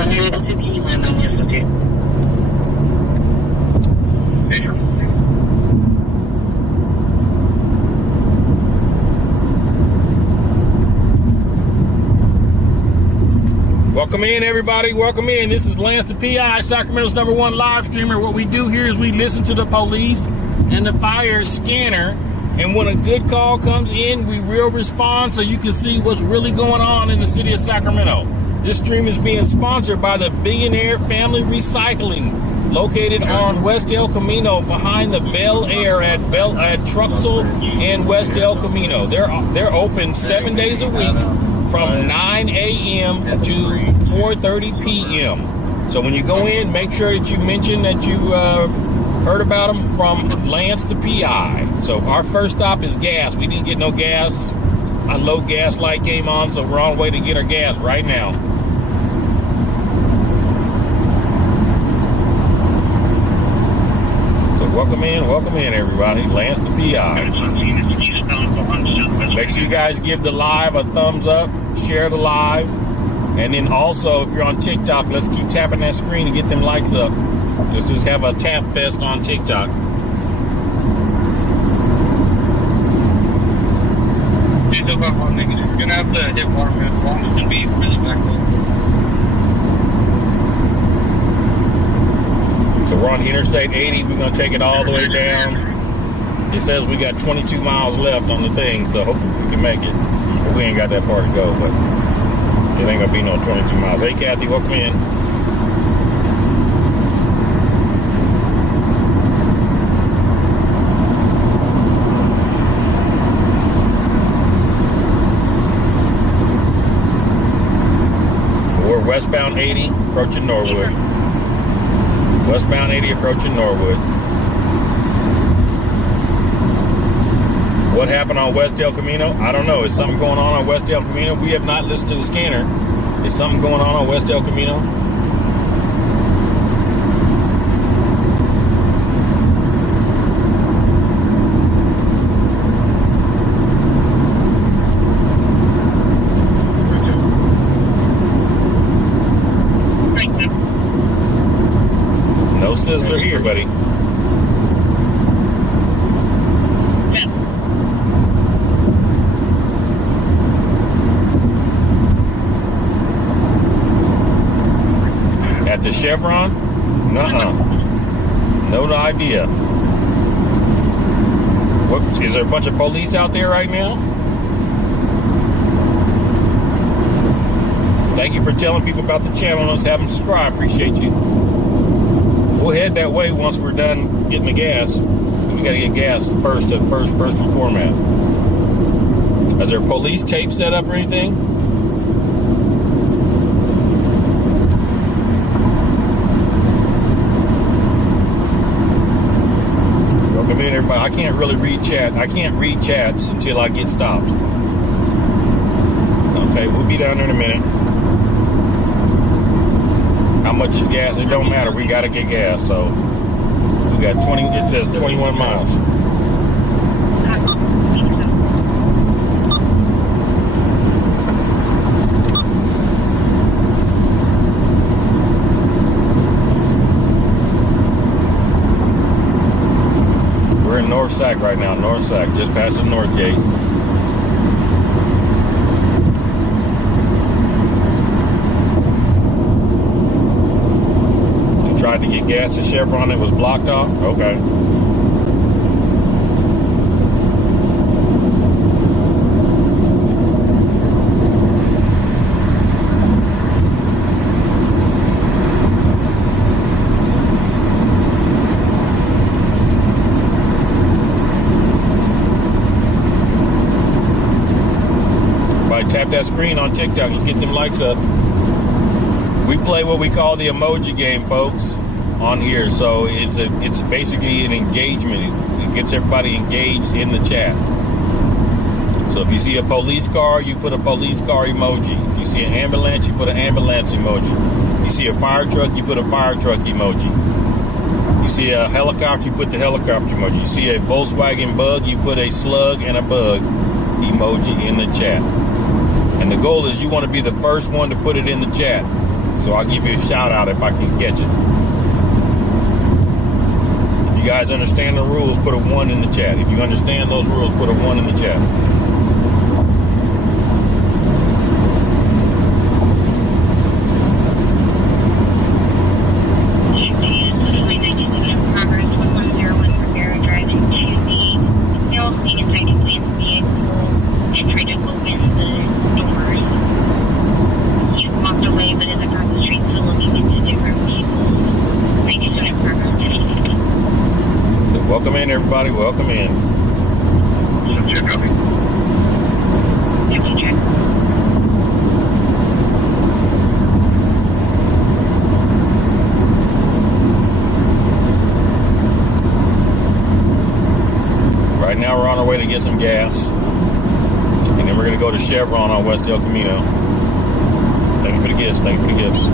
Welcome in, everybody. Welcome in. This is Lance the PI, Sacramento's #1 live streamer. What we do here is we listen to the police and the fire scanner. And when a good call comes in, we will respond so you can see what's really going on in the city of Sacramento. This stream is being sponsored by the Billionaire Family Recycling, located on West El Camino behind the BelAir at Truxell and West El Camino. They're open 7 days a week from 9 a.m. to 4:30 p.m. So when you go in, make sure that you mention that you heard about them from Lance the PI. So our first stop is gas. We didn't get no gas. A low gas light came on, so we're on the way to get our gas right now. So welcome in, everybody. Lance the PI. Make sure you guys give the live a thumbs up, share the live, and then also if you're on TikTok, let's keep tapping that screen and get them likes up. Let's just have a tap fest on TikTok. You're gonna have to hit watermelon. It's gonna be really back there. So we're on Interstate 80. We're gonna take it all the way down. It says we got 22 miles left on the thing, so hopefully we can make it. But we ain't got that far to go, but it ain't gonna be no 22 miles. Hey, Kathy, welcome in. We're westbound 80, approaching Norwood. Westbound 80, approaching Norwood. What happened on West El Camino? I don't know. Is something going on West El Camino? We have not listened to the scanner. Is something going on West El Camino? No sizzler here, buddy. At the Chevron? Nuh-uh. No idea. What, is there a bunch of police out there right now? Thank you for telling people about the channel and us having subscribed. Appreciate you. We'll head that way once we're done getting the gas. We gotta get gas first and foremost. Is there police tape set up or anything? Welcome in, everybody. I can't really read chat. I can't read chats until I get stopped. Okay, we'll be down there in a minute. How much is gas? It don't matter. We got to get gas. So we got 20. It says 21 miles. We're in North Sac right now. North Sac, just past the North Gate. Tried to get gas at Chevron, it was blocked off? Okay. Everybody tap that screen on TikTok. Let's get them likes up. We play what we call the emoji game, folks, on here. So it's basically an engagement. It gets everybody engaged in the chat. So if you see a police car, you put a police car emoji. If you see an ambulance, you put an ambulance emoji. You see a fire truck, you put a fire truck emoji. You see a helicopter, you put the helicopter emoji. You see a Volkswagen Bug, you put a slug and a bug emoji in the chat. And the goal is you want to be the first one to put it in the chat. So I'll give you a shout out if I can catch it. If you guys understand the rules, put a 1 in the chat. If you understand those rules, put a 1 in the chat. Welcome in, everybody. Welcome in. Check copy. Check. Right now, we're on our way to get some gas. And then we're going to go to Chevron on West El Camino. Thank you for the gifts. Thank you for the gifts.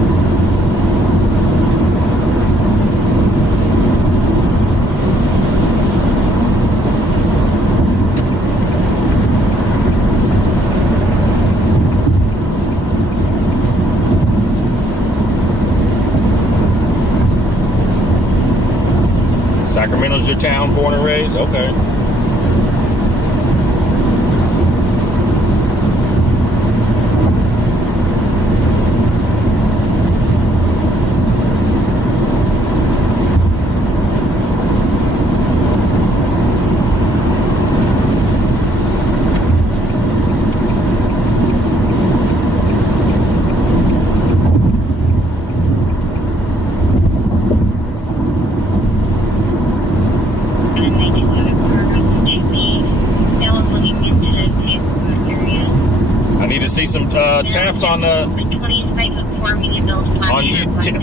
Sacramento's your town, born and raised? Okay. See some taps on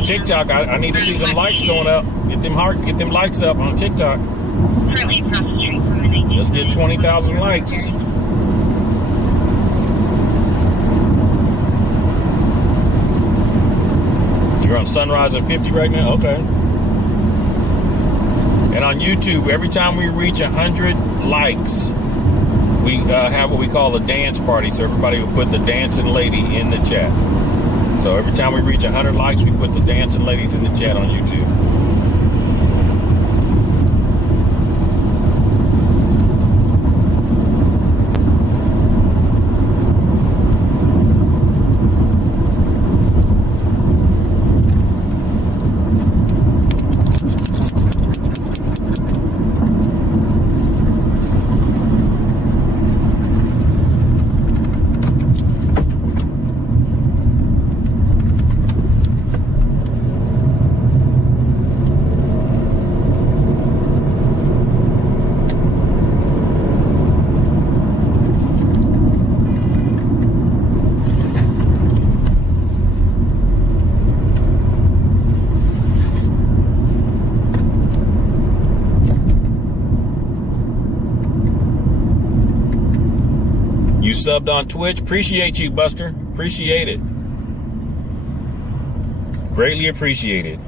TikTok. I need to see some likes going up. Get them likes up on TikTok. Let's get 20,000 likes. You're on Sunrise and 50 right now? Okay. And on YouTube, every time we reach 100 likes, we have what we call a dance party. So everybody will put the dancing lady in the chat. So every time we reach 100 likes, we put the dancing ladies in the chat on YouTube. Subbed on Twitch. Appreciate you, Buster. Appreciate it. Greatly appreciated.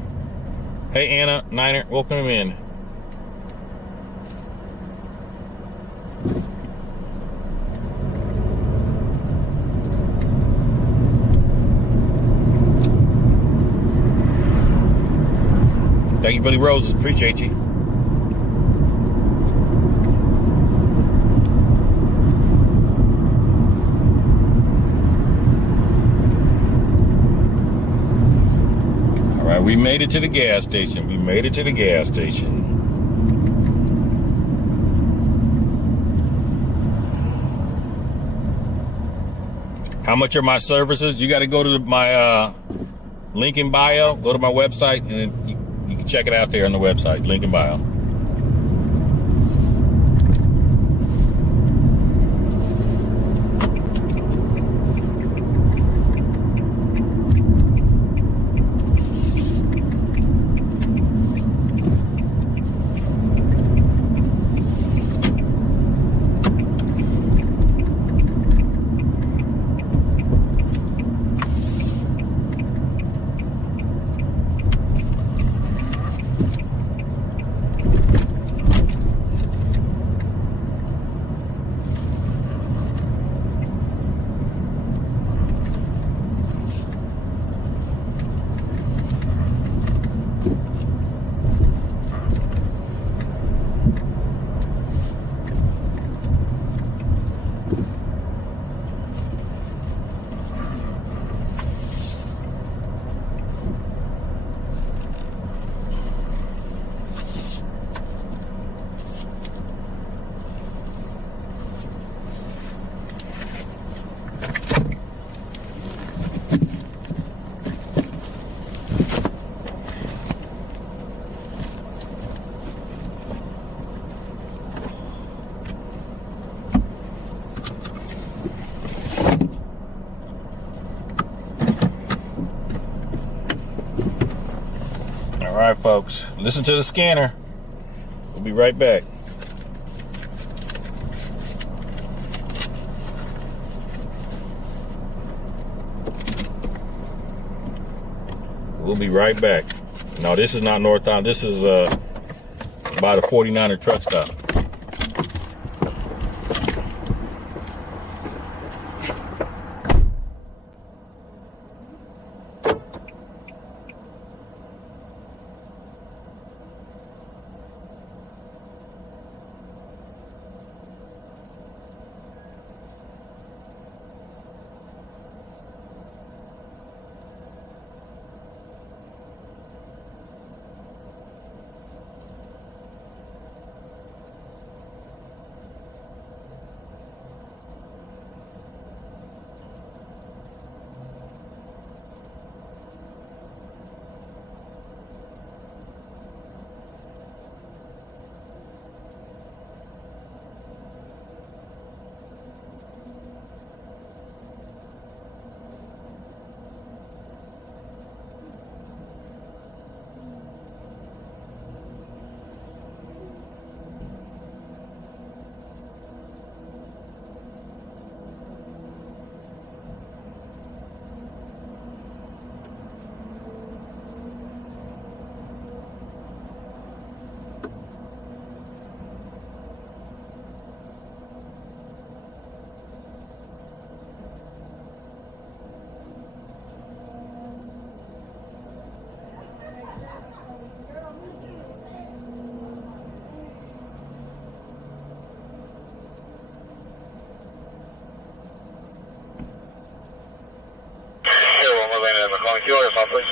Hey, Anna, Niner, welcome in. Thank you for the roses. Appreciate you. We made it to the gas station. We made it to the gas station. How much are my services? You got to go to my link in bio. Go to my website, and you can check it out there on the website. Link in bio. All right, folks. Listen to the scanner. We'll be right back. We'll be right back. No, this is not Northtown. This is by the 49er truck stop. Please.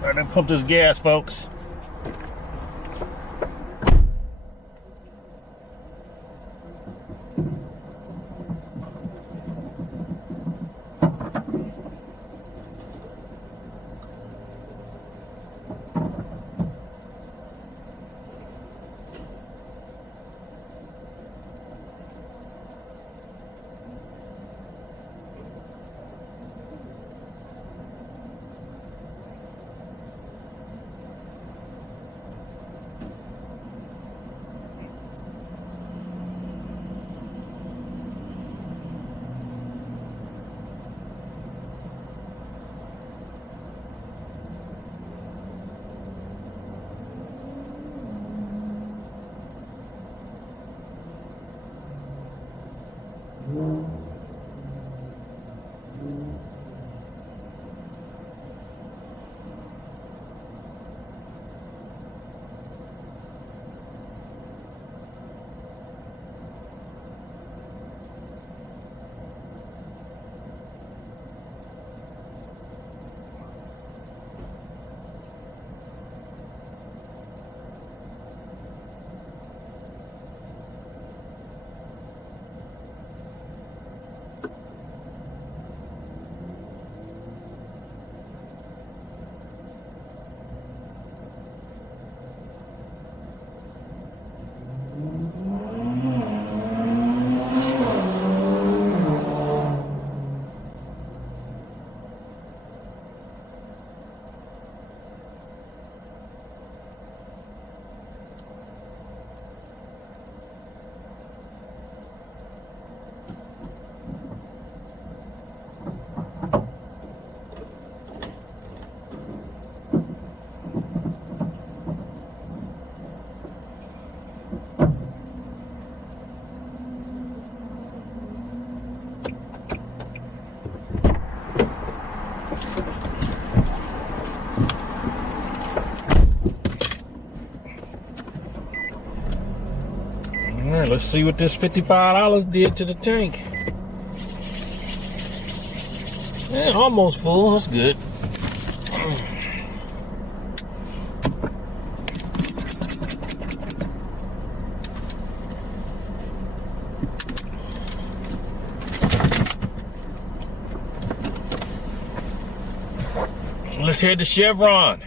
All right, then pump this gas, folks. let's see what this $55 did to the tank. Yeah, almost full. That's good. Let's head to Chevron.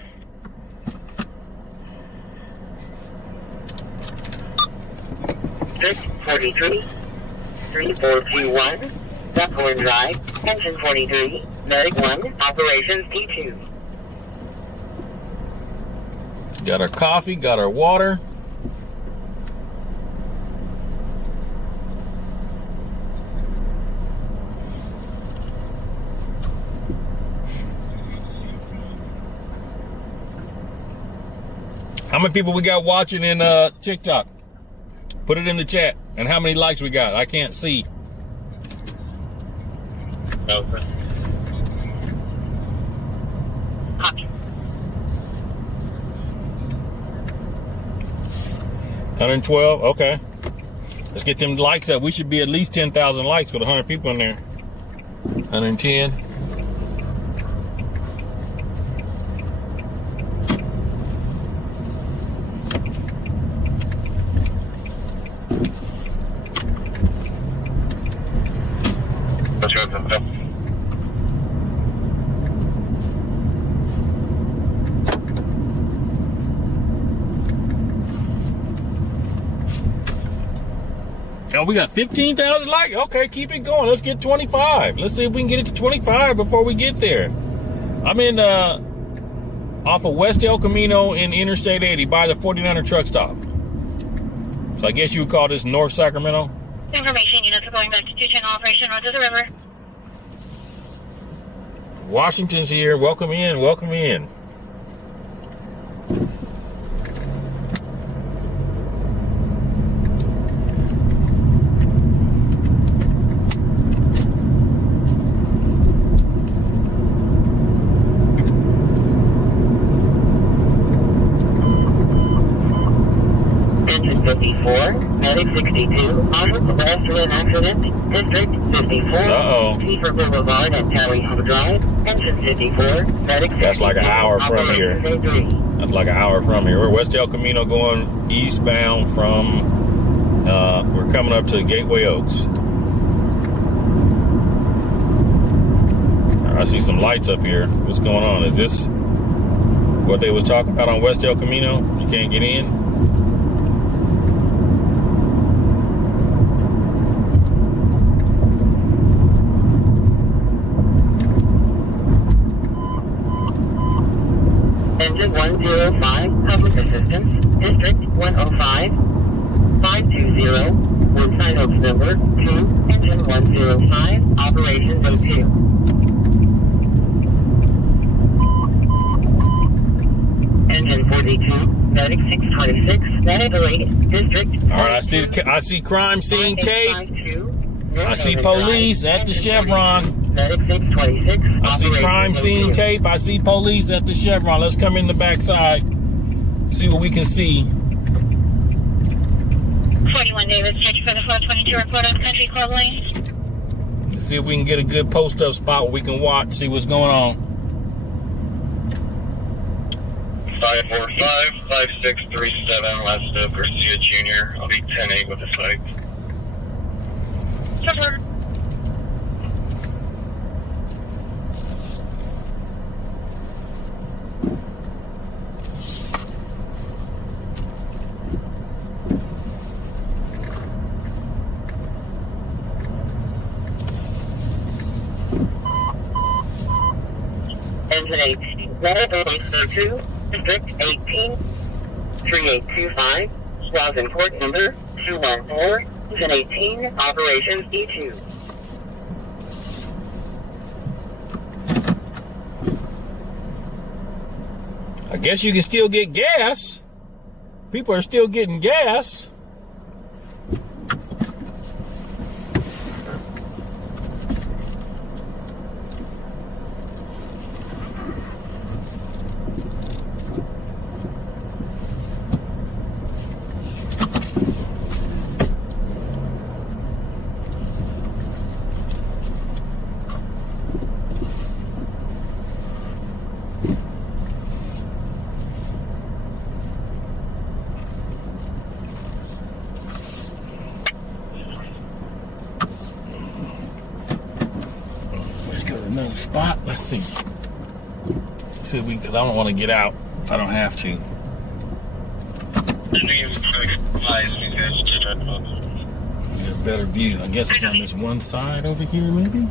District 43, 3421, Duckhorn Drive, Engine 43, Medic 1, Operations D2. Got our coffee, got our water. How many people we got watching in TikTok? Put it in the chat. And how many likes we got? I can't see. Okay. Copy. 112? Okay. Let's get them likes up. We should be at least 10,000 likes with 100 people in there. 110. Let's go. Oh, we got 15,000 likes. Okay, keep it going. Let's get 25. Let's see if we can get it to 25 before we get there. I'm in off of West El Camino in Interstate 80 by the 49er truck stop. So I guess you would call this North Sacramento. Information units are going back to 210 Operation Road to the River. Washington's here. Welcome in. Welcome in. Engine 54, Medic 62, on pedestrian accident, District 54, Uh-oh. Kiefer Boulevard and Tally Drive, Engine 54, Medic 62, That's like an hour from here. Operations A3. That's like an hour from here. We're West El Camino going eastbound from, we're coming up to Gateway Oaks. I see some lights up here. What's going on? Is this what they was talking about on West El Camino? You can't get in? Engine 105, Public Assistance, District 105, 520, One Side Oaks number 2, Engine 105, Operations O2. Engine 42, Medic 626, Medic 8, District. All right, I see crime scene tape. 1852, I see police at the Chevron. Medic 626, I see crime scene O2. tape. I see police at the Chevron. Let's come in the backside. See what we can see. 41 Davis, check for the 422 report on Country Club Lane. See if we can get a good post-up spot where we can watch, see what's going on. 545 5637 West of Garcia Jr. I'll be 10-8 with the site. Sure. Engine 18, Medical 2, District 18, 3825, Rosin Port number 214, Engine 18, Operations D2. I guess you can still get gas. People are still getting gas. another spot. Let's see. See if we, because I don't want to get out if I don't have to. Get a better view. I guess it's on this one side over here, maybe.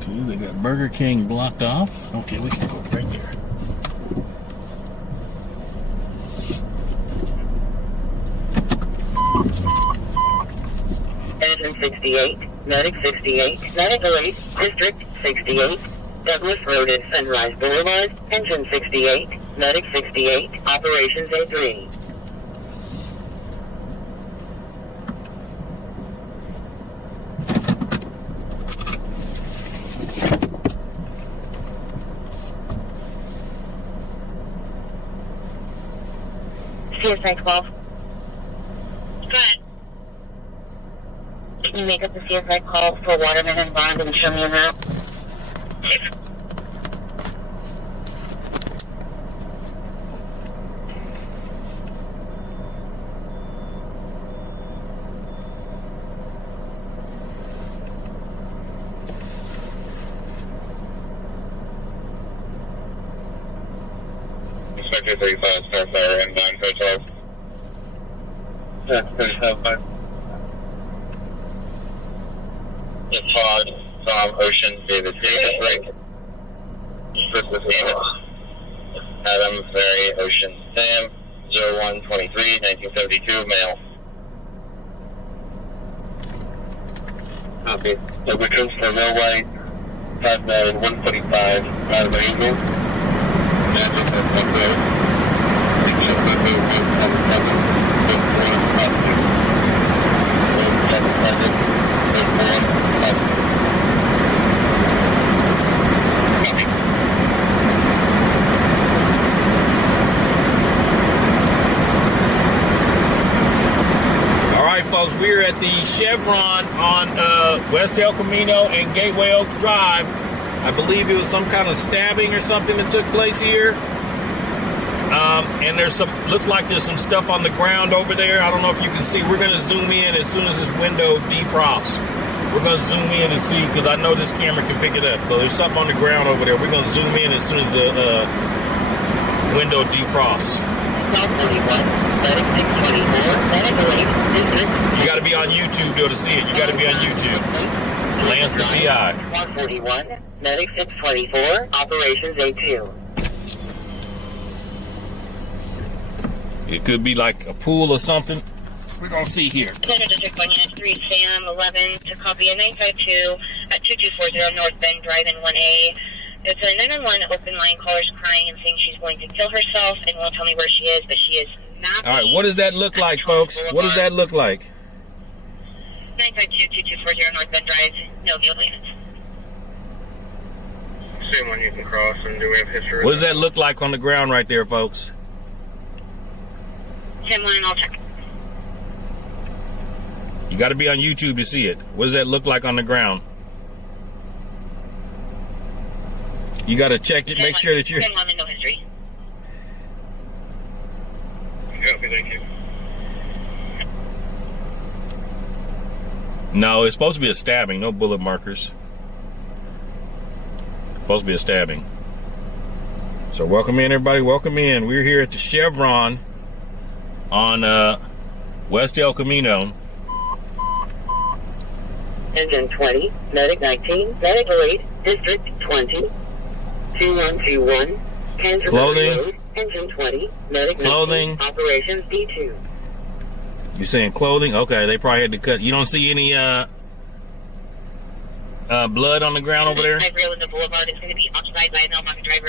Okay, they got Burger King blocked off. Okay, we can go right there. Engine 68, Medic 68, Medical 8, District 68, Douglas Road at Sunrise Boulevard, Engine 68, Medic 68, Operations A3. CSI 12. Go ahead. Can you make up the CSI call for Waterman and Bond and show me a map? Inspector 35, Starfire, M9 Hotel. That's 35. It's Todd, Tom, Ocean, David, right? This is Adam, Ferry, Ocean, Sam, 0123, 1972, male. Copy. Returns for Millway, 59145, Adam Angel. All right, folks, we're at the Chevron on West El Camino and Gateway Oaks Drive. I believe it was some kind of stabbing or something that took place here. And there's some, looks like there's some stuff on the ground over there. I don't know if you can see. We're going to zoom in as soon as this window defrosts. We're going to zoom in and see, because I know this camera can pick it up. So there's something on the ground over there. We're going to zoom in as soon as the window defrosts. You got to be on YouTube, though, to see it. You got to be on YouTube. Lance the PI. 141, Medic 624, Operations A2. It could be like a pool or something. We're going to see here. Center District 1, Unit 3, Sam 11, to copy a 952 at 2240 North Bend Drive in 1A. It's a 911 open line. Caller's crying and saying she's going to kill herself and won't tell me where she is, but she is not. All right, what does that look like, folks? What does that look like? 952-2240 North Bend Drive, no new units. Same one you can cross, and do we have history? What does that look like on the ground right there, folks? 10-1, I'll check. You got to be on YouTube to see it. What does that look like on the ground? You got to check it, make sure that you're... 10-1, no history. Copy, thank you. No, it's supposed to be a stabbing, no bullet markers. Supposed to be a stabbing. So welcome in, everybody, welcome in. We're here at the Chevron on West El Camino. Engine 20, Medic 19, Medical 8, District 20, 2121, Canterbury Clothing. Road, Engine 20, Medic 19, Clothing. Operations D2. You're saying clothing? Okay, they probably had to cut. You don't see any blood on the ground over there? 5 Rail in the Boulevard is going to be occupied by a no market driver.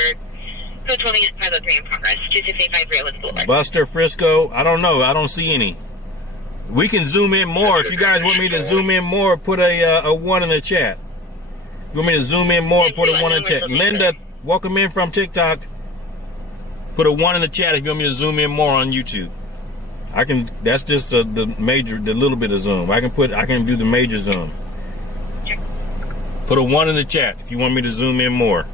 Code 12 at 503 in progress. 265 Rail in the Boulevard. Buster, Frisco, I don't know. I don't see any. We can zoom in more. If you guys want me to zoom in more, put a 1 in the chat. You want me to zoom in more, put a 1 in the chat. Linda, welcome in from TikTok. Put a 1 in the chat if you want me to zoom in more on YouTube. I can. That's just the little bit of zoom. I can do the major zoom. Put a 1 in the chat if you want me to zoom in more.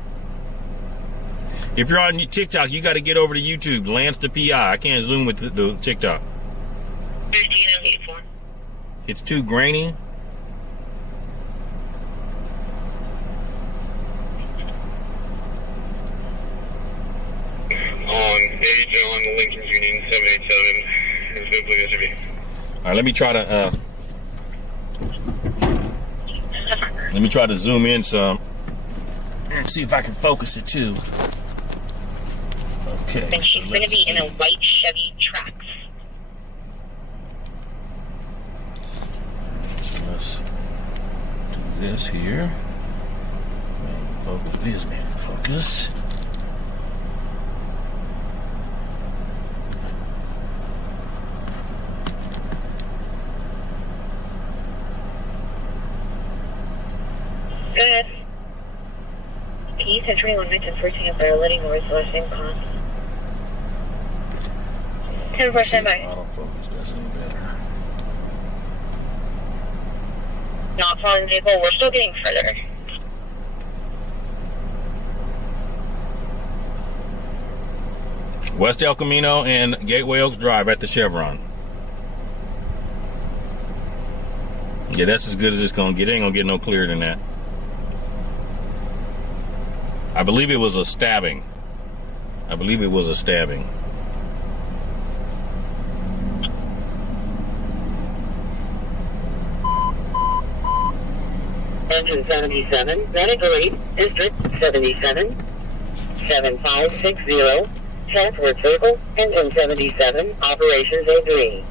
If you're on TikTok, you got to get over to YouTube. Lance the PI. I can't zoom with the TikTok. 1584. It's too grainy. On page on the Lincoln Union 787. It's simply SUV. All right, let me try to zoom in some and see if I can focus it too. Okay. And she's going to be in a white Chevy Trax. So let's do this here. Focus. It is man focus. Good. Keith and 21 minutes and 14 up there, letting noise, last name con. 10-4 standby. Autofocus, that's any better. Not following the vehicle, we're still getting further. West El Camino and Gateway Oaks Drive at the Chevron. Yeah, that's as good as it's gonna get. It ain't gonna get no clearer than that. I believe it was a stabbing. Engine 77, Medical District 77, 7560, Southward Circle, Engine 77, Operations A3.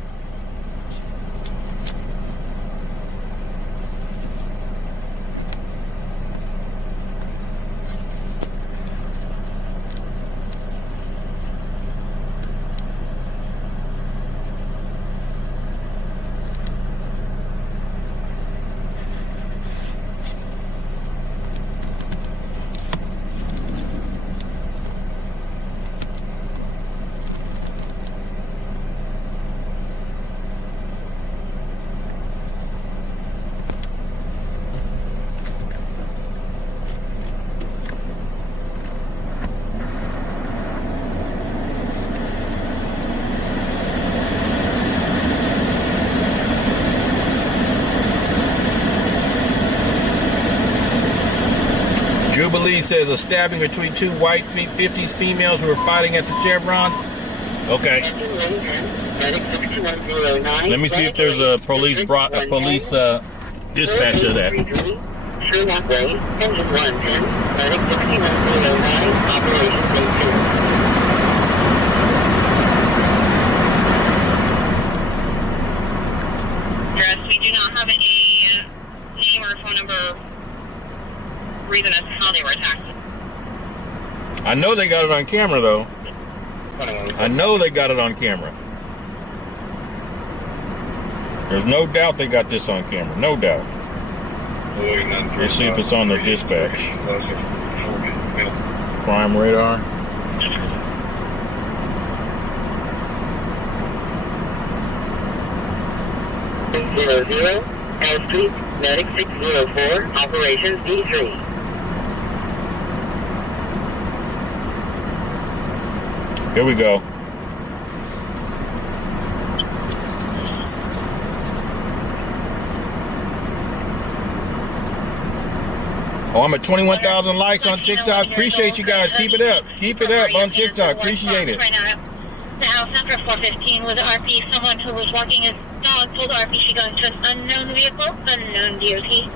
Jubilee says a stabbing between two white 50s females who were fighting at the Chevron. Okay. Let me see if there's a police dispatch of that. Engine 110, Medic 61009, Operations A2. Yes, we do not have a name or phone number reason as to how they were attacked. I know they got it on camera, though. I know they got it on camera. There's no doubt they got this on camera. No doubt. Let's see if it's on the dispatch. Crime radar. Zero zero, L Street, Medic 604, Operations D3. Here we go. Oh, I'm at 21,000 likes on TikTok. Appreciate you guys. Keep it up. Keep it up on TikTok. Appreciate it. Now, after 415 with RP, someone who was walking his dog told RP she got into an unknown vehicle, unknown DOT.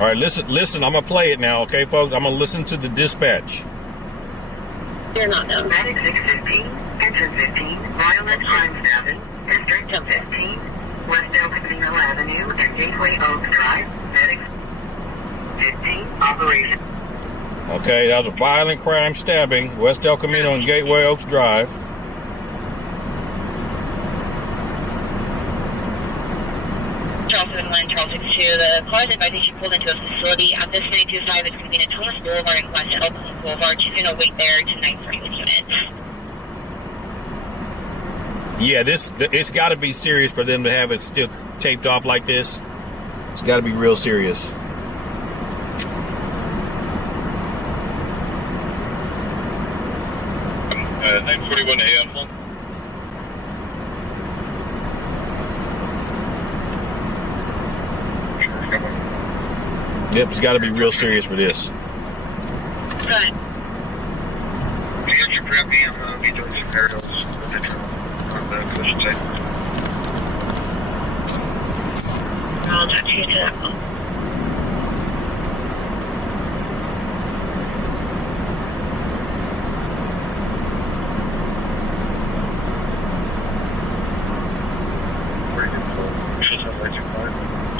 All right, listen. I'm going to play it now, okay, folks? I'm going to listen to the dispatch. You're not known. Medic 615, Engine 15, Violent Crime Stabbing, District 15, West El Camino Avenue and Gateway Oaks Drive, Medic 15, Operation. Okay, that was a violent crime stabbing, West El Camino and Gateway Oaks Drive. Charleston Line, Charleston 2. The car is advising she pulled into a facility at this 925. It's going to be in Thomas Boulevard and West El Camino Boulevard. She's going to wait there to 9:30 with units. Yeah, it's got to be serious for them to have it still taped off like this. It's got to be real serious. that 941 AM one? Yep, he's got to be real serious for this. Good. You get your prep, I'm going to be doing some parallels on the collision site. I'll talk to you to that one.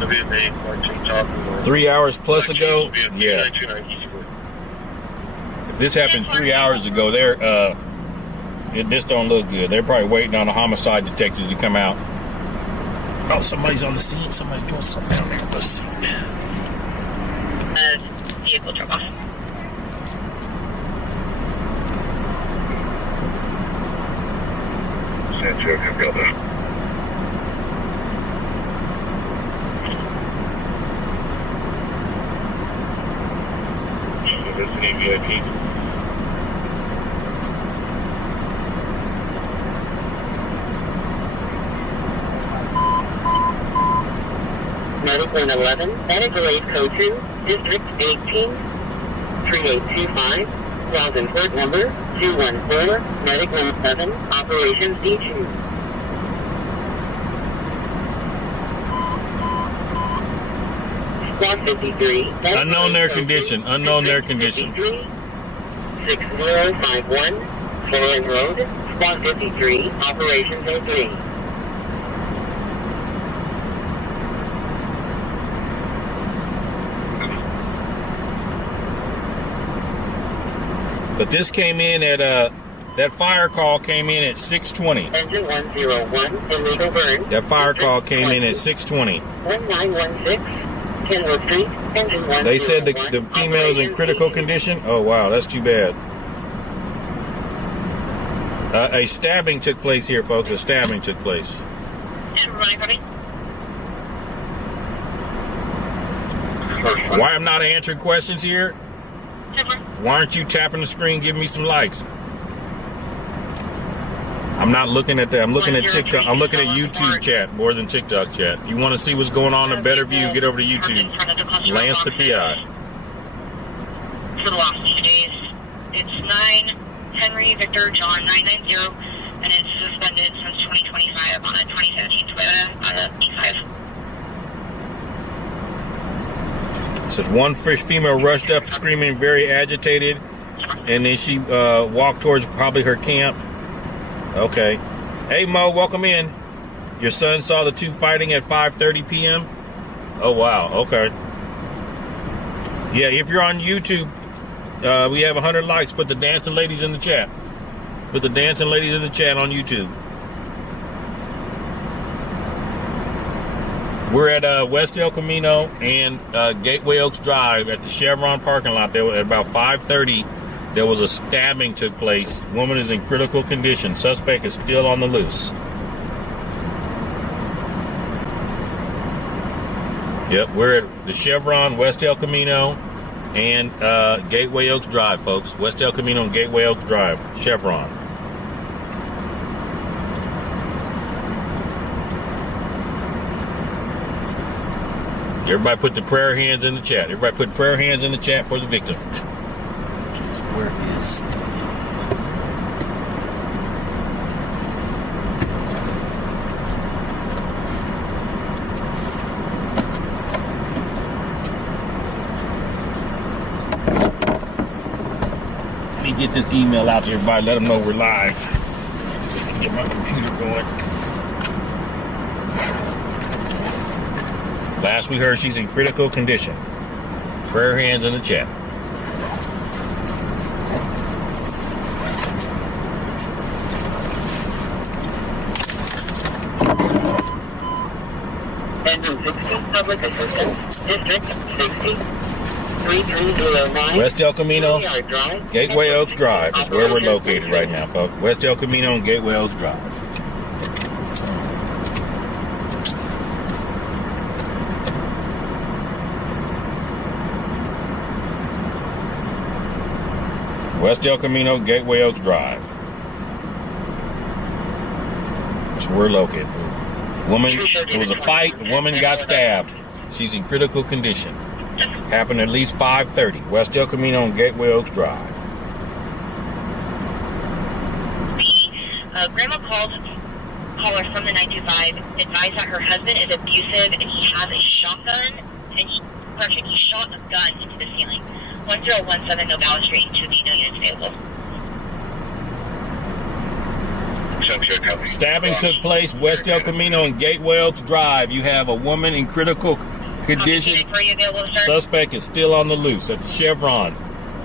WMA, 3 hours plus ago? Yeah. If this happened 3 hours ago, this don't look good. They're probably waiting on the homicide detectives to come out. Oh, somebody's on the scene. Somebody's doing something down there. Let's see. Vehicle drop off. Sancho, come go there. Listening VIP. Medical 11, medical aid code 2, District 18, 3825, Login port number 214, medical 11, operations D2. Squad 53, Unknown their condition. Unknown their condition. 6051, Florence Road, Squad 53, operations A3. But this came in at that fire call came in at 6:20. Engine 101, illegal burn. That fire call came in at 6:20. 1916, Kenwood Street, engine 101. They said the female's in critical condition. Oh wow, that's too bad. A stabbing took place here, folks. A stabbing took place. Why I'm not answering questions here? Why aren't you tapping the screen, giving me some likes? I'm not looking at that. I'm looking at TikTok. I'm looking at YouTube chat more than TikTok chat. If you want to see what's going on in a better view, get over to YouTube. Lance the PI. For the last 2 days, it's 9 Henry Victor John 990, and it's suspended since 2025 on a 2017 Toyota on a B5. It says one female rushed up screaming, very agitated, and then she walked towards probably her camp. Okay. Hey, Mo, welcome in. Your son saw the two fighting at 5:30 p.m.? Oh, wow. Okay. Yeah, if you're on YouTube, we have 100 likes. Put the dancing ladies in the chat. Put the dancing ladies in the chat on YouTube. We're at West El Camino and Gateway Oaks Drive at the Chevron parking lot. There, at about 5:30, there was a stabbing took place. Woman is in critical condition. Suspect is still on the loose. Yep, we're at the Chevron, West El Camino, and Gateway Oaks Drive, folks. West El Camino and Gateway Oaks Drive, Chevron. Everybody put the prayer hands in the chat. Everybody put prayer hands in the chat for the victim. Where is... Let me get this email out to everybody. Let them know we're live. Get my computer going. Last we heard, she's in critical condition. Prayer hands in the chat. Engine 60, public assistance, District 60, 3309. West El Camino, Gateway Oaks Drive is where we're located right now, folks. West El Camino and Gateway Oaks Drive. West El Camino, Gateway Oaks Drive. So we're located. Woman, it was a fight. Woman got stabbed. She's in critical condition. Happened at least 5:30. West El Camino on Gateway Oaks Drive. The grandma called caller from the 925, advised that her husband is abusive and he has a shotgun, and he shot a gun into the ceiling. 1017 Nogales Street, 2B, no units available. Stabbing took place West El Camino and Gateway Oaks Drive. You have a woman in critical condition. Suspect is still on the loose at the Chevron.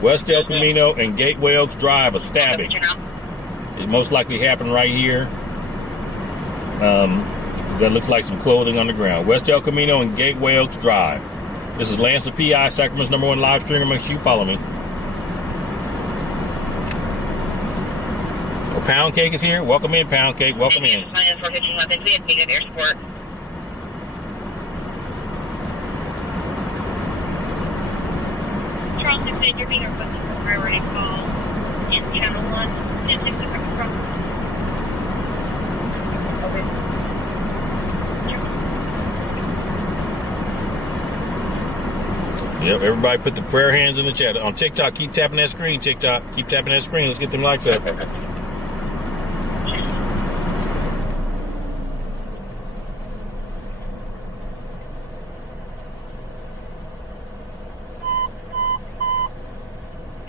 West El Camino and Gateway Oaks Drive, a stabbing. It most likely happened right here. That looks like some clothing on the ground. West El Camino and Gateway Oaks Drive. This is Lance the PI, Sacramento's #1 live streamer. Make sure you follow me. Oh, Pound Cake is here. Welcome in, Pound Cake. Welcome in. We have negative air support. Charleston said you're being requested for priority call in Channel 1. Okay. Yep, everybody put the prayer hands in the chat. On TikTok, keep tapping that screen, TikTok. Keep tapping that screen. Let's get them likes up.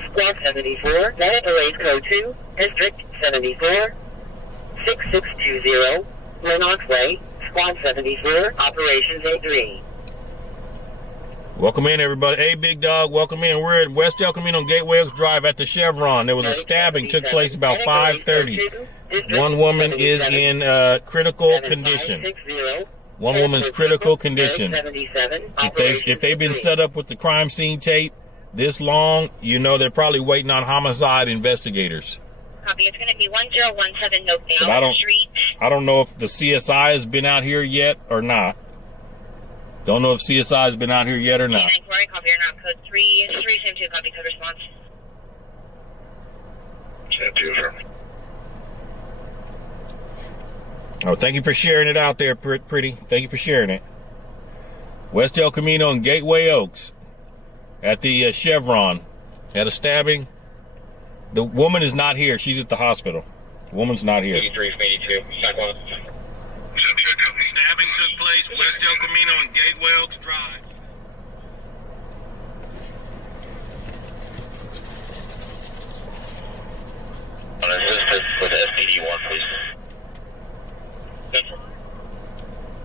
Squad 74, United Delays Code 2, District 74, 6620, Lennox Way, Squad 74, Operations A3. Welcome in, everybody. Hey, Big Dog, welcome in. We're at West El Camino Gateway Oaks Drive at the Chevron. There was a stabbing, took place about 5:30. One woman is in critical condition. One woman's critical condition. If they've been set up with the crime scene tape this long, you know they're probably waiting on homicide investigators. Copy. It's going to be 1017 Nogales Street. I don't know if the CSI has been out here yet or not. Don't know if CSI has been out here yet or not. Inquiry, copy, or not, code 332, copy, code response. Oh, thank you for sharing it out there, pretty. Thank you for sharing it. West El Camino and Gateway Oaks at the Chevron. Had a stabbing. The woman is not here. She's at the hospital. The woman's not here. 83 from 82. Stabbing took place West El Camino and Gateway Oaks Drive. With SPD1, please.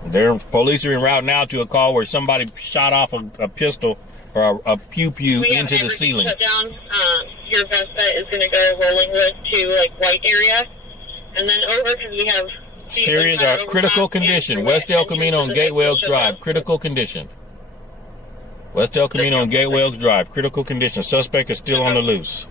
Their police are en route now to a call where somebody shot off a pistol or a pew into the ceiling. Shut down. Your best bet is going to go rolling with to white area, and then over because we have serious critical condition. West El Camino and Gateway Oaks Drive. Critical condition. West El Camino and Gateway Oaks Drive. Critical condition. Suspect is still on the loose.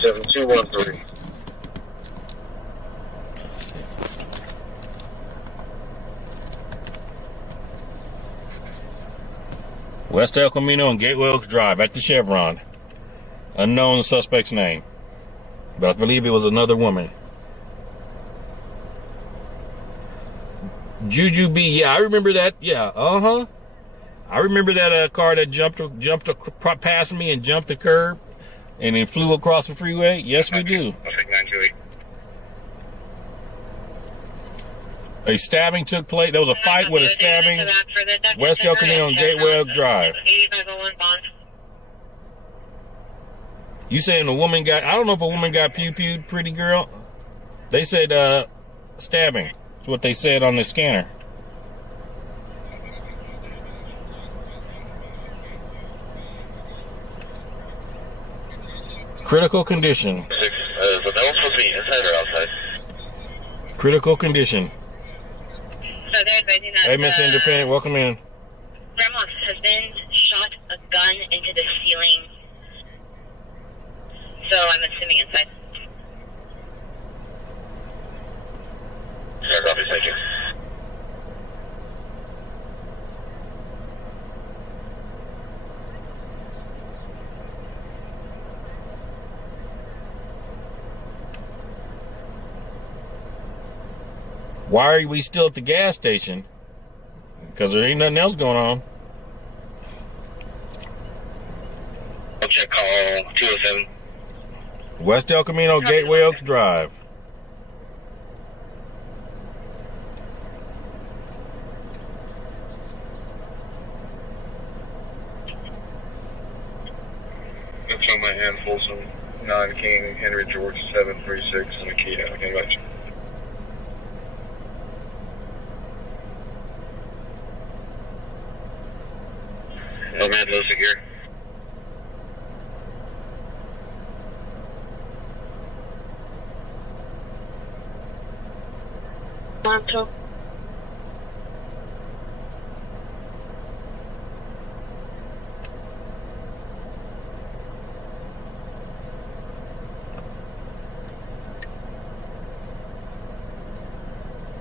Seven 213. West El Camino and Gateway Oaks Drive at the Chevron. Unknown suspect's name, but I believe it was another woman. Juju B, yeah, I remember that. Yeah, I remember that car that jumped past me and jumped the curb and then flew across the freeway. Yes, we do. I'll take 928. A stabbing took place. There was a fight with a stabbing. West El Camino and Gateway Oaks Drive. 8501 bond. You saying a woman got, I don't know if a woman got pew-pewed, pretty girl. They said stabbing. That's what they said on the scanner. Critical condition. So that one's supposed to be inside or outside? Critical condition. So they're advising that Hey, Miss Independent, welcome in. grandma's husband shot a gun into the ceiling. So I'm assuming inside. Why are we still at the gas station? Because there ain't nothing else going on. I'll check call 207. West El Camino, Gateway Oaks Drive. That's on my hand, Folsom, 9 King, Henry George, 736, and a key down. Okay, got you. Nomad low secure. Toronto.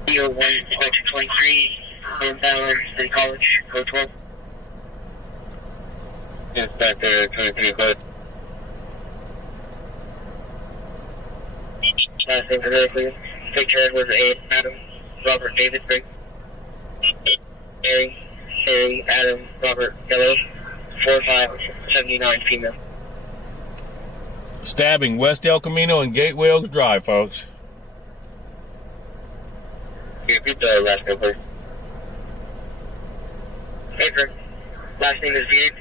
Year 1, 23, Bellairs, City College, code 12. Yes, back there, 23 code. Last name correctly. Picture was A. Adam, Robert David, Greg. Harry, Adam, Robert, Yellow, 4579 female. Stabbing, West El Camino and Gateway Oaks Drive, folks. Repeat the last name, please. Edgar. Last name is Beard.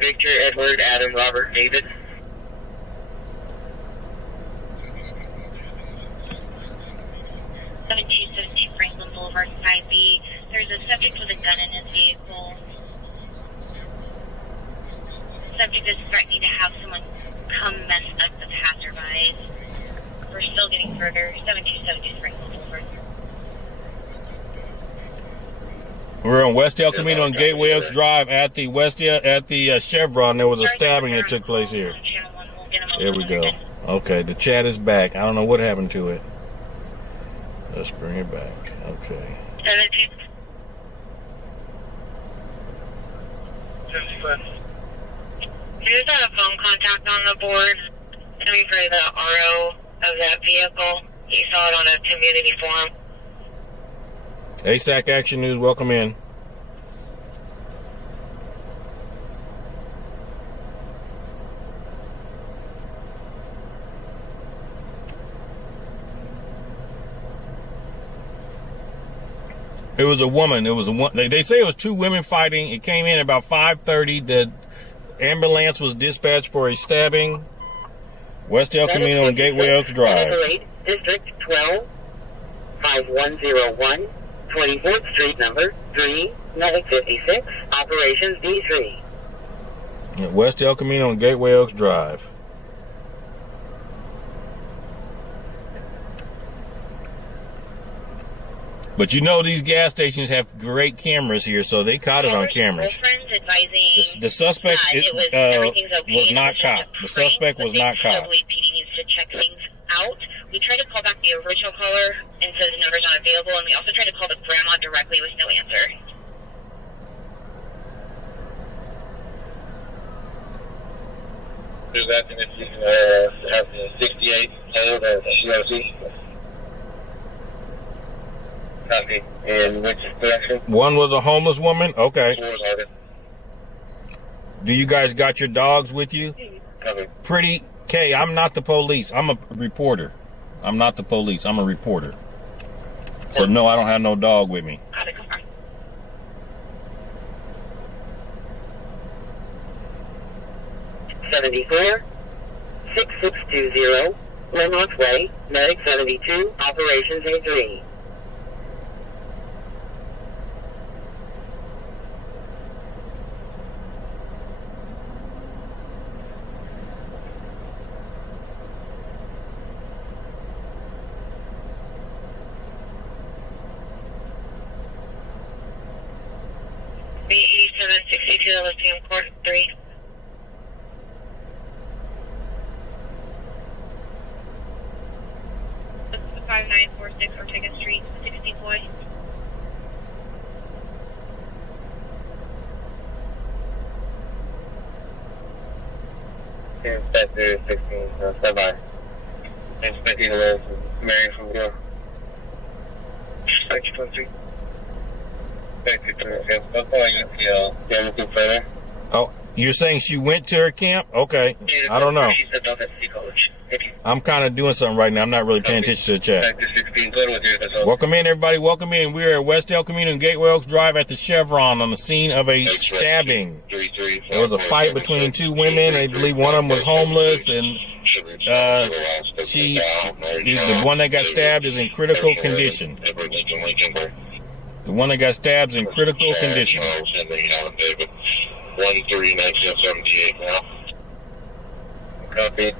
Victor, Edward, Adam, Robert, David. Franklin Boulevard, 5B. There's a subject with a gun in his vehicle. The subject is threatening to have someone come mess up the passerbys. We're still getting further. 7272 Franklin Boulevard. We're on West El Camino and Gateway Oaks Drive at the Chevron. There was a stabbing that took place here. There we go. Okay, the chat is back. I don't know what happened to it. Let's bring it back. Okay. 17. There's a phone contact on the board. It's going to be for the RO of that vehicle. You saw it on a community forum. ASAC Action News, welcome in. It was a woman. They say it was two women fighting. It came in about 5:30. The ambulance was dispatched for a stabbing. West El Camino and Gateway Oaks Drive. District 12, 5101, 24th Street, number 3, Medic 56, Operations D3. West El Camino and Gateway Oaks Drive. But you know these gas stations have great cameras here, so they caught it on cameras. The suspect was not caught. The suspect was not caught. WPD needs to check things out. We tried to call back the original caller and said the number's not available, and we also tried to call the grandma directly with no answer. Who's asking if you can have the 68 hold as COC? Copy. In which direction? One was a homeless woman? Okay. Four is Arden. Do you guys got your dogs with you? Copy. Pretty K, I'm not the police. I'm a reporter. I'm not the police. I'm a reporter. So no, I don't have no dog with me. 74 6620 Lennox Way, Medic 72, Operations A3. B8762 Lithium Court 3. This is 5946 Ortega Street, 60 Boy. Inspector 16, stand by. Inspector 11, Mary from Hill. Thank you, 23. Thank you, 23. I'll call you if you're looking further. Oh, you're saying she went to her camp? Okay. I don't know. She stepped off at City College. Thank you. I'm kind of doing something right now. I'm not really paying attention to the chat. Back to 16. Go with you. That's all. Welcome in, everybody. Welcome in. We're at West El Camino and Gateway Oaks Drive at the Chevron on the scene of a stabbing. There was a fight between two women. I believe one of them was homeless, and the one that got stabbed is in critical condition. The one that got stabbed is in critical condition. 139778 now. Copy.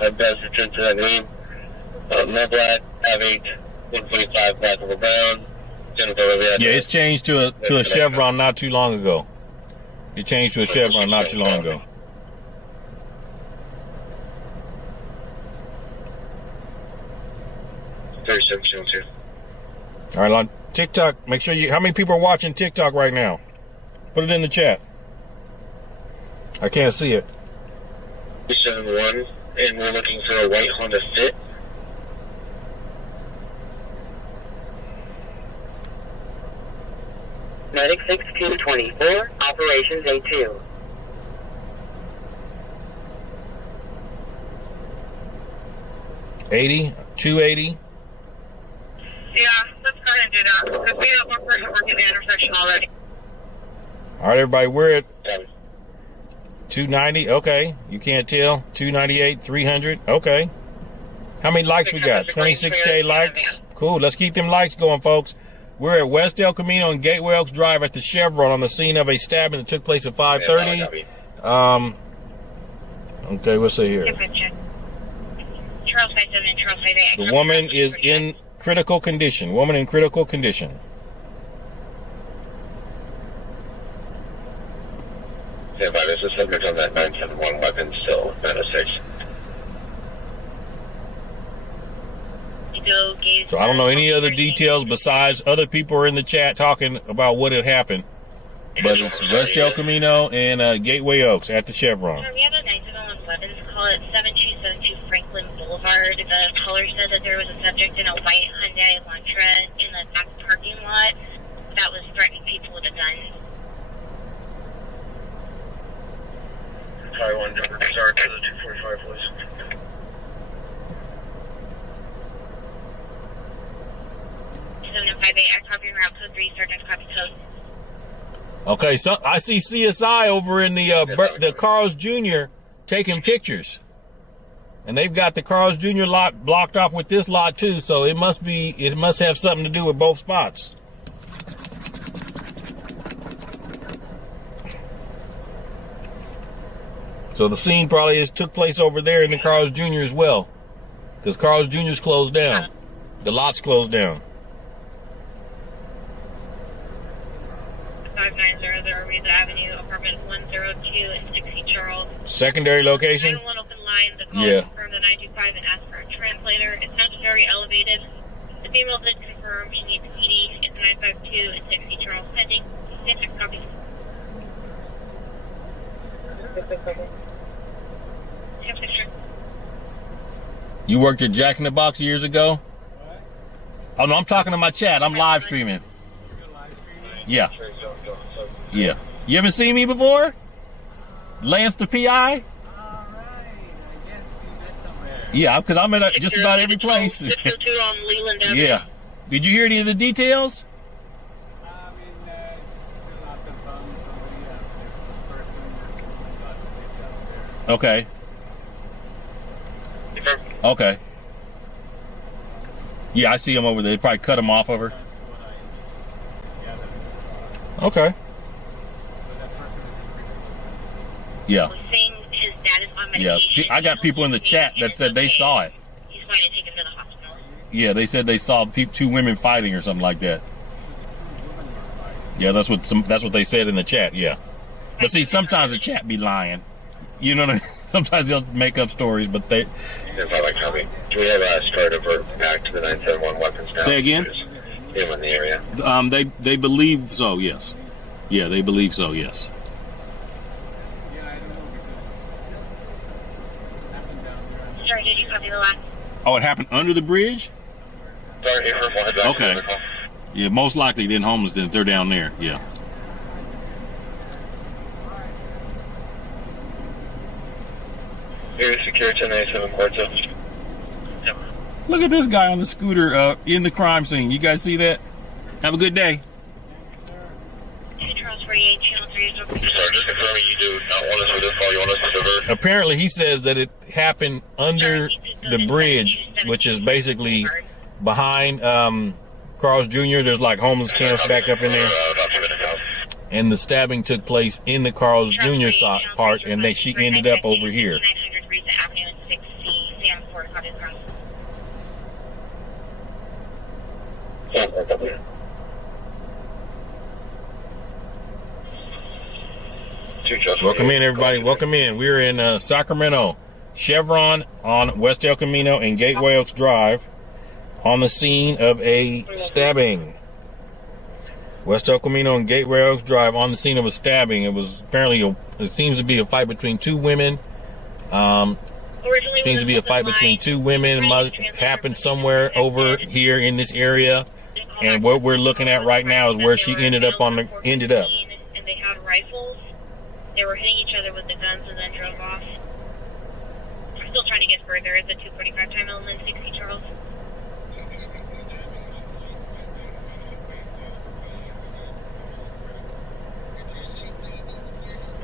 I'm best return to that room. No black, have 8, 145 black over brown. Yeah, it's changed to a Chevron not too long ago. It changed to a Chevron not too long ago. All right, on TikTok, make sure how many people are watching TikTok right now? Put it in the chat. I can't see it. 371, and we're looking for a white Honda Fit. Medic 1624, Operations A2. $80, $280. Yeah, let's go ahead and do that. Because we have one person working the intersection already. All right, everybody, we're at 290. Okay, you can't tell. 298, 300. Okay. How many likes we got? 26K likes. Cool. Let's keep them likes going, folks. We're at West El Camino and Gateway Oaks Drive at the Chevron on the scene of a stabbing that took place at 5:30. Okay, we'll see here. The woman is in critical condition. Woman in critical condition. Yeah, but there's a subject on that 971 weapon still, 906. So I don't know any other details besides other people are in the chat talking about what had happened. But it's West El Camino and Gateway Oaks at the Chevron. We have a 971 weapons call at 7272 Franklin Boulevard. The caller said that there was a subject in a white Hyundai Elantra in the back parking lot that was threatening people with a gun. Probably one number, sorry, to the 245, please. I copy route code 3, Sergeant copy code. Okay, so I see CSI over in the Carl's Jr. taking pictures, and they've got the Carl's Jr. lot blocked off with this lot too. So it must have something to do with both spots. So the scene probably took place over there in the Carl's Jr. as well, because Carl's Jr.'s closed down. The lot's closed down. 5900 Reza Avenue, apartment 102 in 60 Charles. Secondary location? 911 open line. The call confirmed the 925 and asked for a translator. It's not very elevated. The female did confirm she needs PD. It's 952 in 60 Charles pending. Same copy. You worked at Jack in the Box years ago? Oh no, I'm talking to my chat. I'm live streaming. Yeah. Yeah. You haven't seen me before? Lance the PI? Yeah, because I'm at just about every place. Yeah. Did you hear any of the details? Okay. Okay. Yeah, I see him over there. They probably cut him off of her. Okay. Yeah. Yeah. I got people in the chat that said they saw it. He's going to take him to the hospital. Yeah, they said they saw two women fighting or something like that. Yeah, that's what they said in the chat. Yeah. But see, sometimes the chat be lying. You know what I mean? Sometimes they'll make up stories, but they. Do we have a start divert back to the 971 weapons now? Say again? Him in the area. They believe so. Yes. Yeah, they believe so. Yes. Sorry, did you copy the last? Oh, it happened under the bridge? Sorry, Okay. Yeah, most likely then homeless, then they're down there. Yeah. Very secure 1097 Quartzo. Yep. Look at this guy on the scooter in the crime scene. You guys see that? Have a good day. Sorry, just confirming you do not want us for this call. You want us to divert? Apparently, he says that it happened under the bridge, which is basically behind Carl's Jr. There's like homeless camps back up in there. And the stabbing took place in the Carl's Jr. part, and then she ended up over here. Welcome in, everybody. Welcome in. We're in Sacramento. Chevron on West El Camino and Gateway Oaks Drive on the scene of a stabbing. West El Camino and Gateway Oaks Drive on the scene of a stabbing. It was apparently, it seems to be a fight between two women. Seems to be a fight between two women. It might happen somewhere over here in this area. And what we're looking at right now is where she ended up. And they had rifles. They were hitting each other with the guns and then drove off. We're still trying to get further. It's a 2:45 time element 60 Charles.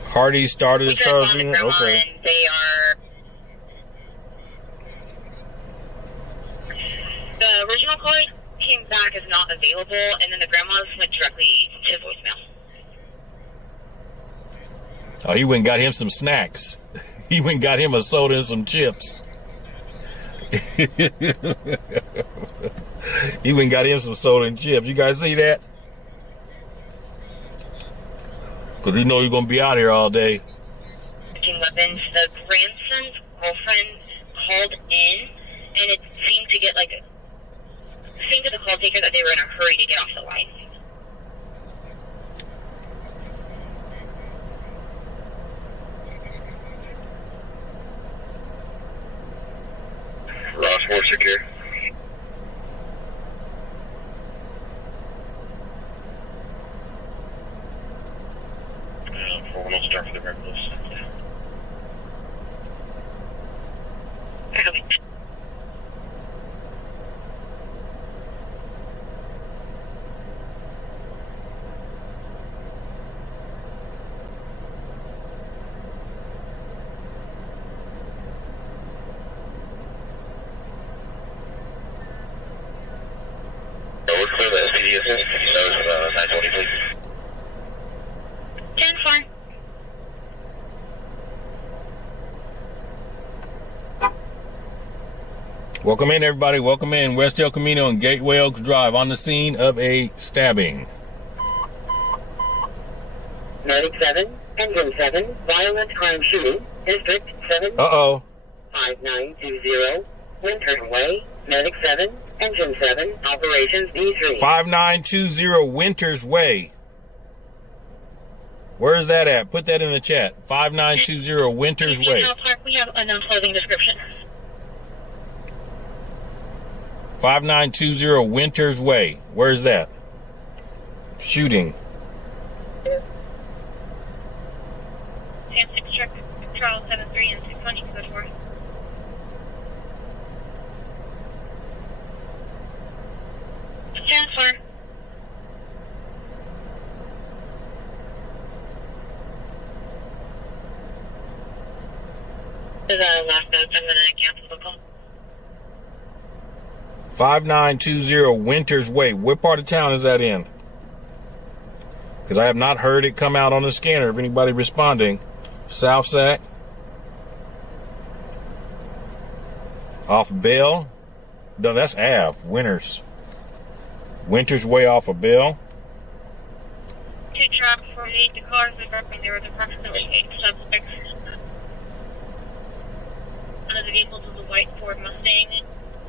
Hardy started his car. Okay. They are. The original caller came back as not available, and then the grandmas went directly to voicemail. Oh, he went and got him some snacks. He went and got him a soda and some chips. He went and got him some soda and chips. You guys see that? Because you know you're going to be out here all day. Weapons. The grandson's girlfriend called in, and it seemed to get seemed to the call taker that they were in a hurry to get off the line. Ross 4 secure. We'll start for the reckless. We're clear the SPD assist. That was 920, please. 10-4. Welcome in, everybody. Welcome in. West El Camino and Gateway Oaks Drive on the scene of a stabbing. 97, Engine 7, violent crime shooting, District 7. Uh-oh. 5920, Winter Way, Medic 7, Engine 7, Operations D3. 5920 Winters Way. Where's that at? Put that in the chat. 5920 Winters Way. We have a non-clothing description. 5920 Winters Way. Where's that? Shooting. 10-6 truck, Charles 73 and 620 to go to work. Transfer. To the last note, I'm going to cancel the call. 5920 Winters Way. What part of town is that in? Because I have not heard it come out on the scanner of anybody responding. South Sac. Off Bell. No, that's Ave. Winters. Winters Way off of Bell. 2 truck, 48, the cars are dropping. There was approximately 8 suspects. One of the vehicles was a white Ford Mustang.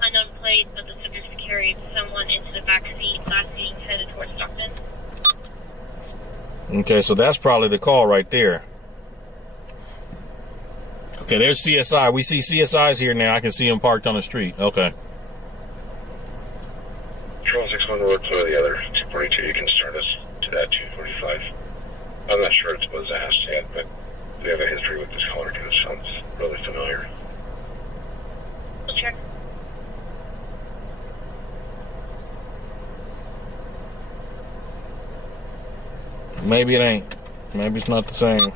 Unknown plate, but the subject carried someone into the back seat, last being headed towards Stockton. Okay, so that's probably the call right there. Okay, there's CSI. We see CSIs here now. I can see them parked on the street. Okay. Control 6 one to look for the other 242. You can start us to that 245. I'm not sure it was asked yet, but we have a history with this caller. It sounds really familiar. Check. Maybe it ain't. Maybe it's not the same.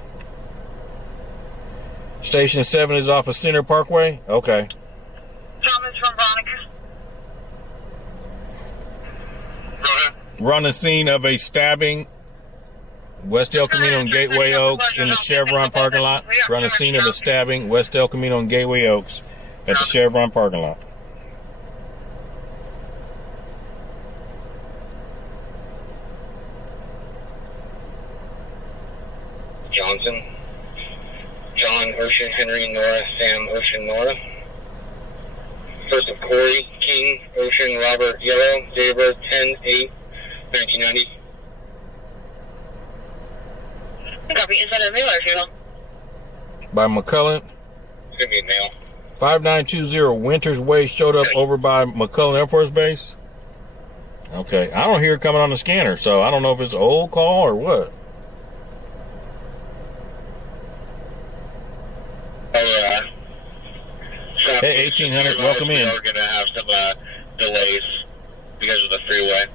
Station 7 is off of Center Parkway? Okay. Thomas from Veronica. Go ahead. We're on the scene of a stabbing, West El Camino and Gateway Oaks in the Chevron parking lot. We're on the scene of a stabbing, West El Camino and Gateway Oaks at the Chevron parking lot. Johnson. John, Ocean, Henry, Nora, Sam, Ocean, Nora. First of Corey, King, Ocean, Robert, Yellow, David, 10-8-1990. Copy. Is that a male or female? By McCullen. It's going to be a male. 5920 Winters Way showed up over by McCullen Air Force Base. Okay. I don't hear it coming on the scanner, so I don't know if it's an old call or what. Hey, 1800, welcome in. We're going to have some delays because of the freeway.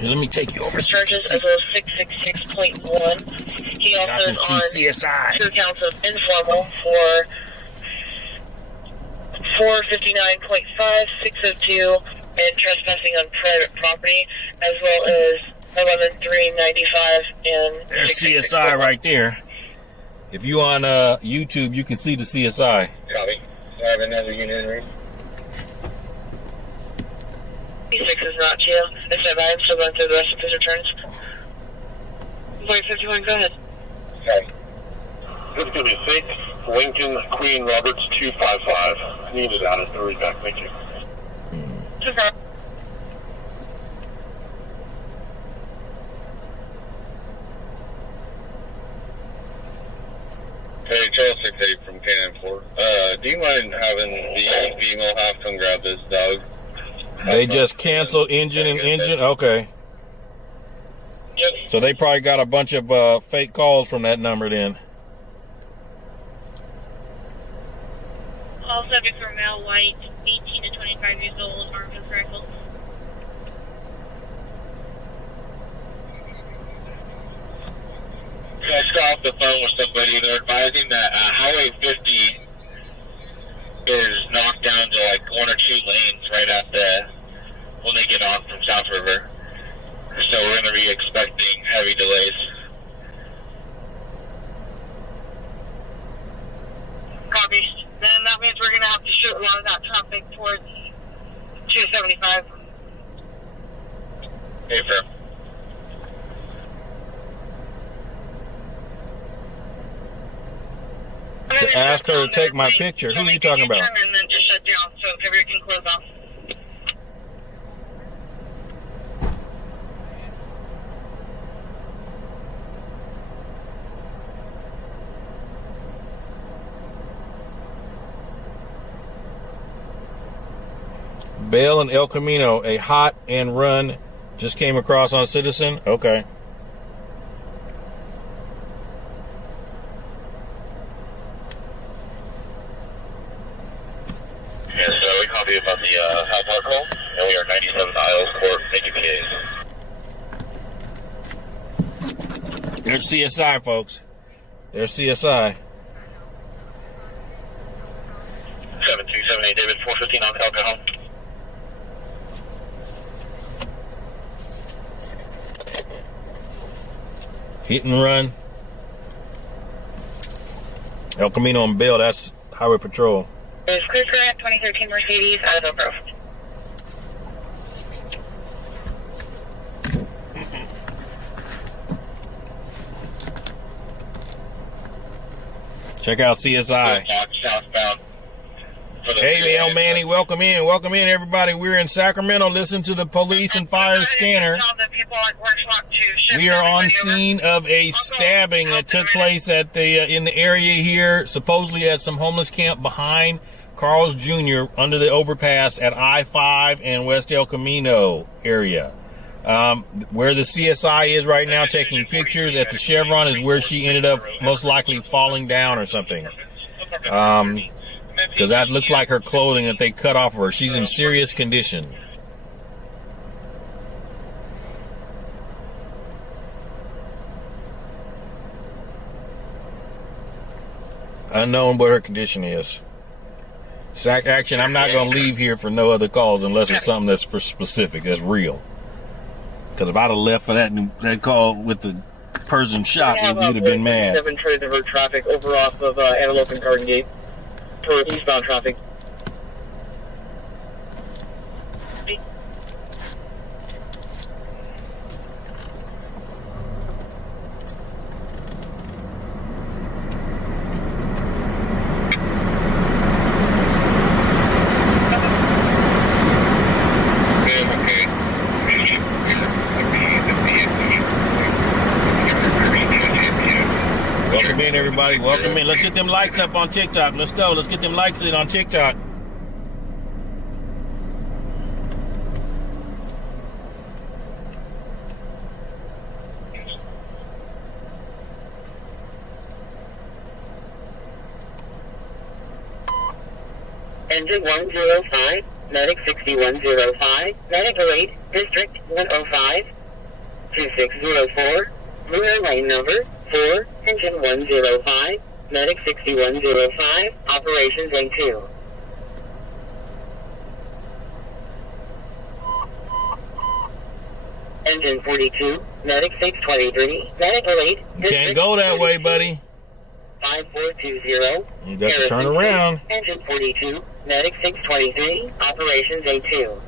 Here, let me take you over. Charges as a 666.1. He I also can is see on CSI. 2 counts of informal for 459.5, 602, and trespassing on private property, as well as 11-395 and There's 666.1. CSI right there. If you on YouTube, you can see the CSI. Copy. I have another unit in read. P6 is not you. I said I'm still going through the rest of his returns. Boy 51, go ahead. Okay. This is going to be 6, Lincoln, Queen, Roberts, 255. I need it out of the read back. Thank you. Okay. Hey, Charles 68 from Cannon Fort. Do you mind having the female half come grab this dog? They just canceled engine and engine? Okay. Yep. So they probably got a bunch of fake calls from that number then. All subjects were male, white, 18 to 25 years old, armed with rifles. I just got off the phone with somebody. They're advising that Highway 50 is knocked down to like 1 or 2 lanes right at when they get on from South River. So we're going to be expecting heavy delays. Copy. Then that means we're going to have to shoot a lot of that traffic towards 275. Hey, fair. To ask her to take my picture. Who are you talking about? And then just shut down so everybody can close off. Bell and El Camino, a hot and run just came across on Citizen. Okay. Yes, we copy about the High Park call, and we are 97 Isles Court, making PAs. There's CSI, folks. There's CSI. 7278 David, 415 on alcohol. Hit and run. El Camino and Bill, that's Highway Patrol. It's Clear Current 2013 Mercedes out of Oak Grove. Check out CSI. Southbound. for the Hey, El Manny, welcome in, everybody. We're in Sacramento. Listen to the police and fire scanner. We are on scene of a stabbing that took place at the in the area here, supposedly at some homeless camp behind Carl's Jr. under the overpass at I-5 and West El Camino area. Where the CSI is right now taking pictures at the Chevron is where she ended up most likely falling down or something. Because that looks like her clothing that they cut off of her. She's in serious condition. Unknown what her condition is. SAC action, I'm not going to leave here for no other calls unless it's something that's for specific, that's real. Because if I'd have left for that call with the person shot, it would have been mad. 7 trying to divert traffic over off of Antelope and Garden Gate for eastbound traffic. Everybody, welcome in. Let's get them likes up on TikTok. Let's go. Let's get them likes in on TikTok. Engine 105, Medic 6105, Medic 08, District 105, 2604, Blue lane number 4, Engine 105, Medic 6105, Operations A2. Engine 42, Medic 623, Medic 08, You can't go that way, buddy. 5420. You got to turn around. Engine 42, Medic 623, Operations A2.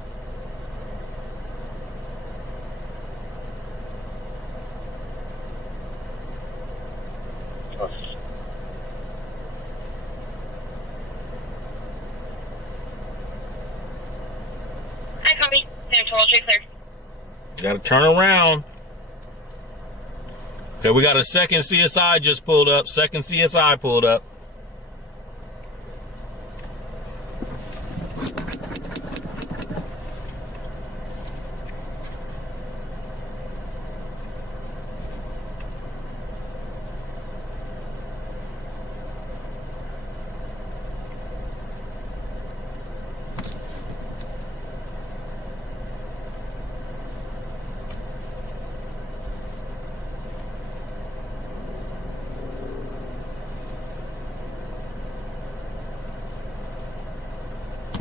Hi, copy. Sam 12, clear. You got to turn around. Okay, we got a second CSI just pulled up. Second CSI pulled up.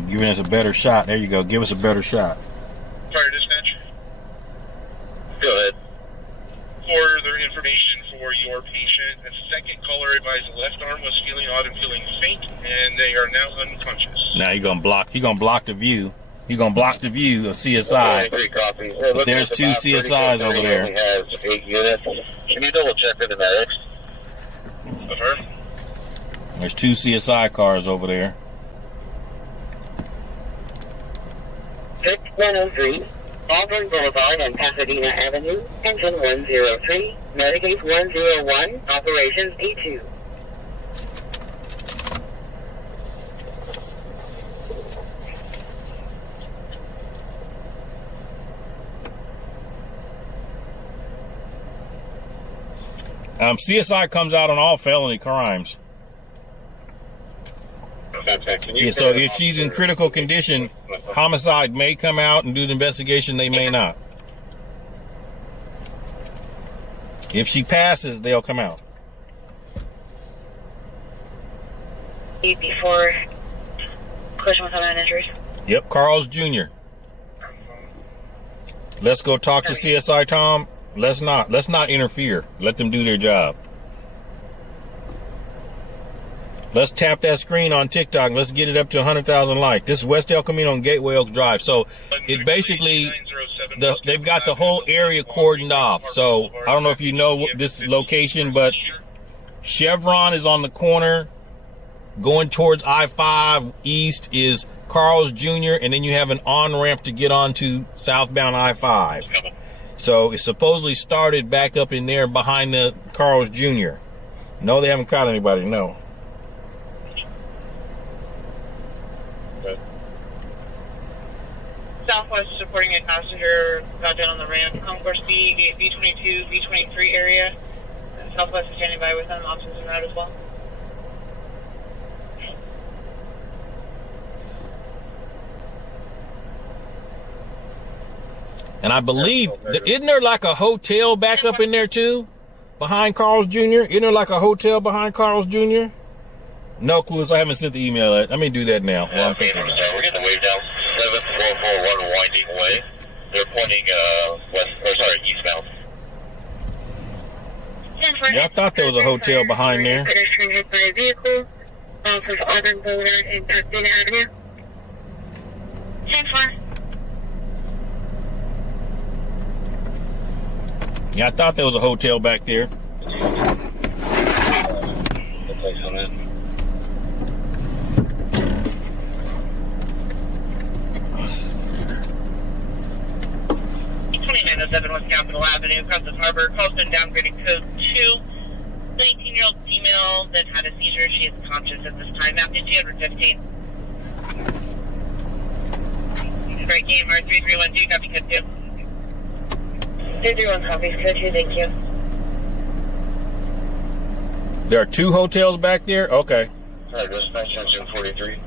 Giving us a better shot. There you go. Give us a better shot. Fire dispatch. Go ahead. Further information for your patient. A second caller advised the left arm was feeling odd and feeling faint, and they are now unconscious. Now you're gonna block the view. You're gonna block the view of CSI. But there's two CSIs over there. Only has 8 units. Can you double check for the medics? Affirm. There's two CSI cars over there. 6103, Auburn Boulevard and Pasadena Avenue, Engine 103, Medicaid 101, Operations E2. CSI comes out on all felony crimes. Yeah, so if she's in critical condition, homicide may come out and do the investigation, they may not. If she passes, they'll come out. Before collision with other injuries. Yep, Carl's Jr. Let's go talk to CSI Tom. Let's not interfere. Let them do their job. Let's tap that screen on TikTok. Let's get it up to 100,000 likes. This is West El Camino on Gateway Oaks Drive. So it basically, they've got the whole area cordoned off. So I don't know if you know this location, but Chevron is on the corner going towards I-5 east is Carl's Jr., and then you have an on-ramp to get onto southbound I-5. So it supposedly started back up in there behind the Carl's Jr. No, they haven't caught anybody, no. Southwest is reporting a passenger got down on the ramp. Concourse B, gate B22, B23 area. Southwest is standing by with them. Officers en route as well. And I believe, isn't there like a hotel back up in there too? Behind Carl's Jr.? Isn't there like a hotel behind Carl's Jr.? No clues. I haven't sent the email yet. Let me do that now. While I'm thinking about it. We're getting the wave down 7441 winding away. They're pointing eastbound. Yeah, I thought there was a hotel behind there. Pedestrian hit by a vehicle off of Auburn Boulevard and Pasadena Avenue. 10-4. Yeah, I thought there was a hotel back there. Looks like something. West Capitol Avenue, across the harbor. Call's been downgraded code 2. 19-year-old female that had a seizure. She is conscious at this time. Mapped 215. Great game, R3312, copy code 2. 331 copies, code 2, thank you. There are two hotels back there? Okay. Alright, dispatch engine 43.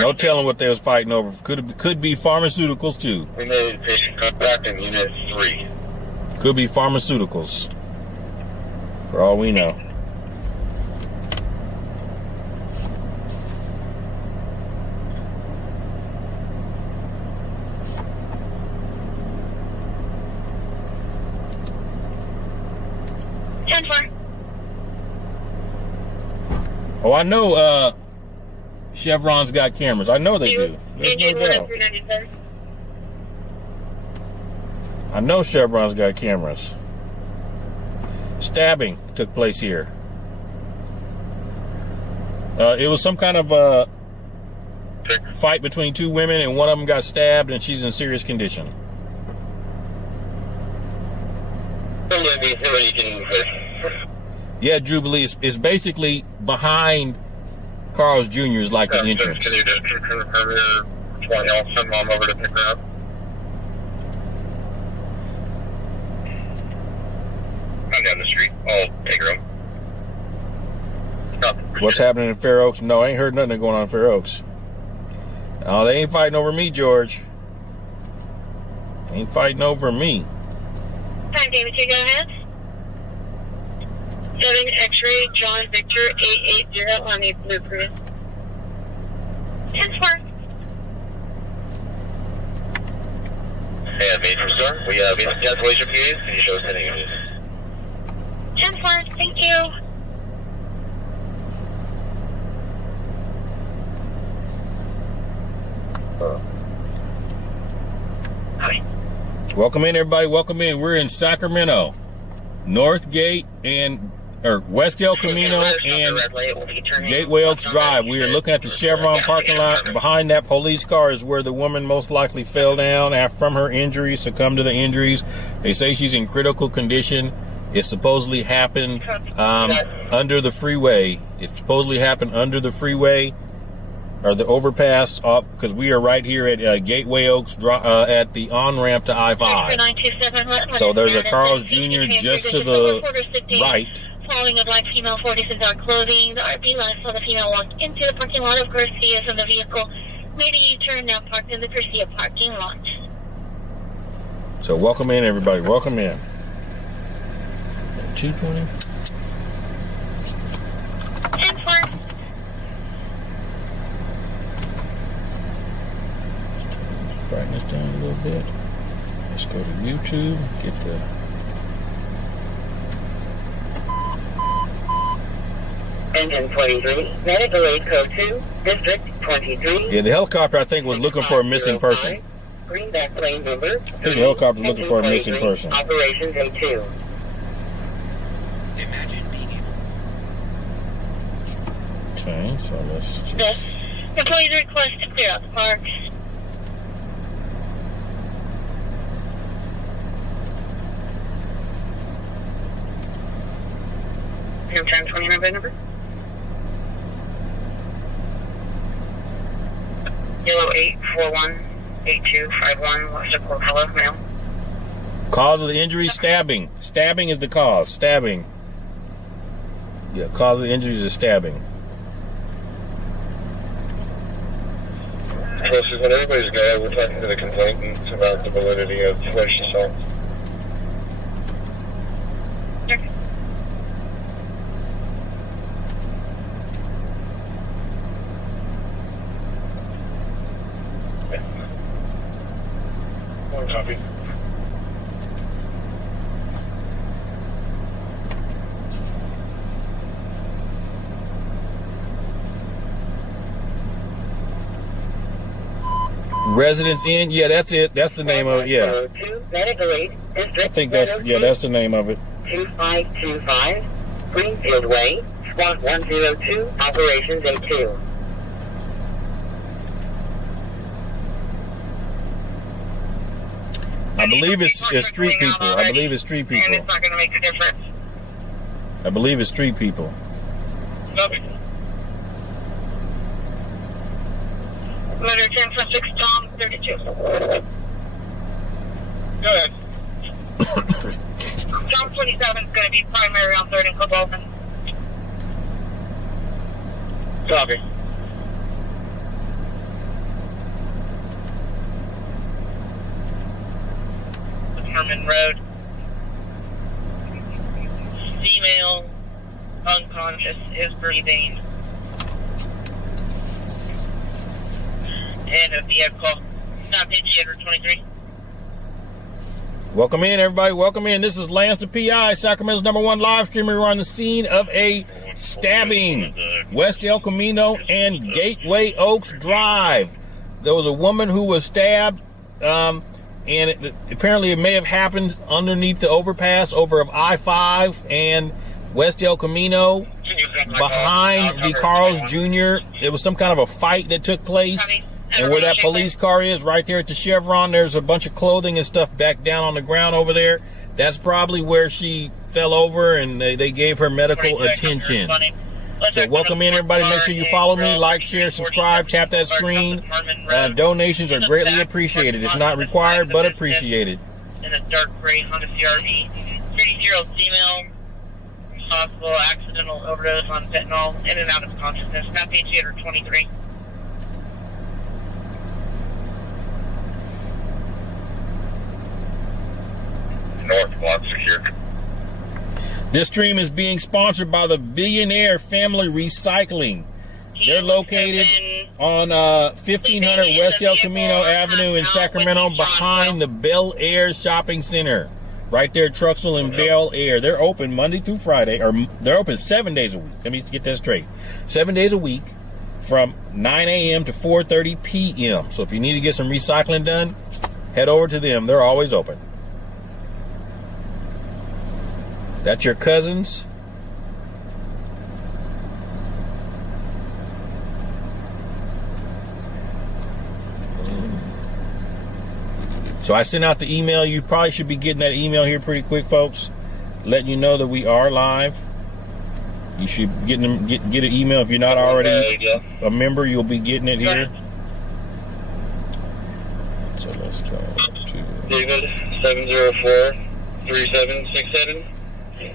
No telling what they was fighting over. Could be pharmaceuticals too. We made a patient contact in unit 3. Could be pharmaceuticals. For all we know. Oh, I know, Chevron's got cameras. I know they do. There's no doubt. I know Chevron's got cameras. Stabbing took place here. It was some kind of fight between two women, and one of them got stabbed, and she's in serious condition. Yeah, Jubilee is basically behind Carl's Jr. is like the entrance. Can you just confirm her? I'll send mom over to pick her up. I'm down the street. I'll take her home. What's happening in Fair Oaks? No, I ain't heard nothing going on in Fair Oaks. Oh, they ain't fighting over me, George. Ain't fighting over me. Time, David, you go ahead. 7 X-ray, John Victor 880 on a blue Prius. 10-4. Hey, Major Star. We have cancellation fees. Can you show us any images? 10-4, thank you. Hi. Welcome in, everybody. Welcome in. We're in Sacramento, North Gate or West El Camino and Gateway Oaks Drive. We are looking at the Chevron parking lot. Behind that police car is where the woman most likely fell down from her injuries, succumbed to the injuries. They say she's in critical condition. It supposedly happened under the freeway. It supposedly happened under the freeway or the overpass, because we are right here at Gateway Oaks at the on-ramp to I-5. So there's a Carl's Jr. just to the right. Following a black female, 46 dark clothing. The RP last saw the female walk into the parking lot of Garcia from the vehicle. Made a U-turn, now parked in the Garcia parking lot. So welcome in, everybody. Welcome in. 220. 10-4. Brighten this down a little bit. Let's go to YouTube. Get the... Engine 23, medical aid code 2, District 23. Yeah, the helicopter, I think, was looking for a missing person. Greenback lane number. I think the helicopter was looking for a missing person. Operations A2. Imagine being able. Okay, so let's just... Yes. Employees request to clear out the park. Time 29 by number. Yellow 8418251 West of Hello, male. Cause of the injury, stabbing. Stabbing is the cause. Stabbing. Yeah, cause of the injuries is stabbing. Well, when everybody's got, we're talking to the complainant about the validity of what she saw. Okay. One copy. Residence Inn. Yeah, that's it. That's the name of it. Yeah. Medical aid, District I think that's the name of it. 2525, Greenfield Way, Squad 102, Operations A2. I believe it's street people. I believe it's street And people. it's not going to make a difference. I believe it's street people. Okay. Letter 10 for 6, Tom 32. Go ahead. Tom 27 is going to be primary on 3rd and Cobalt. Copy. Herman Road. Female, unconscious, is breathing. And a vehicle. Not Theater 23. Welcome in, everybody. Welcome in. This is Lance the PI, Sacramento's #1 live streamer. We're on the scene of a stabbing. West El Camino and Gateway Oaks Drive. There was a woman who was stabbed, and apparently it may have happened underneath the overpass over of I-5 and West El Camino, behind the Carl's Jr. There was some kind of a fight that took place. And where that police car is, right there at the Chevron, there's a bunch of clothing and stuff back down on the ground over there. That's probably where she fell over, and they gave her medical attention. So welcome in, everybody. Make sure you follow me, like, share, subscribe, tap that screen. Donations are greatly appreciated. It's not required, but appreciated. In a dark gray Honda CRV. 30-year-old female. Possible accidental overdose on fentanyl. In and out of consciousness. Not Theater 23. North block secure. This stream is being sponsored by the Billionaire Family Recycling. They're located on 1500 West El Camino Avenue in Sacramento, behind the BelAir Shopping Center. Right there, Truxell and BelAir. They're open Monday through Friday, or they're open 7 days a week. Let me get that straight. 7 days a week from 9 a.m. to 4:30 p.m. So if you need to get some recycling done, head over to them. They're always open. That's your cousins. So I sent out the email. You probably should be getting that email here pretty quick, folks, letting you know that we are live. You should get an email if you're not already a member. You'll be getting it here. So let's go to David 704-3767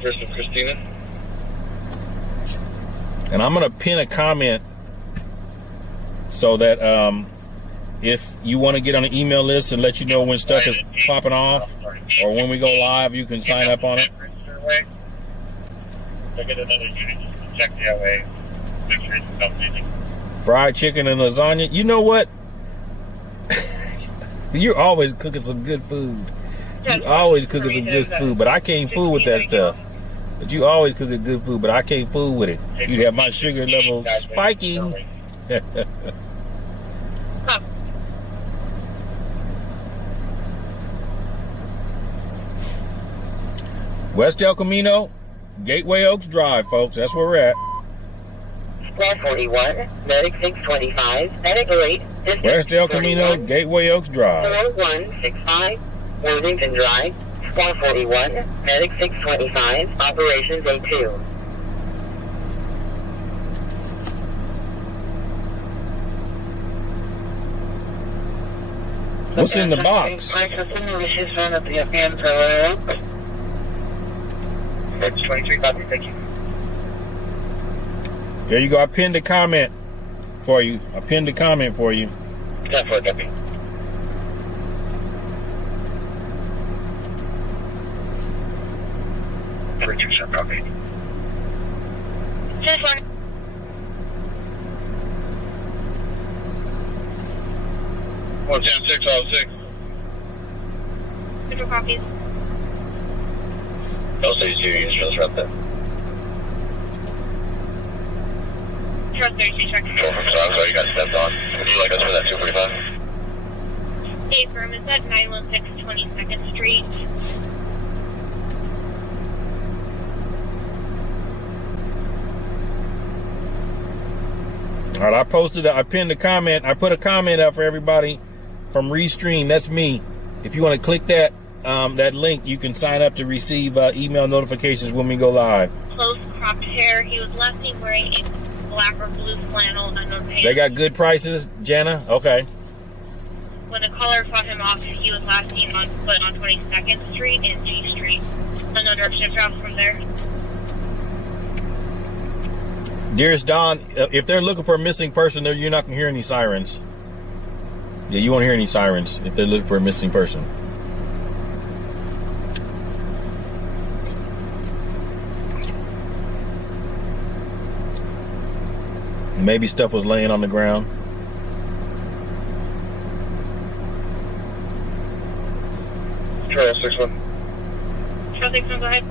versus Christina. And I'm going to pin a comment so that if you want to get on the email list and let you know when stuff is popping off or when we go live, you can sign up on it. Check the LA. Fried chicken and lasagna. You know what? You're always cooking some good food. You always cooking some good food, but I can't fool with that stuff. But you always cooking good food, but I can't fool with it. You have my sugar level spiking. West El Camino, Gateway Oaks Drive, folks. That's where we're at. 1241, Medic 625, Medic 08, West El Camino, Gateway Oaks Drive. 4165, Worthington Drive, 1241, Medic 625, Operations A2. What's in the box? That's 23 copy, thank you. There you go. I pinned a comment for you. 10-4 copy. Copy. 10-4. Well, 10-6, all 6. Central copies. I'll say you use just right there. Trust 36 Control from South, so you got stepped on. Would you like us for that 245? Hey, firm, is that 916 22nd Street? All right, I pinned a comment. I put a comment up for everybody from Restream. That's me. If you want to click that link, you can sign up to receive email notifications when we go live. Close cropped hair. He was last seen wearing a black or blue flannel, unknown pants. They got good prices, Jana? Okay. When the caller fought him off, he was last seen on foot on 22nd Street and G Street. Unknown direction of travel from there. Dearest Don, if they're looking for a missing person, you're not going to hear any sirens. Yeah, you won't hear any sirens if they're looking for a missing person. Maybe stuff was laying on the ground. Trail 6-1. Trail 6-1, go ahead.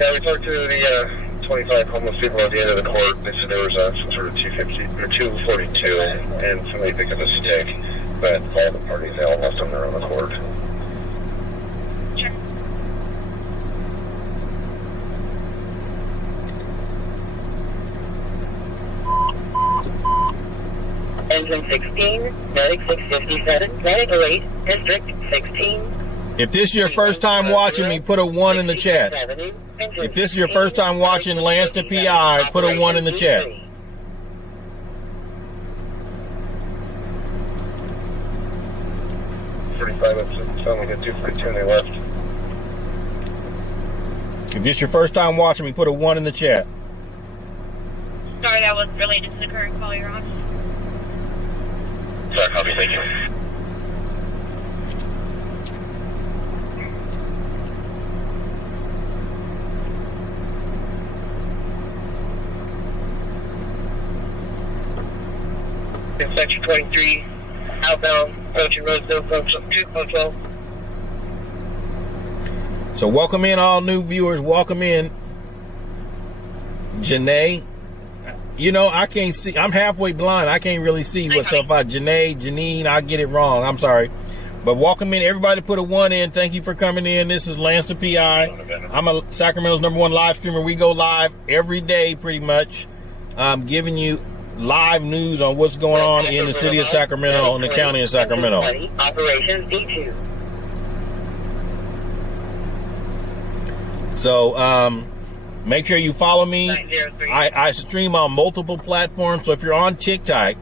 Yeah, we talked to the 25 homeless people at the end of the court. They said there was some sort of 250 or 242, and somebody picked up a stick. But all the parties, they all left them there on the court. Sure. Engine 16, Medic 657, Medic 08, District 16. If this is your first time watching me, put a 1 in the chat. If this is your first time watching Lance the PI, put a 1 in the chat. It sounded like a 242 and they left. If this is your first time watching me, put a 1 in the chat. Sorry, that was related to the current call you're on. Sorry, copy, thank you. In section 23, outbound, approaching Rosedale, 212. So welcome in all new viewers. Welcome in. Janae. You know, I can't see. I'm halfway blind. I can't really see what's up. Janae, Janine, I get it wrong. I'm sorry. But welcome in. Everybody put a 1 in. Thank you for coming in. This is Lance the PI. I'm a Sacramento's #1 live streamer. We go live every day pretty much. Giving you live news on what's going on in the city of Sacramento and the county of Sacramento. Operations D2. So, make sure you follow me. I stream on multiple platforms. So if you're on TikTok,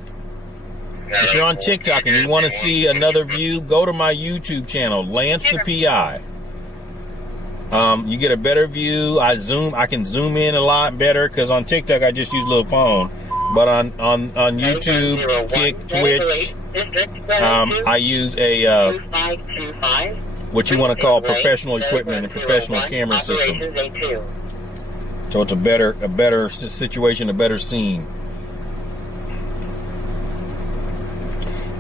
and you want to see another view, go to my YouTube channel, Lance the PI. You get a better view. I can zoom in a lot better because on TikTok I just use a little phone. But on YouTube, Kick, Twitch, I use a what you want to call professional equipment and professional camera system. So it's a better situation, a better scene.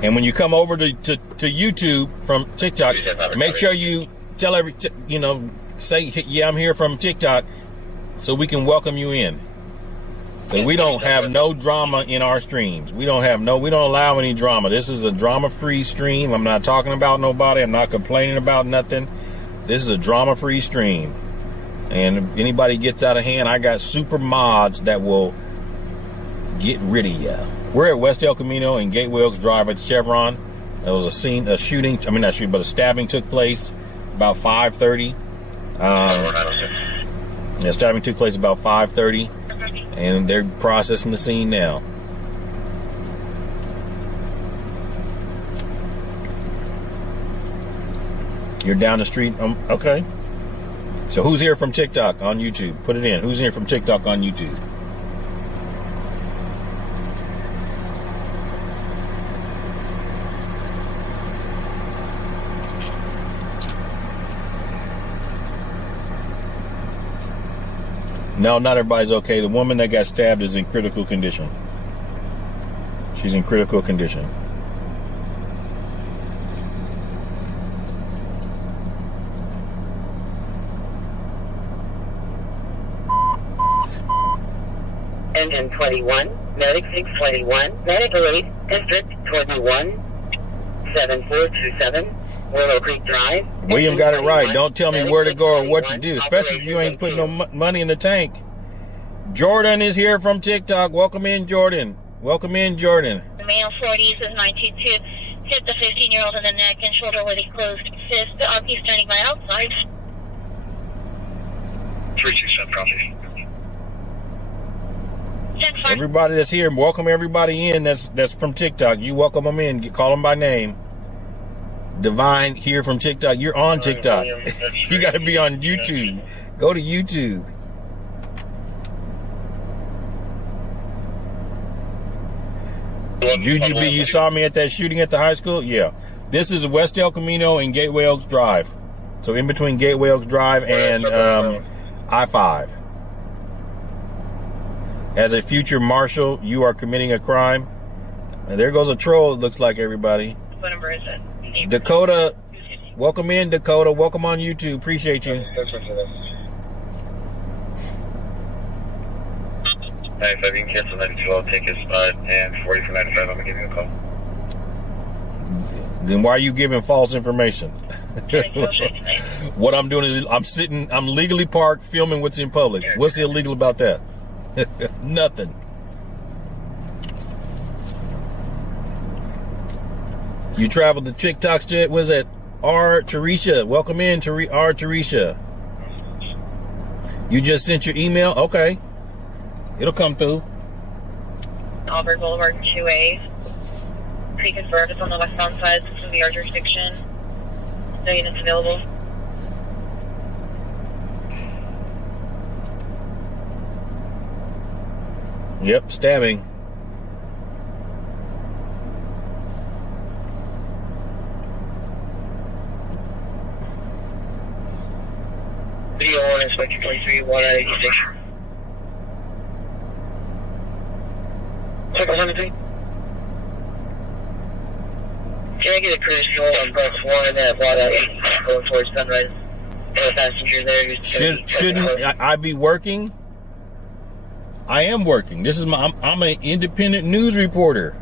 And when you come over to YouTube from TikTok, make sure you tell say, yeah, I'm here from TikTok, so we can welcome you in. Because we don't have no drama in our streams. We don't allow any drama. This is a drama-free stream. I'm not talking about nobody. I'm not complaining about nothing. This is a drama-free stream. And if anybody gets out of hand, I got super mods that will get rid of you. We're at West El Camino and Gateway Oaks Drive at the Chevron. There was a stabbing took place about 5:30. Stabbing took place about 5:30, and they're processing the scene now. You're down the street. Okay. So who's here from TikTok on YouTube? Put it in. Who's here from TikTok on YouTube? No, not everybody's okay. The woman that got stabbed is in critical condition. She's in critical condition. Engine 21, Medic 621, Medical 8, District 21, 7427, Willow Creek Drive. William got it right. Don't tell me where to go or what to do, especially if you ain't putting no money in the tank. Jordan is here from TikTok. Welcome in, Jordan. Welcome in, Jordan. The male 40s is 922. Hit the 15-year-old in the neck and shoulder with a closed fist. He's standing by outside. 327 copy. Everybody that's here, welcome everybody in that's from TikTok. You welcome them in. You call them by name. Divine here from TikTok. You're on TikTok. You got to be on YouTube. Go to YouTube. Juju B, you saw me at that shooting at the high school? Yeah. This is West El Camino and Gateway Oaks Drive. So in between Gateway Oaks Drive and I-5. As a future marshal, you are committing a crime. And there goes a troll, it looks like, everybody. What number is it? Dakota, welcome in, Dakota. Welcome on YouTube. Appreciate you. 95, you can cancel 92. I'll take his spot, and 40 for 95. I'm going to give you a call. Then why are you giving false information? What I'm doing is I'm legally parked filming what's in public. What's illegal about that? Nothing. You traveled to TikTok's jet. Was it R. Teresha? Welcome in, R. Teresha. You just sent your email? Okay. It'll come through. Auburn Boulevard 2A. Pre-confirmed. It's on the westbound side. This will be our jurisdiction. No units available. Yep, stabbing. Video 1, Inspector 23, 186. Check 103. Can I get a cruise fuel on bus 1 at Water 8 going towards Sunrise? And a passenger there. Shouldn't I be working? I am working. This is I'm an independent news reporter.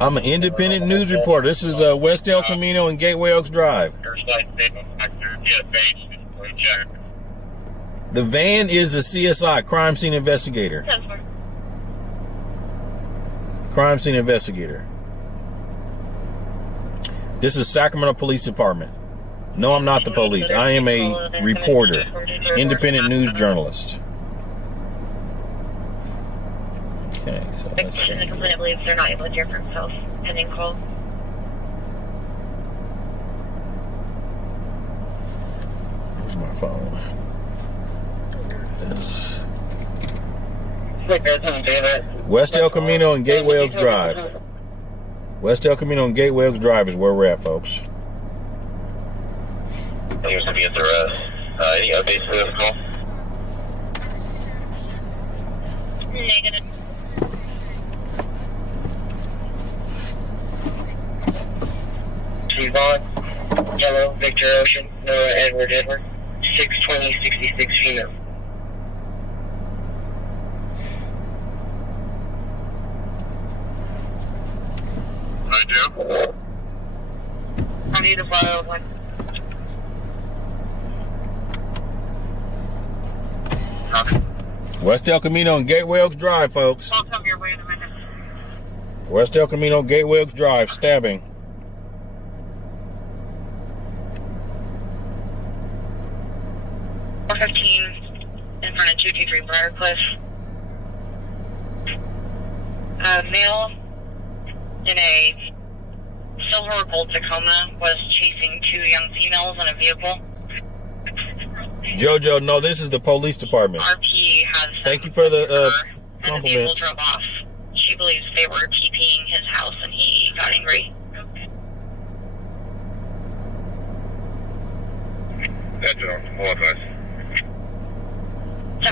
I'm an independent news reporter. This is West El Camino and Gateway Oaks Drive. The van is a CSI, crime scene investigator. Crime scene investigator. This is Sacramento Police Department. No, I'm not the police. I am a reporter, independent news journalist. Okay, so let's see. The complainant believes they're not able to hear for themselves. Pending call. Where's my phone? There it is. West El Camino and Gateway Oaks Drive. West El Camino and Gateway Oaks Drive is where we're at, folks. Here's to be at the any updates for this call? Negative. Vaughn, Yellow, Victor Ocean, Noah, Edward, 62066 female. I do. I need to file one. West El Camino and Gateway Oaks Drive, folks. I'll come your way in a minute. West El Camino, Gateway Oaks Drive, stabbing. .415 in front of 223 Briarcliff. A male in a silver or gold Tacoma was chasing two young females in a vehicle. Jojo, no, this is the police department. RP has Thank you for the and the vehicle compliments. drove off. She believes they were TPing his house and he got angry. That's it. Hold on, guys.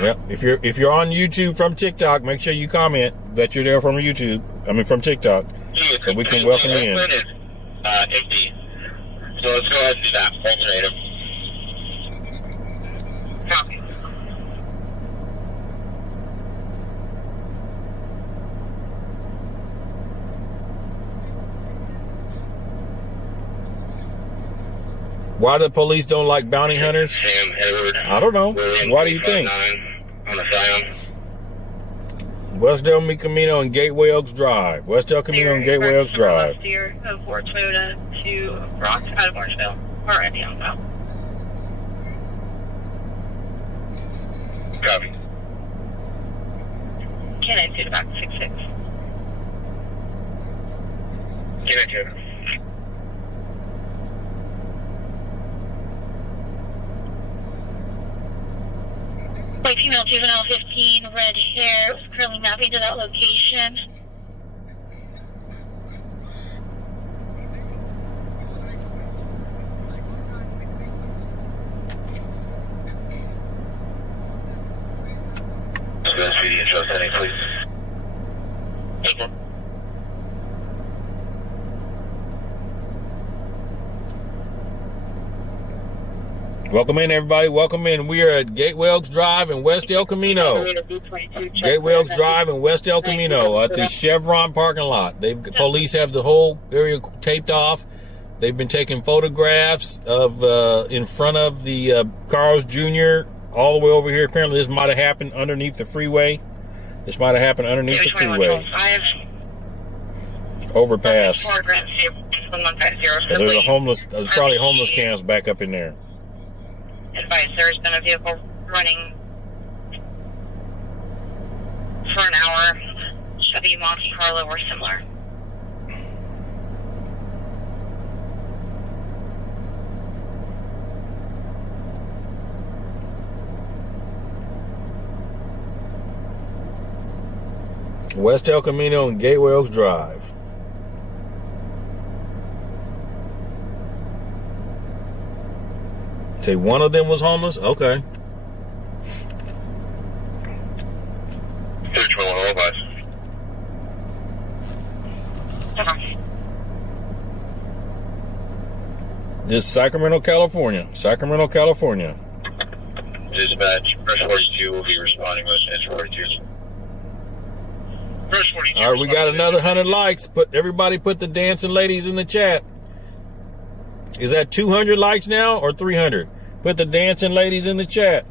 Yep. If you're on YouTube from TikTok, make sure you comment that you're there from YouTube. I mean from TikTok, so we can welcome you in. Is empty. So let's go ahead and do that. Fulminate him. Copy. Why the police don't like bounty hunters? Sam, Edward. I don't know. William, Why do you think? 359 on the Zion. West El Camino and Gateway Oaks Drive. West El Camino and Gateway Oaks Drive. Last year, 04 Toyota to Brock out of Orangeville. Or Indiana. Copy. Canine to the back 66. Get it, Taylor. White female juvenile 15, red hair, was currently mapping to that location. Let's go speedy intro setting, please. Thank you. Welcome in, everybody. Welcome in. We are at Gateway Oaks Drive and West El Camino. Gateway Oaks Drive and West El Camino at the Chevron parking lot. Police have the whole area taped off. They've been taking photographs of in front of the Carl's Jr. all the way over here. Apparently, this might have happened underneath the freeway. This might have happened underneath the freeway. Overpass. There's a homeless. There's probably homeless camps back up in there. Advice, there's been a vehicle running for an hour. Chevy Monte Carlo or similar. West El Camino and Gateway Oaks Drive. Say one of them was homeless? Okay. Which one will bus? This is Sacramento, California. Sacramento, California. Dispatch, Brush 42 will be responding with Edge 42. Brush 42. All right, we got another 100 likes. Everybody put the dancing ladies in the chat. Is that 200 likes now or 300? Put the dancing ladies in the chat.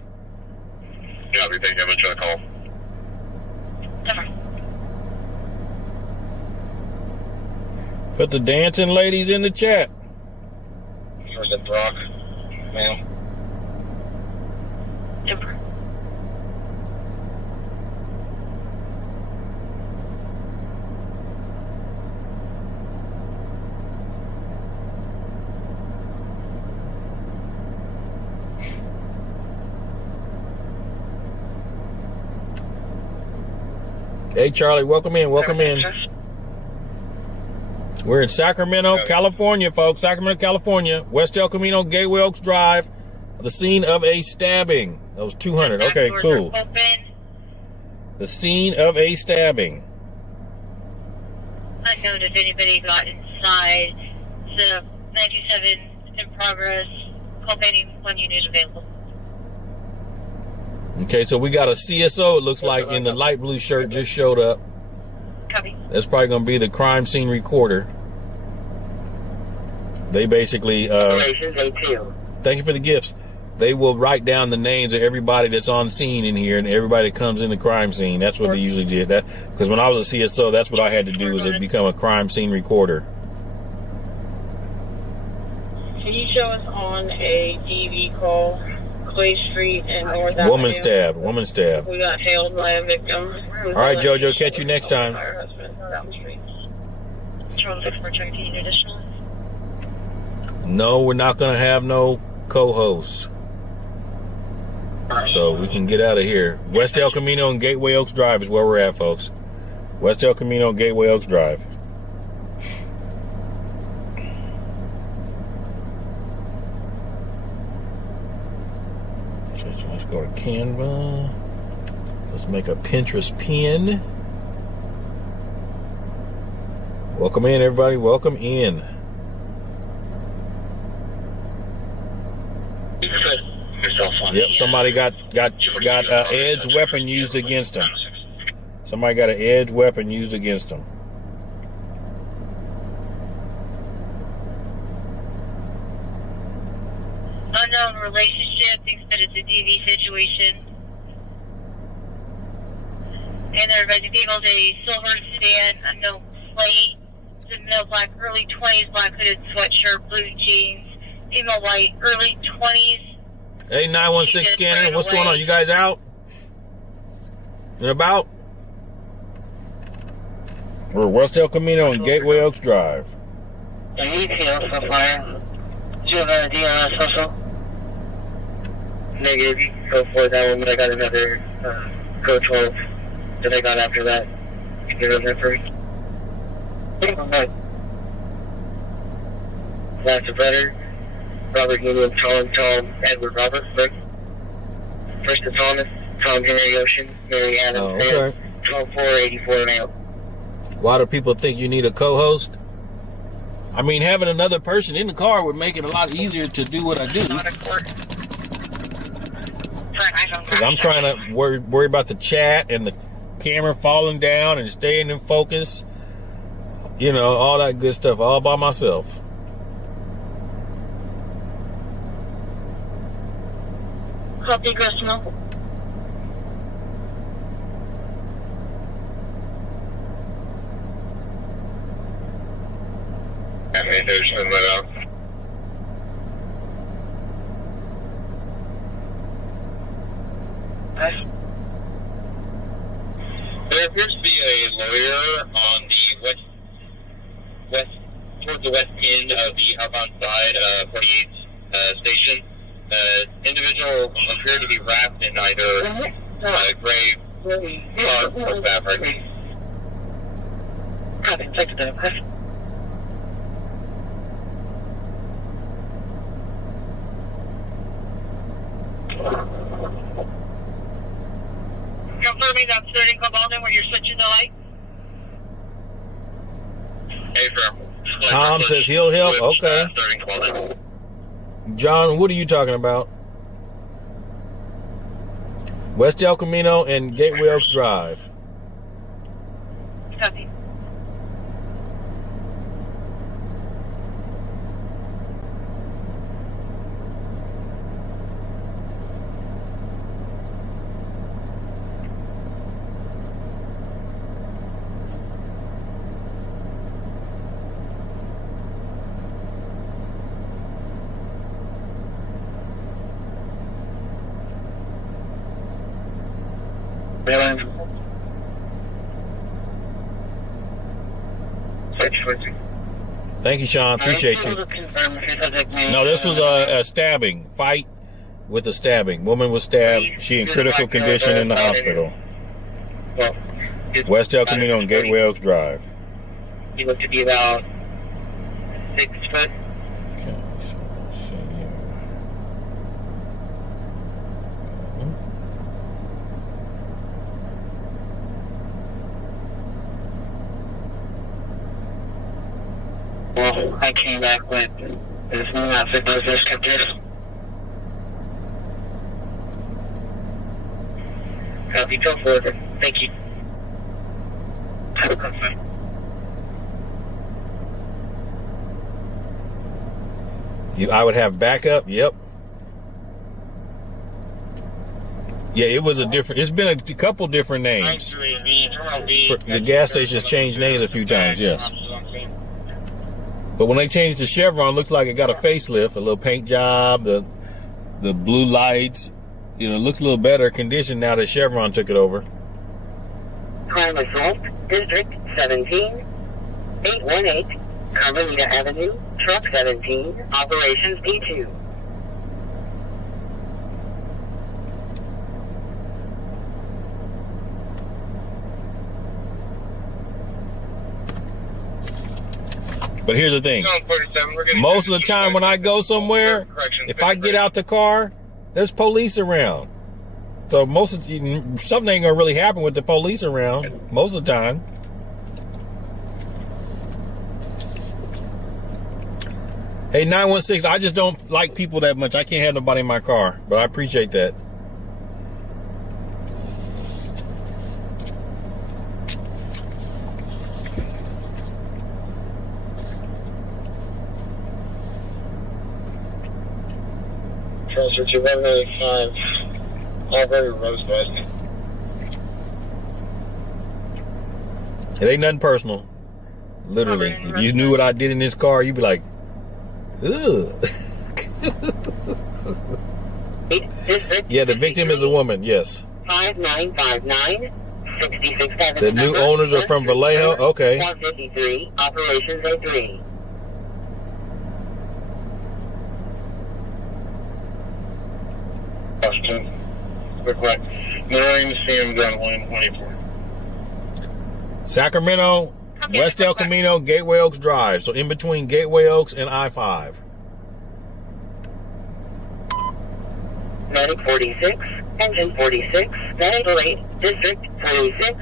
Yeah, we think I'm going to call. Put the dancing ladies in the chat. Was it Brock? Ma'am. Hey, Charlie, welcome in. Welcome in. We're in Sacramento, California, folks. Sacramento, California. West El Camino, Gateway Oaks Drive. The scene of a stabbing. That was 200. Okay, cool. The scene of a stabbing. Unknown if anybody got inside. So 97 in progress. Call anyone you need available. Okay, so we got a CSO, it looks like, in the light blue shirt just showed up. Copy. That's probably going to be the crime scene recorder. They basically, thank you for the gifts. they will write down the names of everybody that's on scene in here and everybody that comes in the crime scene. That's what they usually did. That because when I was a CSO, that's what I had to do was to become a crime scene recorder. Can you show us on a DV call, Clay Street and North Avenue? Woman stab. We got hailed by a victim. All right, JoJo, catch you next time. Her husband down the street. Charles 642, do you need additional? No, we're not going to have no co-hosts. So we can get out of here. West El Camino and Gateway Oaks Drive is where we're at, folks. West El Camino and Gateway Oaks Drive. Let's go to Canva. Let's make a Pinterest pin. Welcome in, everybody. Welcome in. Yep, somebody got an edged weapon used against him. Somebody got an edged weapon used against him. Unknown relationship, thinks that it's a DV situation. And they're advising vehicles, a silver sedan, unknown plate, male black, early 20s, black hooded sweatshirt, blue jeans, female white, early 20s. Hey, 916 scanner, what's going on? You guys out and about? We're West El Camino and Gateway Oaks Drive. ETA so far. Do you have a DLS social? Negative. You can go for that one, but I got another Go 12 that I got after that. You can get it there for me. Lots of better. Robert William, Tom, Edward Robert, right? First to Thomas, Tom Henry Ocean, Mary Adams, okay. 12484 male. Why do people think you need a co-host? I mean, having another person in the car would make it a lot easier to do what I do. Because I'm trying to worry about the chat and the camera falling down and staying in focus. You know, all that good stuff all by myself. Copy, Grosmo. There's some there appears to be a lawyer on the west towards the west end of the outbound side, 48th station. Individual appeared to be wrapped in either gray tarp or fabric. Copy, take it down. Confirming that starting Cobaldon where you're switching the light. Hey, firm. Tom says he'll help. Okay. Starting Cobaldon. John, what are you talking about? West El Camino and Gateway Oaks Drive. Copy. Thank you, Sean. Appreciate you. No, this was a stabbing fight with a stabbing. Woman was stabbed. She in critical condition in the hospital. West El Camino and Gateway Oaks Drive. He looked to be about 6 foot. Well, I came back with this new outfit, those descriptors. Copy, go forward. Thank you. Have a good one. I would have backup. Yep. Yeah, it was a different. It's been a couple different names. The gas stations changed names a few times. Yes. But when they changed it to Chevron, it looks like it got a facelift, a little paint job, the blue lights. You know, it looks a little better condition now that Chevron took it over. Crime assault, District 17, 818, Carmelita Avenue, Truck 17, Operations D2. But here's the thing. Most of the time when I go somewhere, if I get out the car, there's police around. So something ain't gonna really happen with the police around most of the time. Hey, 916, I just don't like people that much. I can't have nobody in my car, but I appreciate that. Transfer to 185 Auburn Rosebud. It ain't nothing personal. Literally. If you knew what I did in this car, you'd be like, ugh. Yeah, the victim is a woman, yes. 5959 66 The new owners are from Vallejo? Okay. 153, Operations A3. Austin. Quick one. Mirroring the same gun 124. Sacramento, West El Camino, Gateway Oaks Drive. So in between Gateway Oaks and I-5. Medic 46, Engine 46, Medical 8, District 46,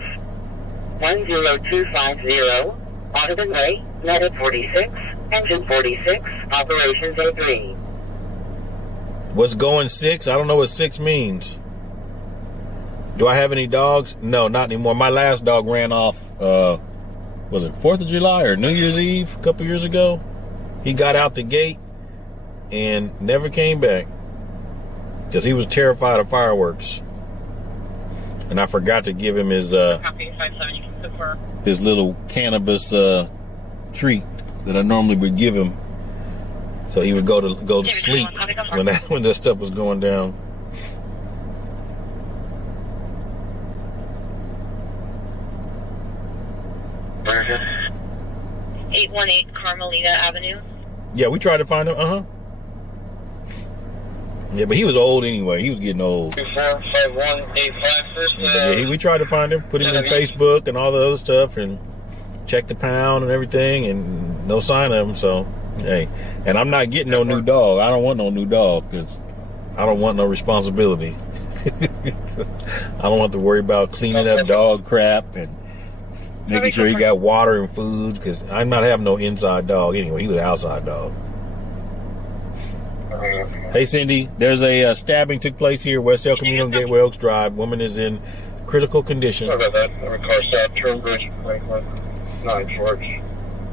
10250, Audubon Way, Medic 46, Engine 46, Operations A3. What's going 6? I don't know what 6 means. Do I have any dogs? No, not anymore. My last dog ran off, was it 4th of July or New Year's Eve a couple years ago? He got out the gate and never came back because he was terrified of fireworks. And I forgot to give him his little cannabis treat that I normally would give him, so he would go to sleep when that stuff was going down. Version 818 Carmelita Avenue. Yeah, we tried to find him. Yeah, but he was old anyway. He was getting old. 245185 first. Yeah, we tried to find him, put him in Facebook and all the other stuff, and check the pound and everything, and no sign of him. So, hey, and I'm not getting no new dog. I don't want no new dog because I don't want no responsibility. I don't have to worry about cleaning up dog crap and making sure he got water and food, because I'm not having no inside dog anyway. He was an outside dog. Hey, Cindy, there's a stabbing took place here, West El Camino, Gateway Oaks Drive. Woman is in critical condition. Sorry about that. I'm car stop, Turn Bridge, 9 George,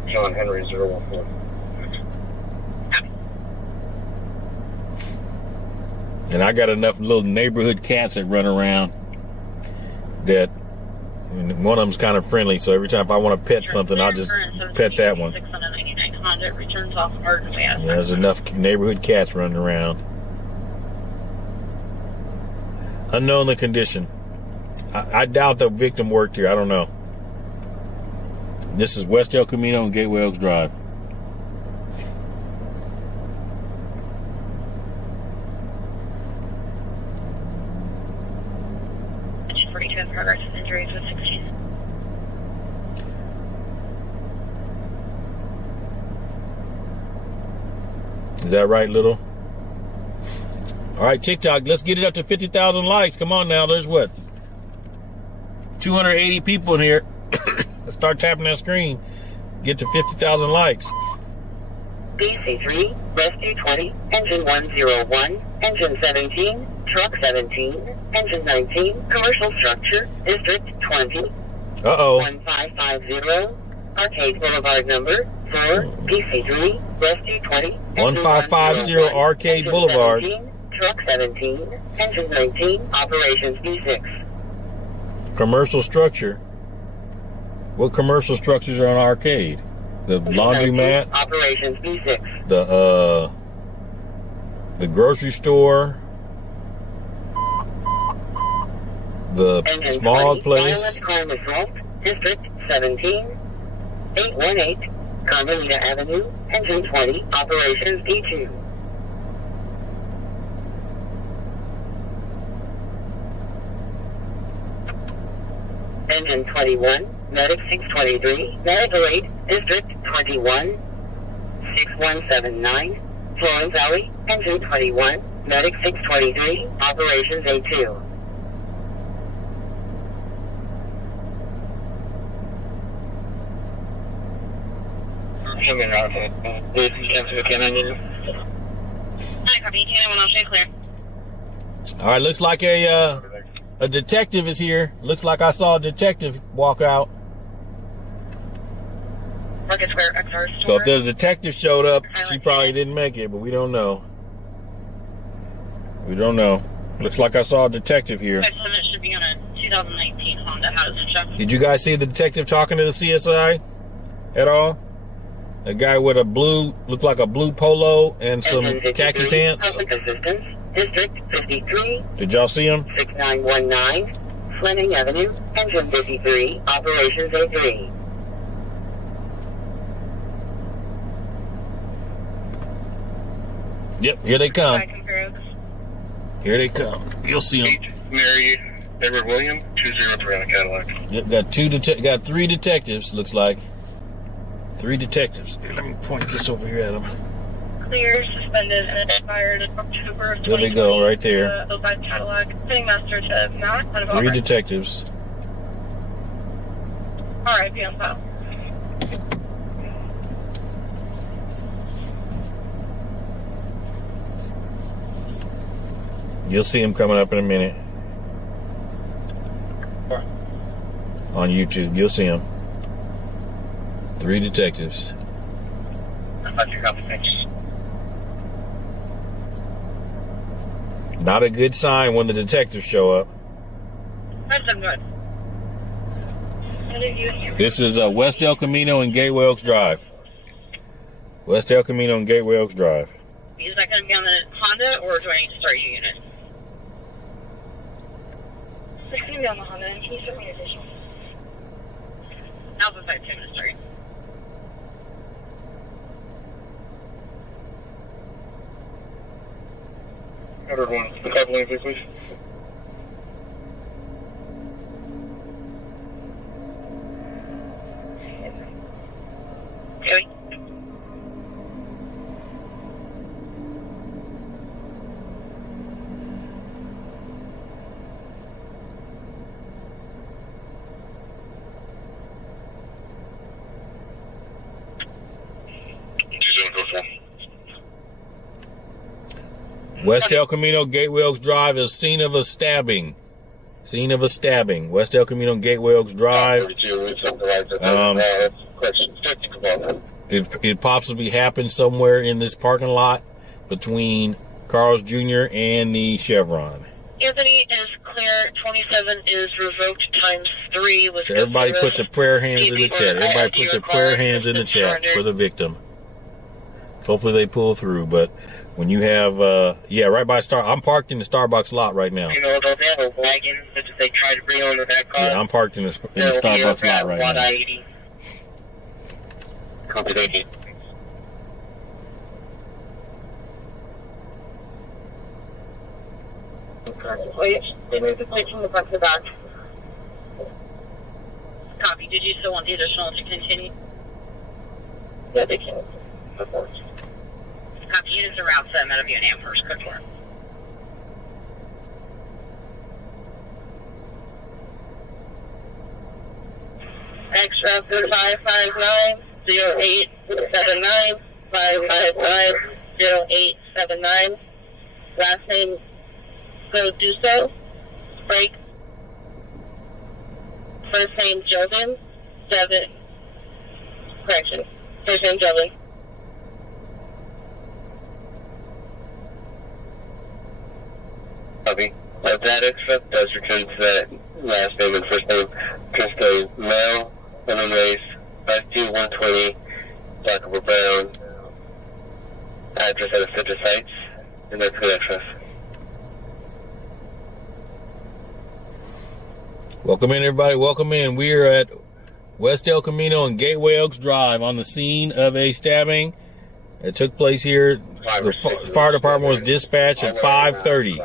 John Henry 014. And I got enough little neighborhood cats that run around that one of them's kind of friendly, so every time if I want to pet something, I'll just pet that one. Yeah, there's enough neighborhood cats running around. Unknown the condition. I doubt the victim worked here. I don't know. This is West El Camino and Gateway Oaks Drive. Progress injuries with 16. Is that right, little? All right, TikTok, let's get it up to 50,000 likes. Come on now, there's what? 280 people in here. Let's start tapping that screen. Get to 50,000 likes. BC3, Rescue 20, Engine 101, Engine 17, Truck 17, Engine 19, Commercial Structure, District 20. Uh-oh. 1550, Arcade Boulevard number 4, PC3, Rescue 20. 1550 Arcade Boulevard. 17, Truck 17, Engine 19, Operations B6. Commercial structure. What commercial structures are on arcade? The laundromat, Operations B6. the grocery store, the Engine small 20, place. Violent crime assault, District 17, 818, Carmelita Avenue, Engine 20, Operations B2. Engine 21, Medic 623, Medical 8, District 21, 6179, Florence Valley, Engine 21, Medic 623, Operations A2. Hi, copy. Cannon 103, clear. All right, looks like a detective is here. Looks like I saw a detective walk out. Market Square, XR So store. if the detective showed up, she probably didn't make it, but we don't know. We don't know. Looks like I saw a detective here. Price limit should be on a 2019 Honda. How does it check? Did you guys see the detective talking to the CSI at all? A guy with a blue, looked like a blue polo and some Engine khaki 53, pants. Public Assistance, District 53, Did y'all see him? 6919, Fleming Avenue, Engine 53, Operations A3. Yep, here they come. Hi, compare. Here they come. You'll see them. Mary Edward William, 203 on a Cadillac. Yep, got three detectives, looks like. 3 detectives. Here, let me point this over here at them. Clear, suspended, and expired in October of There they go, right there. 05 Cadillac. Sitting master to Matt. 3 detectives. All right, be on file. You'll see him coming up in a minute. On YouTube, you'll see him. 3 detectives. Not a good sign when the detectives show up. That's a good. This is West El Camino and Gateway Oaks Drive. West El Camino and Gateway Oaks Drive. Is that going to be on the Honda, or do I need to start your unit? It's going to be on the Honda. Can you send me additional? Alpha 5 2 minutes, sorry. Edward 1, the couple lane, please. Okay. West El Camino, Gateway Oaks Drive is scene of a stabbing. Scene of a stabbing. West El Camino, Gateway Oaks Drive. It possibly happened somewhere in this parking lot between Carl's Jr. and the Chevron. Anthony is clear. 27 is revoked times 3. Was So everybody put the prayer hands in the chat. Everybody put the prayer hands in the chat for the victim. Hopefully they pull through, but when you have, right by I'm parked in the Starbucks lot right now. You know, don't they have a wagon that they try to bring onto that car? Yeah, I'm parked in the Starbucks lot right now. I-80. Copy that. They moved the plate from the front to the back. Copy. Did you still want the additional to continue? Yeah, they can. Copy. Units are route 7 out of Billionaire first. Code 4. Extra 559 0879 555 0879. Last name Goduso. Break. First name Jovin. Devin. Correction. First name Jovin. Copy. That except does return to that last name and first name. Just a male, woman race, 5'2", 120, black over brown. Address at a Citrus Heights, and that's good access. Welcome in, everybody. Welcome in. We are at West El Camino and Gateway Oaks Drive on the scene of a stabbing. It took place here. The fire department was dispatched at 5:30.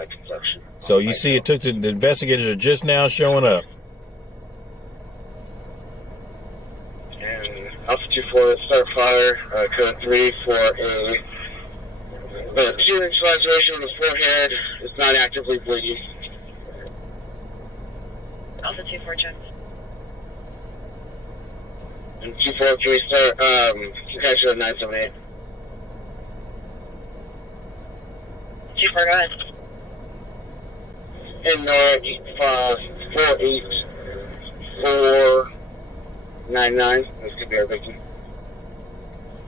So you see, it took the investigators are just now showing up. And Alpha 24, start fire, code 3 for a 2-inch laceration on the forehead. It's not actively bleeding. Alpha 24 check. And 2-4, can we start, concussion at 978? 24, go ahead. And 48499. This could be our victim.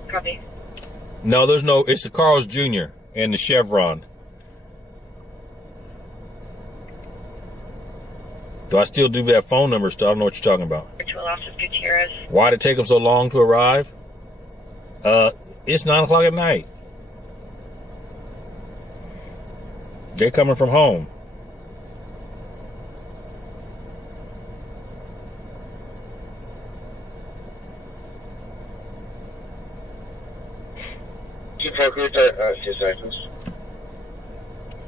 Copy. No, there's no. It's the Carl's Jr. and the Chevron. Do I still do that phone number stuff? I don't know what you're talking about. Virtual Office Gutierrez. Why did it take them so long to arrive? It's 9 o'clock at night. They're coming from home.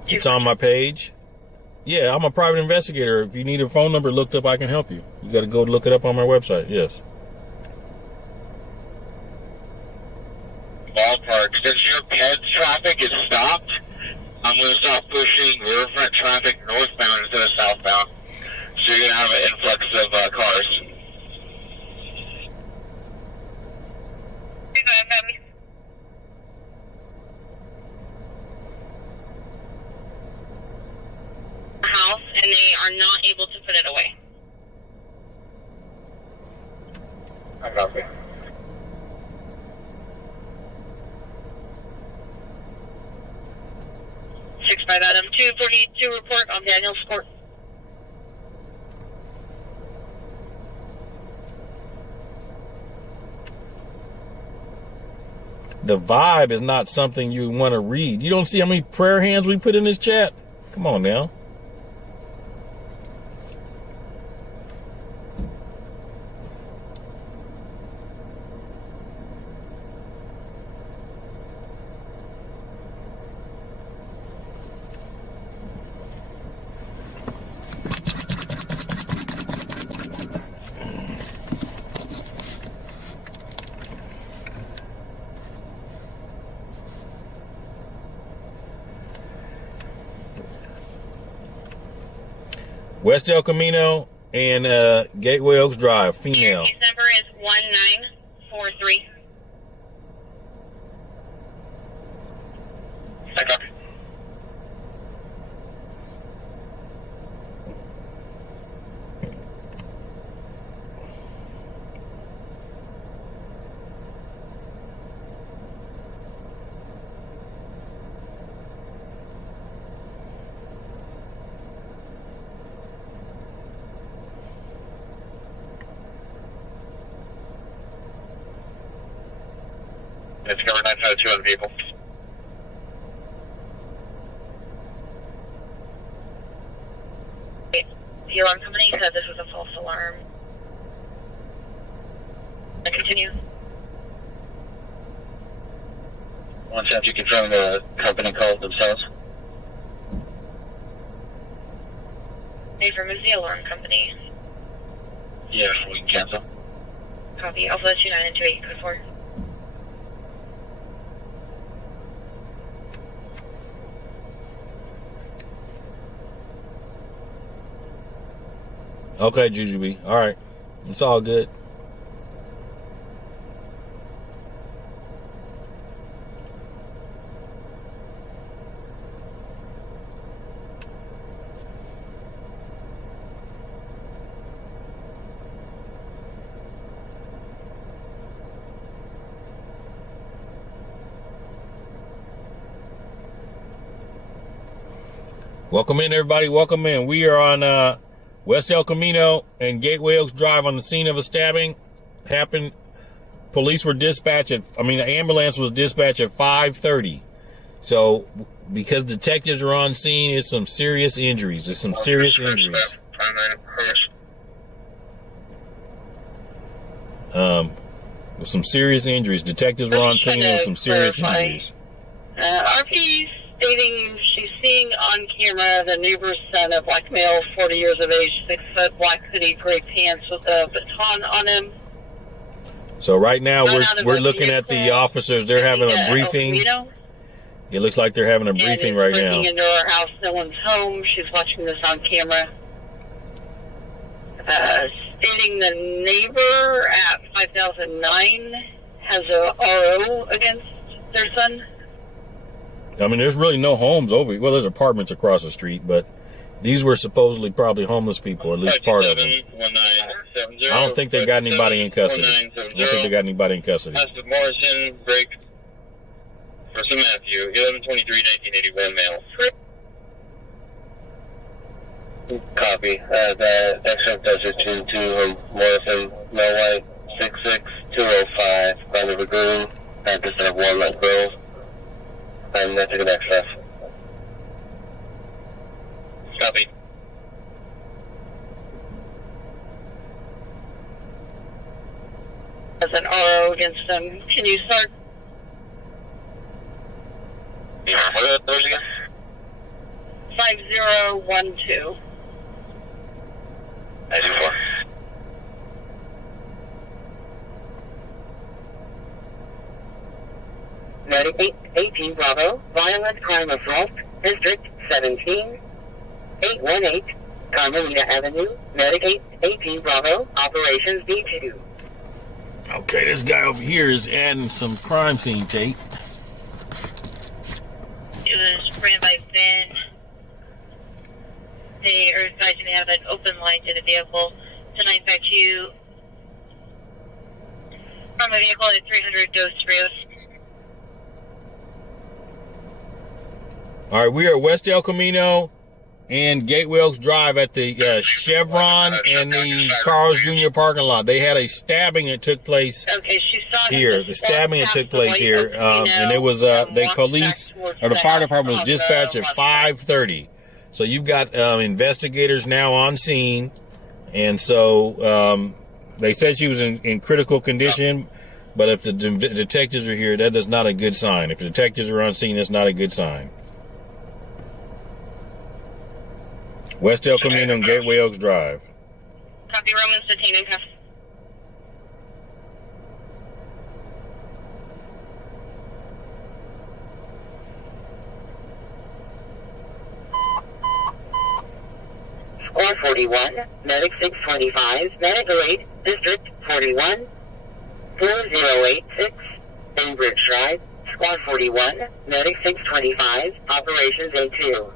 It's on my page. Yeah, I'm a private investigator. If you need a phone number looked up, I can help you. You got to go look it up on my website. Yes. Ballpark. Since your PED traffic is stopped, I'm going to stop pushing riverfront traffic northbound instead of southbound. So you're going to have an influx of cars. House, and they are not able to put it away. I copy. Six five Adam 242 report on Daniel's Court. The vibe is not something you want to read. You don't see how many prayer hands we put in this chat? Come on now. West El Camino and Gateway Oaks Drive, female. His number is 1943. I copy. It's covered 952 on the vehicle. The alarm company said this was a false alarm. I continue. One chance you confirm the company called themselves. Affirm is the alarm company. Yeah, we can cancel. Copy. Alpha 29 and 28, code 4. Okay, Jujubee. All right. It's all good. Welcome in, everybody. Welcome in. We are on West El Camino and Gateway Oaks Drive on the scene of a stabbing. Happened. Police were dispatched the ambulance was dispatched at 5:30. So, because detectives are on scene, it's some serious injuries. With some serious injuries. Detectives were on scene with some serious injuries. RP stating she's seeing on camera the neighbor's son, a black male, 40 years of age, 6 foot, black hoodie, gray pants with a baton on him. So right now we're looking at the officers. They're having a briefing. It looks like they're having a briefing right now. Breaking into her house, no one's home. She's watching this on camera. Stating the neighbor at 5009 has a RO against their son. I mean, there's really no homes over. Well, there's apartments across the street, but these were supposedly probably homeless people, or at least part of them. I don't think they got anybody in custody. That's the Morrison break for St. Matthew, 11/23/1981 mail. Copy. The extract does it to Morrison, no white, 66205, by the Lagoon, instead of Walnut Grove. And that's a good extra. Copy. As an RO against them. Can you start? What are those again? 5012. 924. Medic 18 Bravo, violent crime assault, District 17, 818, Carmelita Avenue, Medic 18 Bravo, Operations B2. Okay, this guy over here is adding some crime scene tape. It was ran by Ben. They are advising to have an open line to the vehicle. Tonight back to you. From a vehicle at 300 Ghost Road. All right, we are West El Camino and Gateway Oaks Drive at the Chevron and the Carl's Jr. parking lot. They had a stabbing that took place here. The stabbing that took place here, and it was the police or the fire department was dispatched at 5:30. So you've got investigators now on scene, and so they said she was in critical condition. But if the detectives are here, that is not a good sign. If the detectives are on scene, that's not a good sign. West El Camino and Gateway Oaks Drive. Copy. Romans detained in cuffs. Squad 41, Medic 625, Medic 08, District 41, 4086, Bainbridge Drive, Squad 41, Medic 625, Operations A2.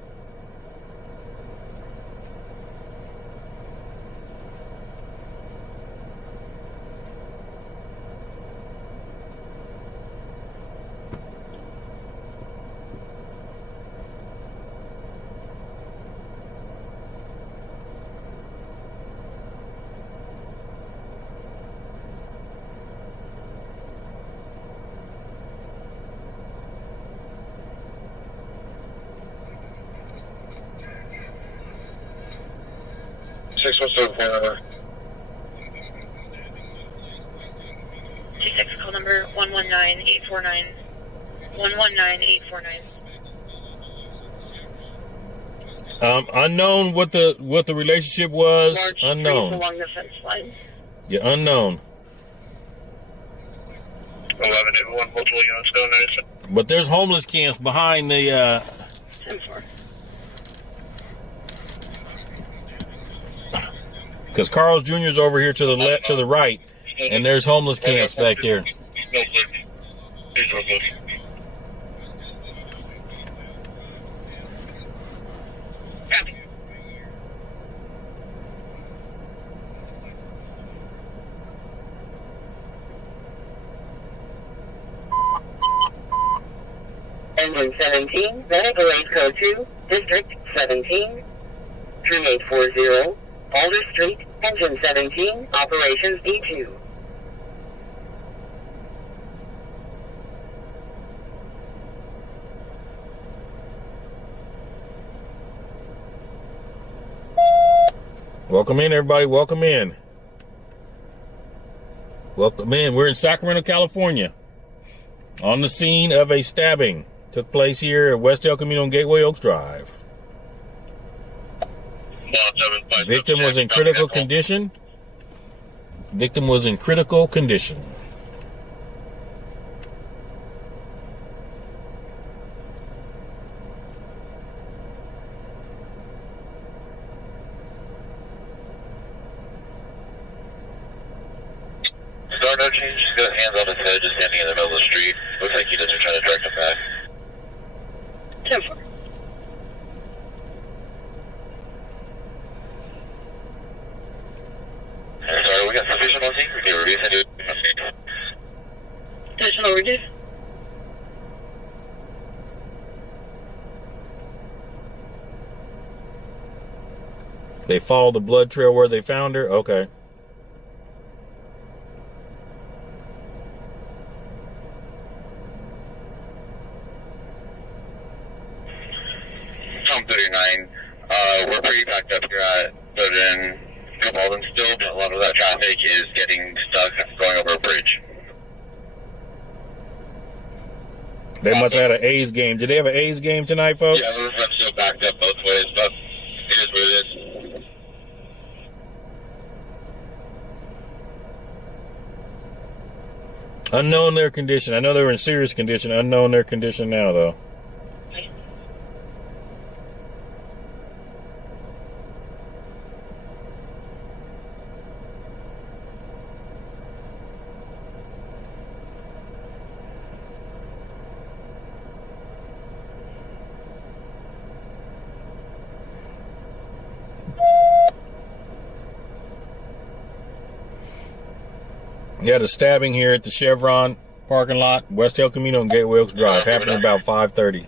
G6 call number 119849. 119849. Unknown what the relationship was. Large Unknown. along the fence line. Yeah, unknown. 1181, multiple units going there. But there's homeless camps behind the 10-4. because Carl's Jr. is over here to the left, to the right, and there's homeless camps back there. Copy. Engine 17, Medical Aid Code 2, District 17, 3840, Alder Street, Engine 17, Operations D2. Welcome in, everybody. Welcome in. Welcome in. We're in Sacramento, California. On the scene of a stabbing. Took place here at West El Camino and Gateway Oaks Drive. Victim was in critical condition. Victim was in critical condition. No change, he's got hands on his head, just standing in the middle of the street. Looks like he doesn't try to direct him back. 10-4. Sorry, we got sufficient on scene. We can release and Additional reduce. They followed the blood trail where they found her? Okay. Tom 39. We're pretty packed up here at Billionaire still, but a lot of that traffic is getting stuck going over a bridge. They must have had an A's game. Did they have an A's game tonight, folks? Yeah, I'm still backed up both ways, but it is what it is. Unknown their condition. I know they were in serious condition. Unknown their condition now, though. Yeah, the stabbing here at the Chevron parking lot, West El Camino and Gateway Oaks Drive, happened about 5:30.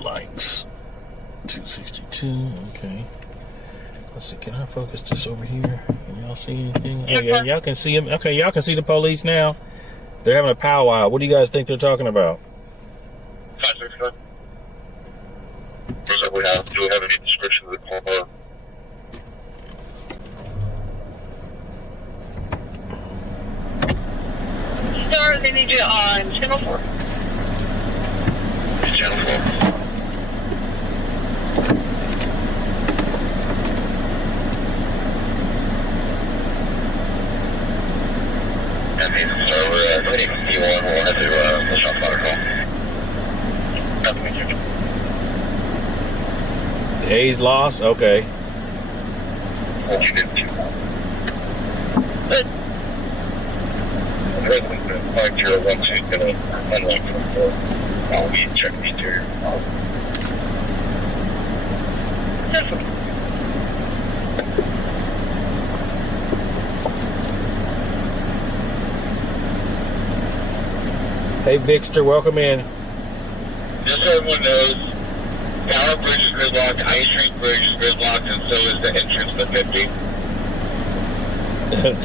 Likes 262. Okay. Let's see. Can I focus this over here? Can y'all see anything? Oh, yeah, y'all can see them. Okay, y'all can see the police now. They're having a powwow. What do you guys think they're talking about? Do we have any description of the car? Star, they need you on channel 4. Channel 4. Okay, so we're waiting for P1. We'll have to push off fire call. Nothing. A's lost? Okay. You did too. Good. 5012 gonna unlock from 4. I'll be checking the interior. 10-4. Hey, Victor, welcome in. Just so everyone knows, Tower Bridge is gridlocked, I Street Bridge is gridlocked, and so is the entrance to 50.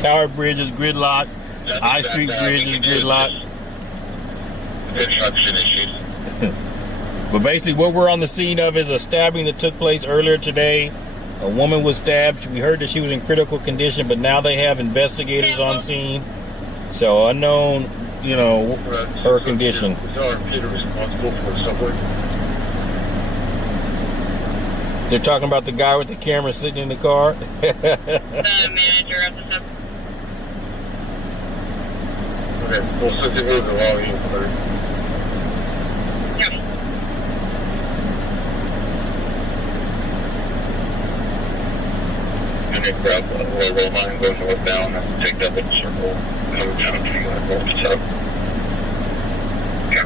Tower Bridge is gridlocked. I Street Bridge is gridlocked. Construction issues. But basically what we're on the scene of is a stabbing that took place earlier today. A woman was stabbed. We heard that she was in critical condition, but now they have investigators on scene. So unknown, you know, her condition. Is our Peter responsible for subway? They're talking about the guy with the camera sitting in the car. The manager of the sub. Okay, well, since it was allowing you to County. and it grab the railroad line, goes north down, and take that big circle, and then we're down to the north south. Yeah.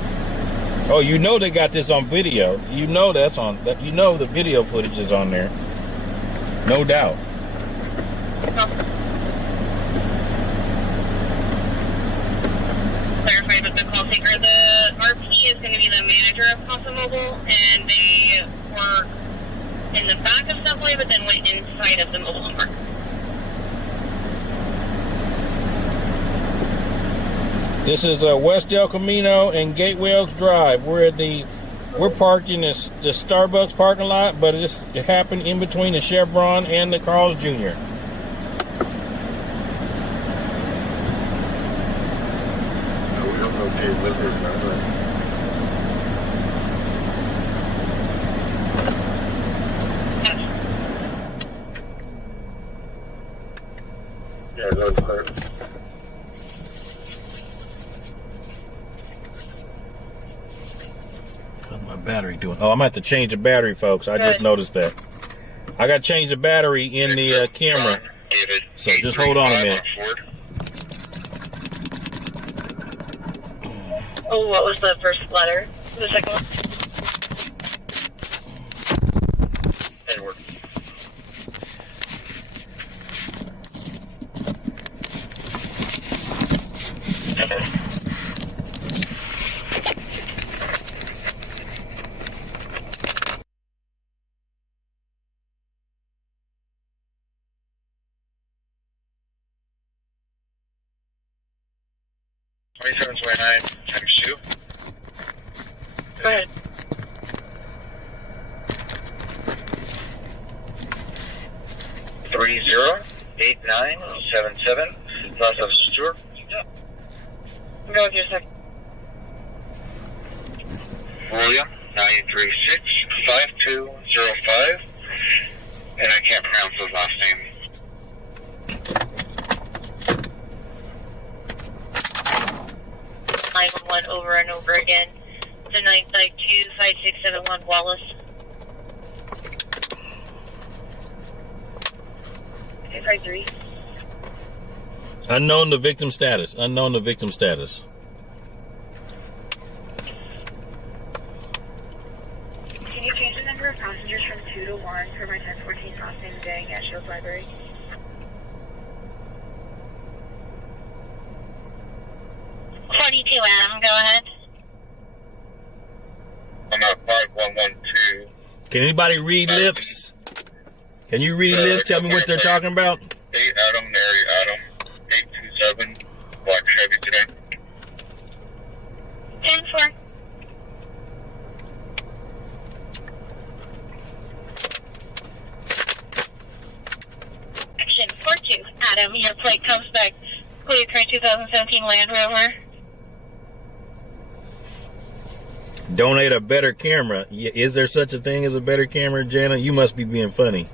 Oh, you know they got this on video. You know that's on. You know the video footage is on there. No doubt. actually the manager of Casa Mobile, and they were in the back of Subway, but then went inside of the mobile home park. This is West El Camino and Gateway Oaks Drive. We're parked in the Starbucks parking lot, but it happened in between the Chevron and the Carl's Jr. We don't know Jay Lizard, right? Yeah, that's correct. What's my battery doing? Oh, I'm going to have to change the battery, folks. I just noticed that. I got to change the battery in the camera. So just hold on a minute. Oh, what was the first letter? The second one? Edward. Times 2. Go ahead. Three 8977. Last of Stewart. Go with your second. William 936-5205. And I can't pronounce his last name. 911 over and over again. The 952-5671 Wallace. 853. Unknown the victim status. Unknown the victim status. Can you change the number of passengers from 2 to 1 for my 1014 last name day at Shields Library? Adam, go ahead. I'm at 5112. Can anybody read lips? Can you read lips? Tell me what they're talking about. 8 Adam, Mary Adam, 827, Black Chevy today. 10-4. Action 4-2. Adam, your plate comes back. Clear current 2017 Land Rover. Donate a better camera. Is there such a thing as a better camera, Jana? You must be being funny.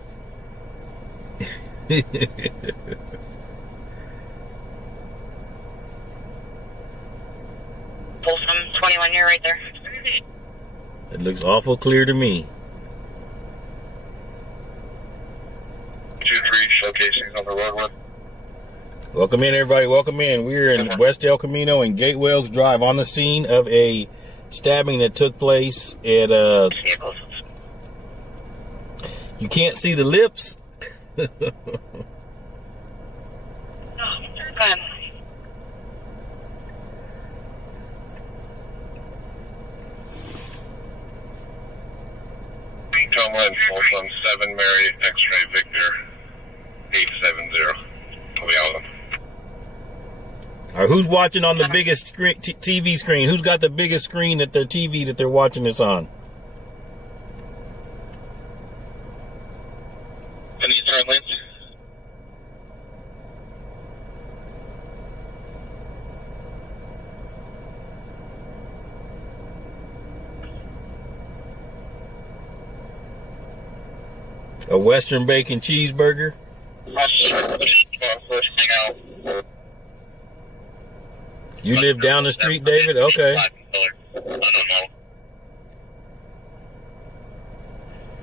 Folsom 21, you're right there. It looks awful clear to me. 2-3 showcasing on the roadway. Welcome in, everybody. Welcome in. We're in West El Camino and Gateway Oaks Drive on the scene of a stabbing that took place at you can't see the lips. Go ahead. Tomlin, Folsom 7 Mary X-ray Victor 870. I'll be out. All right, who's watching on the biggest screen, TV screen? Who's got the biggest screen at their TV that they're watching this on? Any turn lanes? A Western bacon cheeseburger? First thing out. You live down the street, David? Okay. I don't know.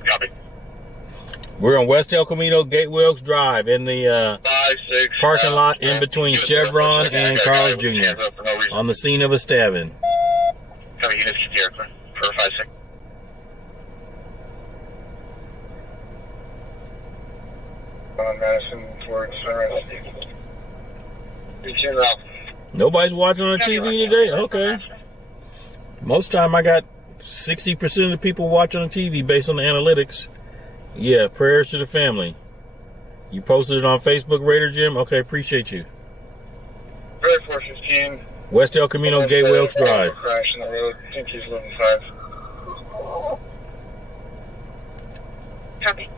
Copy. We're on West El Camino, Gateway Oaks Drive in the 5, 6, parking lot in between Chevron and Carl's Jr. on the scene of a stabbing. Copy, units keep the aircraft for 5 seconds. On Madison towards Sunrise. Reach in out. Nobody's watching on TV today? Okay. Most time I got 60% of the people watching on TV based on the analytics. Yeah, prayers to the family. You posted it on Facebook, Raider Jim? Okay, appreciate you. Red 415. West El Camino, Gay Welch Drive. Crash in the road. I think he's level 5. Copy.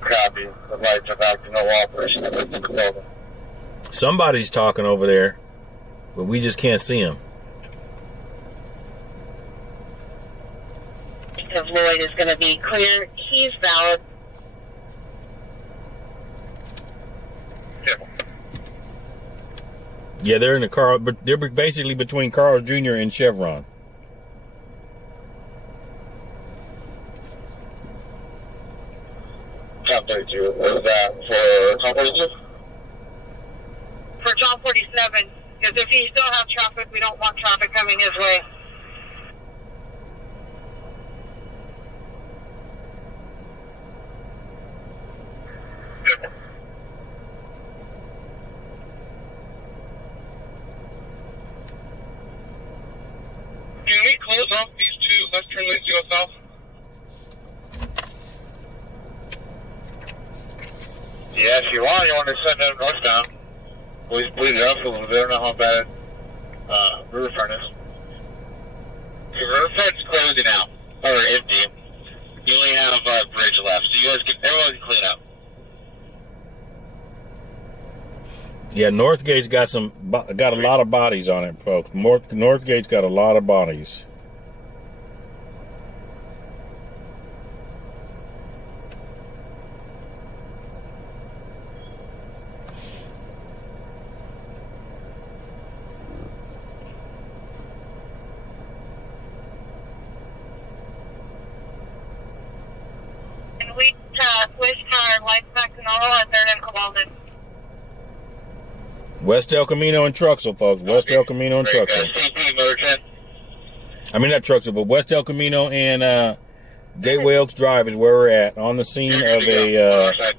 Copy. The lights are back to no operation. Somebody's talking over there, but we just can't see him. Because Lloyd is going to be clear. He's valid. Yeah, they're in the car, but they're basically between Carl's Jr. and Chevron. Top 32. What is that for Top 42? For John 47, because if he still has traffic, we don't want traffic coming his way. Can we close off these two left turn lanes to go south? Yeah, if you want to send them northbound. Please bleed it up a little bit. I don't know how bad Riverfront is. The Riverfront's closing out, or empty. You only have a bridge left, so you guys everyone can clean up. Yeah, Northgate's got a lot of bodies on it, folks. Northgate's got a lot of bodies. And we switched our lights back to normal at 3rd and Cabalden. West El Camino and Truxell, folks. West El Camino and Truxell. I mean, not Truxell, but West El Camino and Gateway Oaks Drive is where we're at. On the scene of a,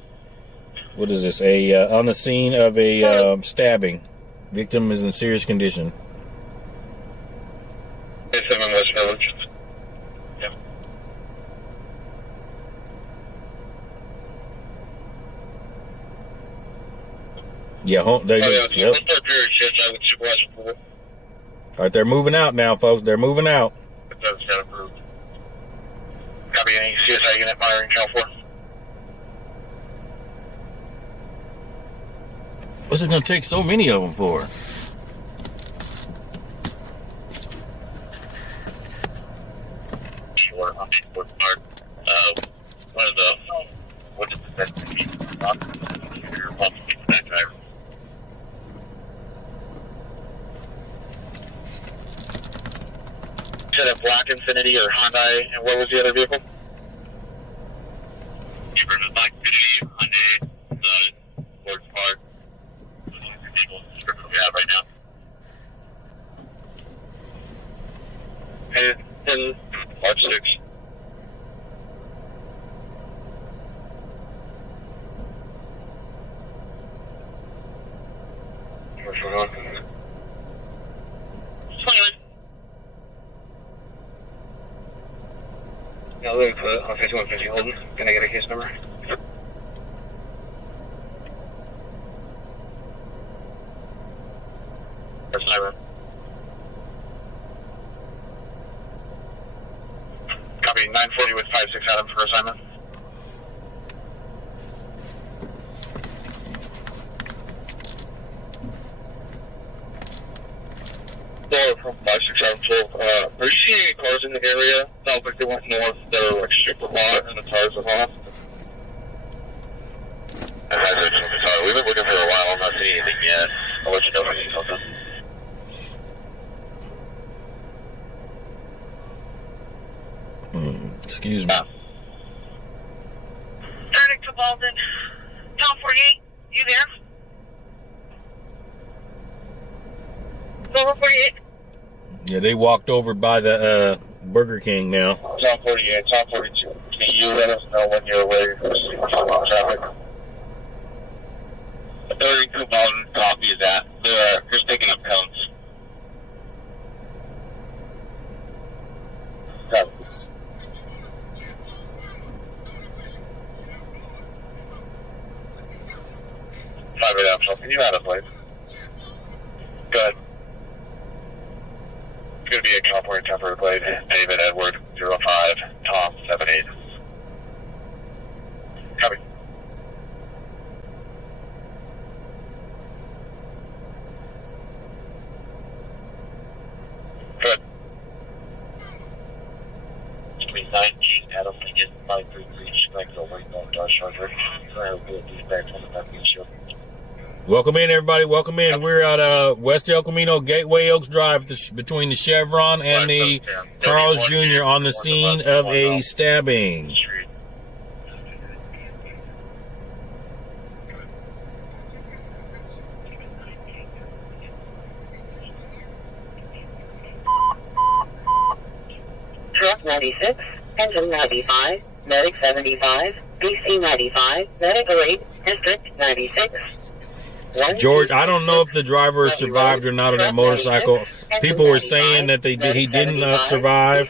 what is this? On the scene of a stabbing. Victim is in serious condition. 7 West Village. Yeah, yep. All right, they're moving out now, folks. They're moving out. That's got approved. Copy any CSI unit firing Cal 4. What's it going to take so many of them for? Sure, I'm sure. One of the, what is the back driver? Said a black Infinity or Hyundai, and what was the other vehicle? Black Infinity, Hyundai, the Ford Spark. Vehicle description we have right now. And March 6. Where's we going? 21. Yeah, let me put it on 5150 Holden. Can I get a case number? That's my room. Copy 940 with 56 Adam for assignment. From 5612, are you seeing any cars in the area? Sounds like they went north that are like super hot and the tires are hot. We've been looking for a while. I'm not seeing anything yet. I'll let you know if I see something. Excuse me. Starting to Cabalden. Tom 48, you there? Silver 48. Yeah, they walked over by the Burger King now. Tom 48, Tom 42. Can you let us know when you're away from traffic? 5 right now. Can you add a plate? Go ahead. It's going to be a California temporary plate. David Edward 05 Tom 78. Copy. Good. 19 Adam Lincoln 533 Springfield Wayne North Dodge Charger. Welcome in, everybody. Welcome in. We're at West El Camino, Gateway Oaks Drive, between the Chevron and the Carl's Jr. on the scene of a stabbing. Truck 96, engine 95, medic 75, PC 95, medic 8, district 96. George, I don't know if the driver survived or not on that motorcycle. People were saying that he didn't survive,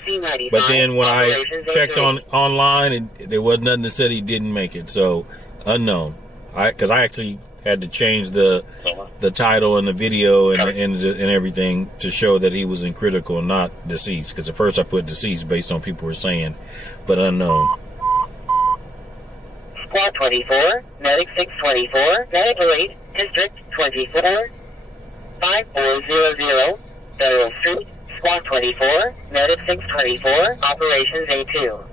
but then when I checked online, there was nothing that said he didn't make it. So unknown. Because I actually had to change the title and the video and everything to show that he was in critical, not deceased. Because at first I put deceased based on people were saying, but unknown. Squad 24, medic 624, medic 8, district 24, 5400, Federal Street, Squad 24, medic 624, operations A2.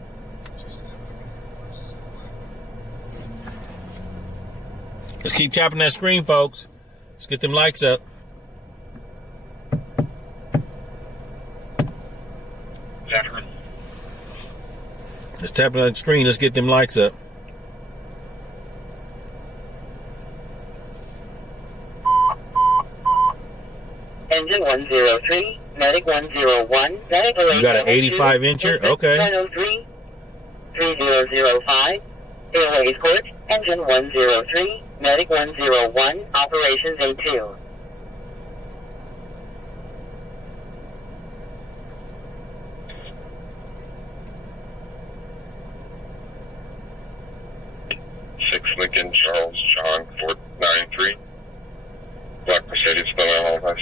Let's keep tapping that screen, folks. Let's get them likes up. Let's tap on that screen. Let's get them likes up. Engine 103, medic 101, medic 8. You got an 85-incher? Okay. 103, 3005, Airways Court, engine 103, medic 101, operations A2. Lincoln Charles John 493. Black Mercedes, spelling all of us.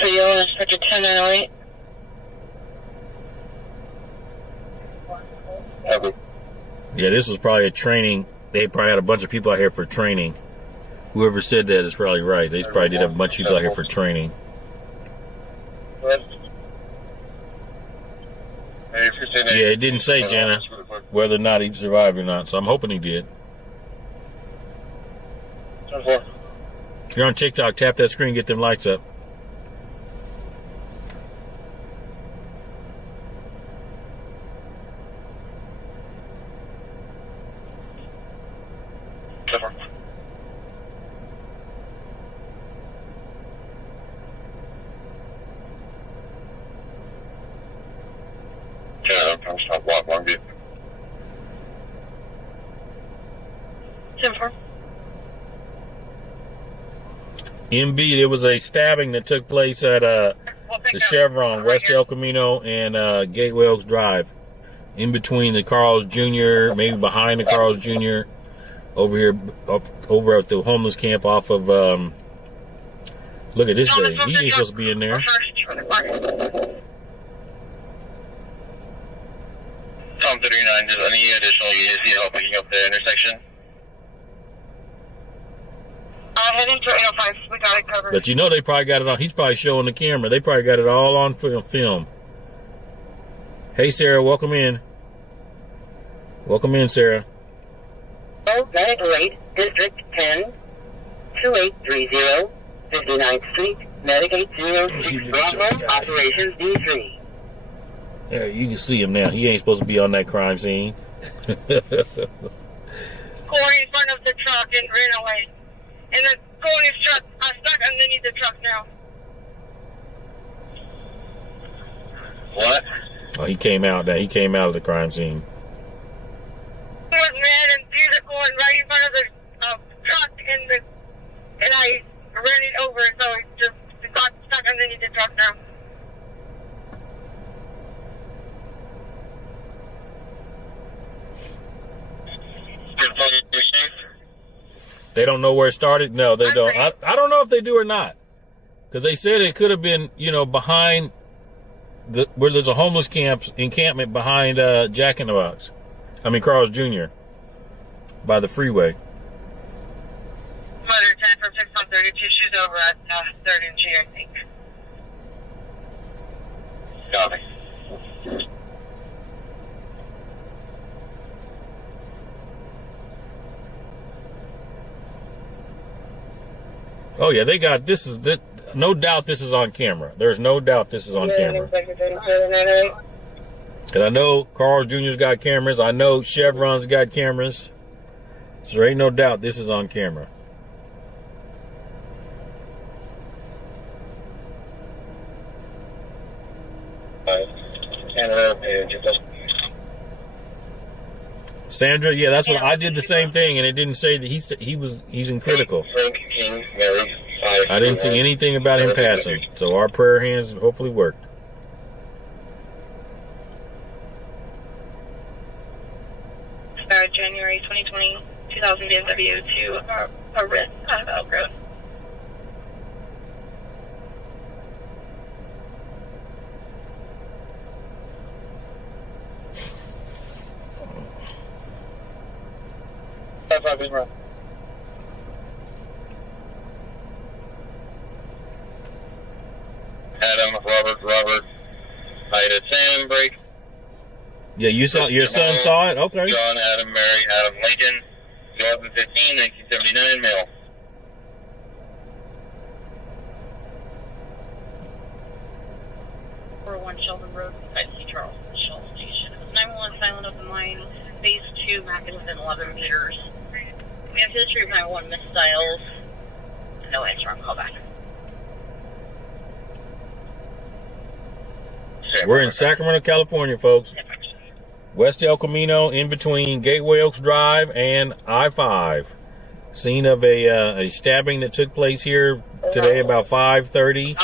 So you want to start at 10:08? Yeah, this was probably a training. They probably had a bunch of people out here for training. Whoever said that is probably right. They probably did have a bunch of people out here for training. Yeah, it didn't say, Jenna, whether or not he survived or not, so I'm hoping he did. If you're on TikTok, tap that screen, get them likes up. MB, there was a stabbing that took place at the Chevron, West El Camino and Gateway Oaks Drive. In between the Carl's Jr., maybe behind the Carl's Jr., over here, over at the homeless camp off of, look at this day. He ain't supposed to be in there. Tom 39, does any additional units need help picking up the intersection? Head into 805. We got it covered. But you know they probably got it on. He's probably showing the camera. They probably got it all on film. Hey, Sarah, welcome in. Welcome in, Sarah. Oh, medic 8, district 10, 2830, 59th Street, medic 806, Bravo, operations D3. Yeah, you can see him now. He ain't supposed to be on that crime scene. Corey in front of the truck and ran away. And then go in his truck. I'm stuck underneath the truck now. What? Oh, he came out. He came out of the crime scene. He was mad and tears are going right in front of the truck, and I ran it over, so it just got stuck underneath the truck now. They don't know where it started? No, they don't. I don't know if they do or not. Because they said it could have been, behind where there's a homeless encampment behind Jack in the Box. I mean, Carl's Jr. by the freeway. Mother 10 from 6 on 32. She's over at 3rd and G, I think. Copy. Oh, yeah, they got this. No doubt this is on camera. There's no doubt this is on camera. Because I know Carl Jr.'s got cameras. I know Chevron's got cameras. So there ain't no doubt this is on camera. Sandra, yeah, that's what I did. The same thing, and it didn't say that he's in critical. Frank King, Mary. I didn't see anything about him passing, so our prayer hands hopefully worked. January 2020, 2000 BMW to a Ritz Elk Road. Adam, Robert, Ida, Sam, break. Yeah, your son saw it? Okay. John, Adam, Mary, Adam, Lincoln, 1115, 1979, male. One Sheldon Road, beside C. Charles Shell Station. It was 911 silent of the mine, phase 2, Mackin within 11 meters. We have history of 911 missiles. No answer on callback. We're in Sacramento, California, folks. West El Camino, in between Gateway Oaks Drive and I-5. Scene of a stabbing that took place here today about 5:30.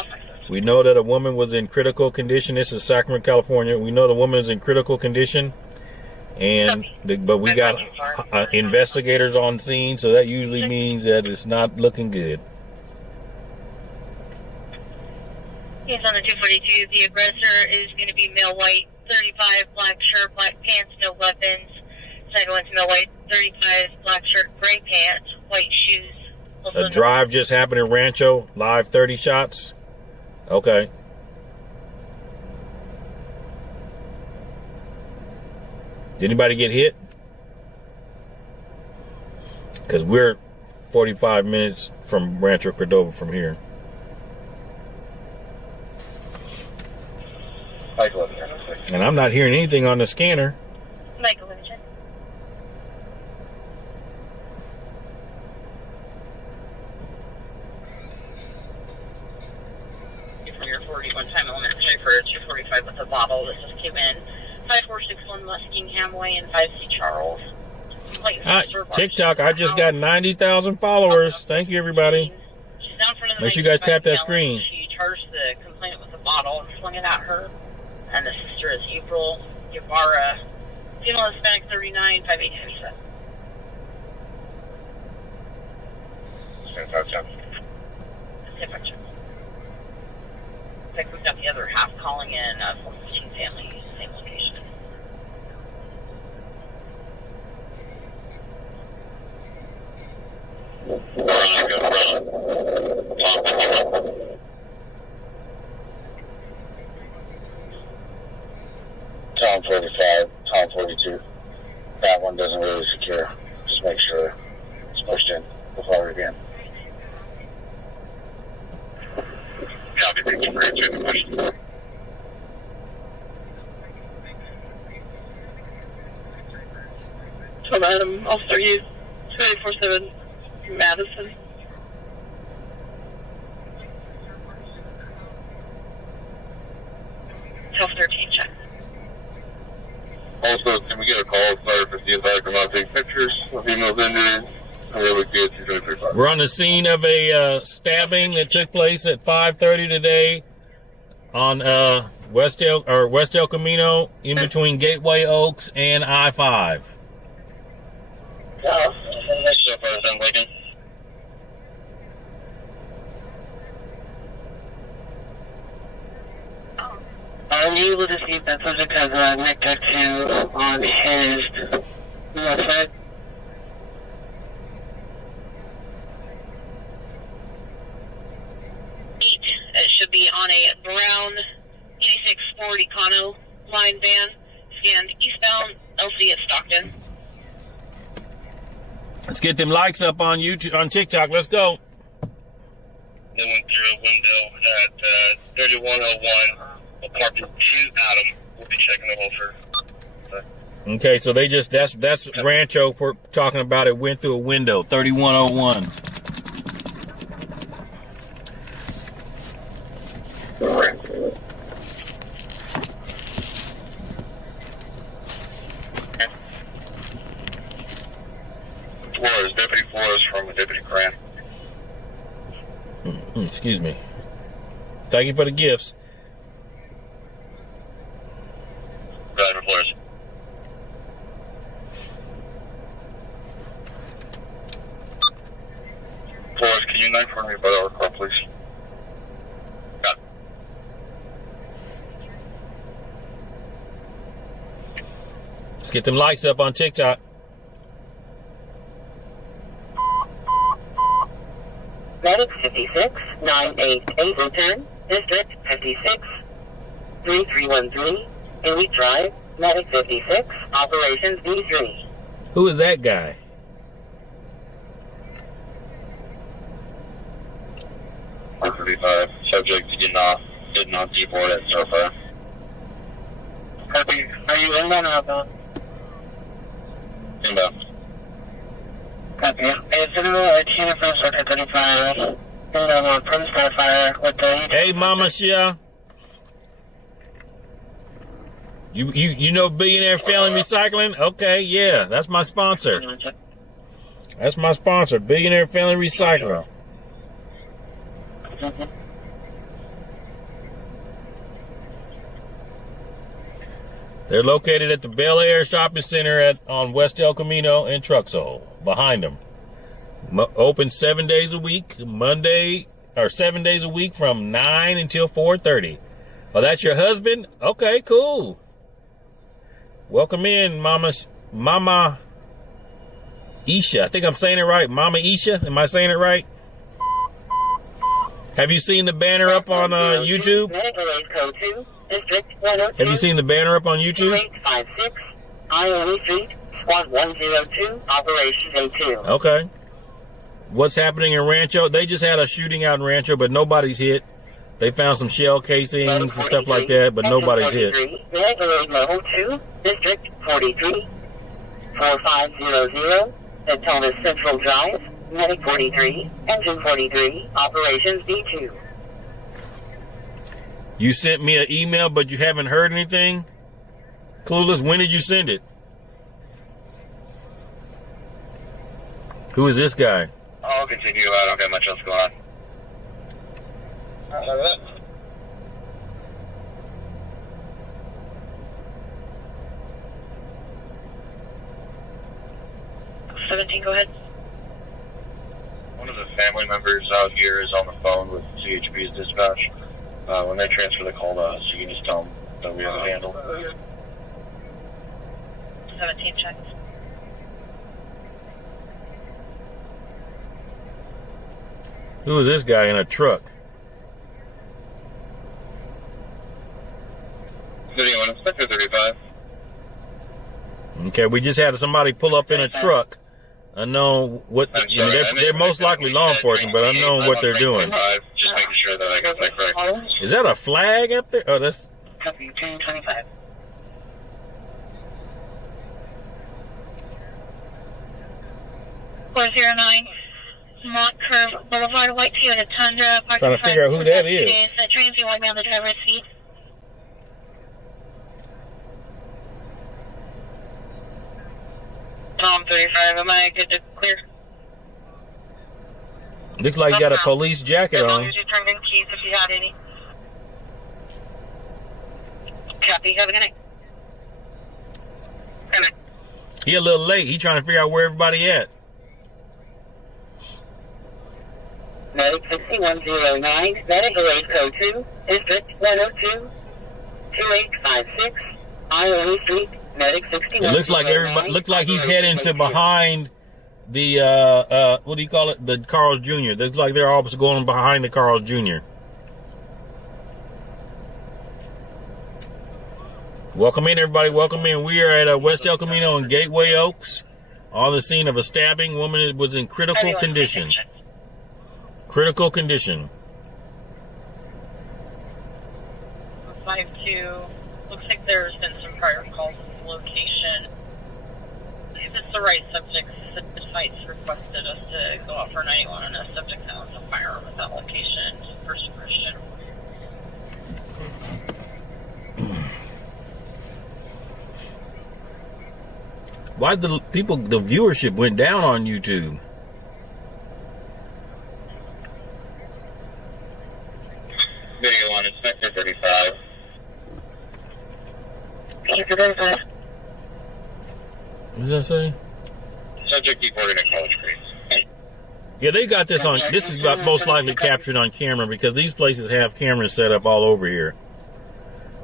We know that a woman was in critical condition. This is Sacramento, California. We know the woman is in critical condition, but we got investigators on scene, so that usually means that it's not looking good. He's on the 242. The aggressor is going to be male white, 35, black shirt, black pants, no weapons. Second one's male white, 35, black shirt, gray pants, white shoes. A drive just happened in Rancho, live 30 shots. Okay. Did anybody get hit? Because we're 45 minutes from Rancho Cordova from here. And I'm not hearing anything on the scanner. Michael Lynch. From your 41 time element, check for 245 with a bottle that just came in. 5461 Muskingham Way and 5C Charles. TikTok, I just got 90,000 followers. Thank you, everybody. She's down in front of the Make sure you guys tap that screen. She charged the complainant with a bottle and flung it at her. And the sister is April Guevara, female Hispanic, 39, 5897. I think we've got the other half calling in 415 family, same location. Tom 45, Tom 42. That one doesn't really secure. Just make sure it's pushed in before we begin. Copy, thank you for answering the question. Tom Adam, Officer U, 2847, Madison. 1213 check. Also, can we get a call started for CSI come out take pictures of females injured? We're on the scene of a stabbing that took place at 5:30 today on West El Camino, in between Gateway Oaks and I-5. So far, sounds like it. Are you able to see if that subject has a neck tattoo on his left side? It should be on a brown 86 Ford Econo line van, scanned eastbound, LC at Stockton. Let's get them likes up on YouTube, on TikTok. Let's go. They went through a window at 3101. We'll park to Adam. We'll be checking the holster. Okay, so they just, that's Rancho we're talking about. It went through a window, 3101. Flores, Deputy Flores from Deputy Grant. Excuse me. Thank you for the gifts. Driver Flores. Flores, can you 9-4 me by our car, please? Got it. Let's get them likes up on TikTok. Medic 56, 988 return, District 56, 3313, Elite Drive, Medic 56, Operations D3. Who is that guy? R35, subject getting off D4 at Starfire. Copy. Are you inbound or outbound? Inbound. Copy. It's in the Tina from Sector 35. And I'm on Prince Starfire with the... Hey, Mama Shia. You know Billionaire Failing Recycling? Okay, yeah, that's my sponsor. That's my sponsor, Billionaire Failing Recycling. They're located at the BelAir Shopping Center on West El Camino in Truxell. Behind them. Open 7 days a week, 7 days a week from 9 until 4:30. Oh, that's your husband? Okay, cool. Welcome in, Mama Isha. I think I'm saying it right. Mama Isha. Am I saying it right? Have you seen the banner up on YouTube? Have you seen the banner up on YouTube? 856, Iowa Street, Squad 102, Operations A2. Okay. What's happening in Rancho? They just had a shooting out in Rancho, but nobody's hit. They found some shell casings and stuff like that, but nobody's hit. Level 2, District 43, 4500, Daytona Central Drive, Medic 43, Engine 43, Operations B2. You sent me an email, but you haven't heard anything? Clueless, when did you send it? Who is this guy? I'll continue. I don't got much else going on. Go ahead. One of the family members out here is on the phone with CHP's dispatch. When they transfer the call to us, you can just tell them that we have it handled. 17 checks. Who is this guy in a truck? Video on Inspector 35. Okay, we just had somebody pull up in a truck. Unknown what, they're most likely law enforcement, but unknown what they're doing. Just making sure that I got that correct. Is that a flag up there? Oh, that's... Copy, 225. Mont Curve Boulevard, White Toyota Tundra. Trying to figure out who that is. Transient white male in the driver's seat. Tom 35, am I good to clear? Looks like you got a police jacket As long on. as you turned in keys if you had any. Copy, have a good night. Good night. He a little late. He trying to figure out where everybody at. Medic 6109, medical aid code 2, District 102, 2856, Iowa Street, medic 6109. It looks like everybody. Looks like he's heading to behind the what do you call it? The Carl's Jr. Looks like they're all going behind the Carl's Jr. Welcome in, everybody. Welcome in. We are at West El Camino and Gateway Oaks, on the scene of a stabbing. Woman was in critical condition. Critical condition. 5-2. Looks like there's been some prior calls to the location. If it's the right subject, the site's requested us to go out for 91 and a subject now has a firearm at that location. First Christian. Why the viewership went down on YouTube? Video on Inspector 35. What does that say? Subject reported at College Green. Yeah, they got this on. This is most likely captured on camera because these places have cameras set up all over here.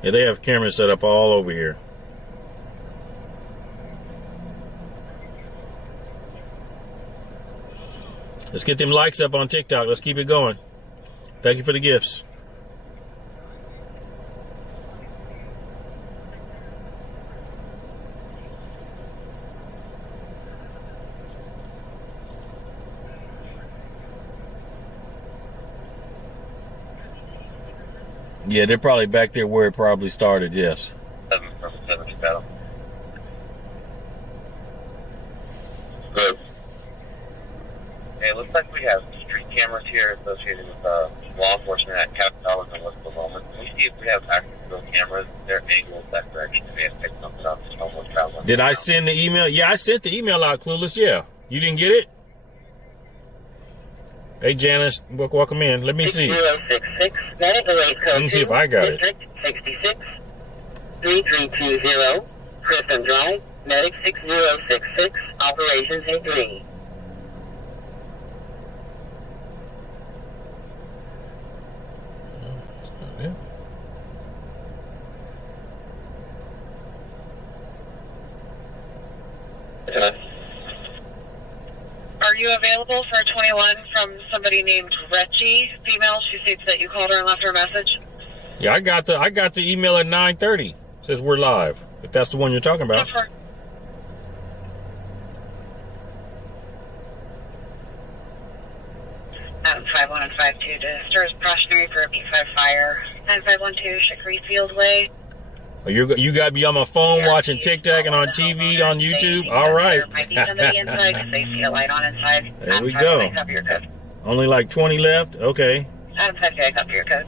Yeah, they have cameras set up all over here. Let's get them likes up on TikTok. Let's keep it going. Thank you for the gifts. Yeah, they're probably back there where it probably started, yes. 7 from 70 battle. Good. Hey, it looks like we have street cameras here associated with law enforcement at Capitol and West Loma. Can we see if we have access to those cameras? They're angled that direction. They have picked something up. Someone traveling. Did I send the email? Yeah, I sent the email out, Clueless. Yeah. You didn't get it? Hey, Janice, welcome in. Let me see. 6066, medical aid code 2, Let me see if I got it. District 66, 3320, Crispin Drive, medic 6066, operations A3. Are you available for a 21 from somebody named Retchie, female? She states that you called her and left her a message. Yeah, I got the email at 9:30. Says we're live. If that's the one you're talking about. 51 and 52 to Stars Precautionary for a B5 fire. 9512 Chicory Field Way. Oh, you got me on my phone watching TikTok and on TV on YouTube. All right. There might be somebody inside because they see a light on inside. There we go. I copy your code. Only like 20 left. Okay. Adam 5 I copy your code.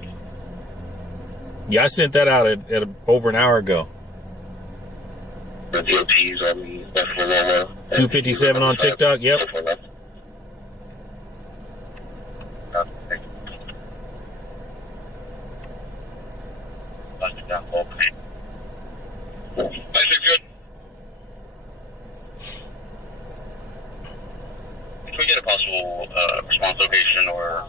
Yeah, I sent that out at over an hour ago. The DOTs on the West Loma. 257 on TikTok. Yep. Nice and good. Can we get a possible response location or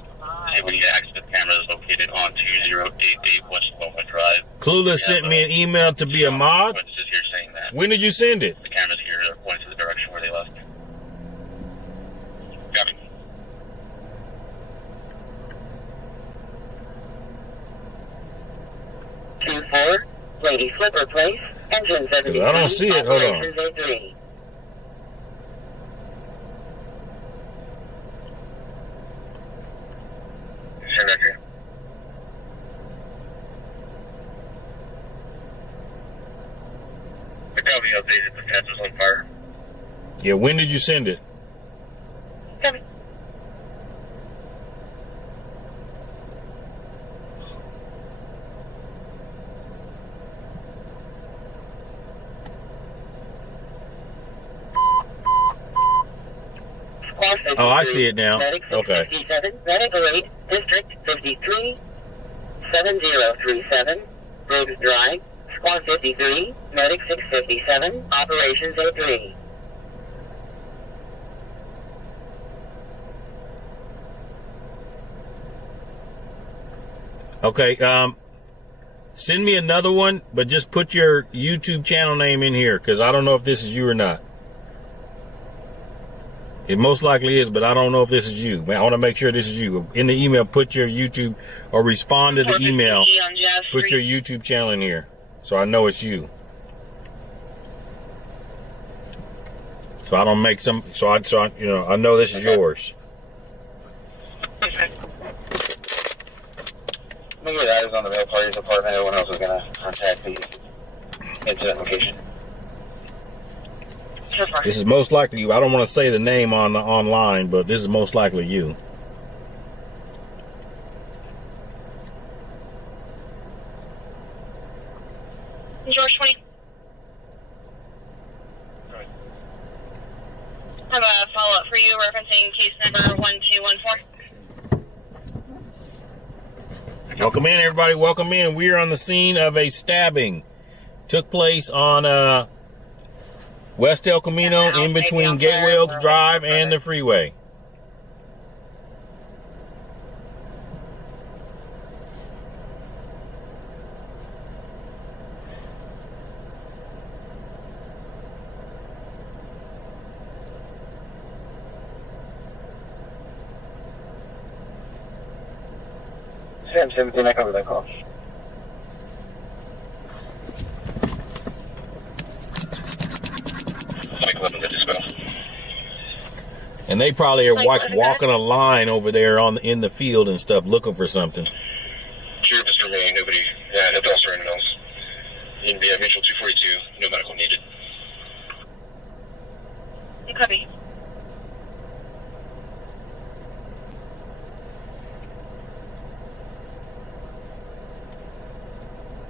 see if we can get access to the cameras located on 2088 West Loma Drive? Clueless sent me an email to be a mod. Witnesses here saying that When did you send it? the cameras here are pointing to the direction where they left. Copy. Two four, Lady Slipper Place, engine 73. I don't see it. Hold on. Operations A3. Send that here. The copy updated. The fence is on fire. Yeah, when did you send it? Copy. Oh, I see it now. Medic Okay. 657, Medical 8, District 53, 7037, Brooks Drive, Squad 53, Medic 657, Operations A3. Okay, send me another one, but just put your YouTube channel name in here, because I don't know if this is you or not. It most likely is, but I don't know if this is you. I want to make sure this is you. In the email, put your YouTube, or respond to the email, put your YouTube channel in here, so I know it's you. So I don't make some, I know this is yours. Maybe that is on the mail parties department. Everyone else is going to contact the incident location. This is most likely you. I don't want to say the name online, but this is most likely you. George 20. I have a follow-up for you referencing case number 1214. Welcome in, everybody. Welcome in. We're on the scene of a stabbing. Took place on West El Camino, in between Gateway Oaks Drive and the freeway. Sam 17, I cover that call. And they probably are walking a line over there in the field and stuff, looking for something. Sure, Mr. Wayne, nobody, nothing else or anything else. In the mutual 242, no medical needed. Copy.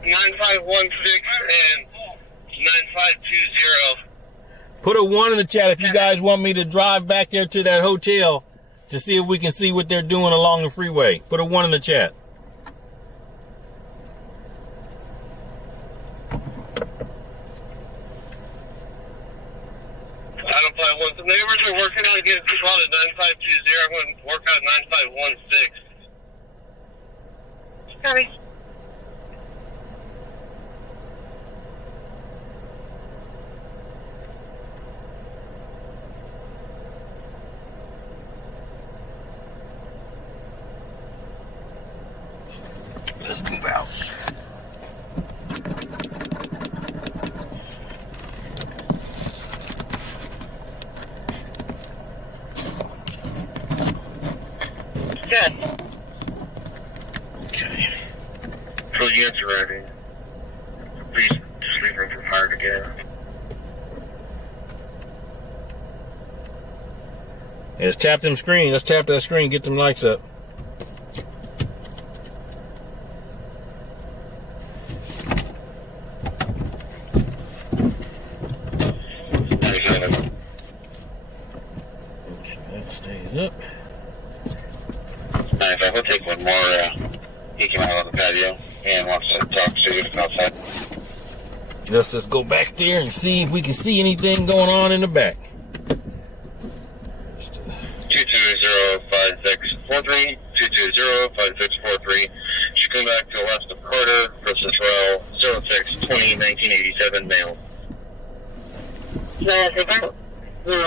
and 9520. Put a 1 in the chat if you guys want me to drive back there to that hotel to see if we can see what they're doing along the freeway. Put a 1 in the chat. Adam 51. The neighbors are working on getting people out at 9520. I'm going to work out 9516. Copy. Let's move out. Good. Okay. So the units are ready. Please just leave room for fire to get in. Yeah, let's tap them screen. Let's tap that screen. Get them lights up. Up. If we'll take one more, he came out on the patio and wants to talk to you from outside. Let's just go back there and see if we can see anything going on in the back. 220-5643, 220-5643. Should come back to the west of Carter, versus Row, 06-20-1987, male.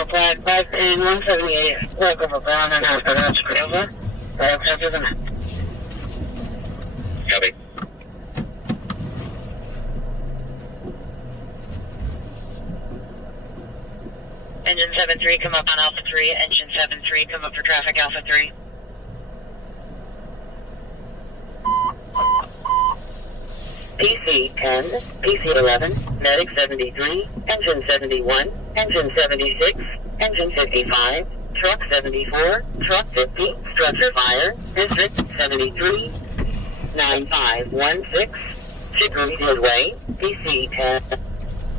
Flag 5 and 178, work over Brown and after that's over. Accepted the map. Copy. Engine 7-3, come up on Alpha 3. Engine 7-3, come up for traffic Alpha 3. PC 10, PC 11, Medic 73, Engine 71, Engine 76, Engine 55, Truck 74, Truck 50, Structure Fire, District 73, 9516, Chickaree's Way, PC 10.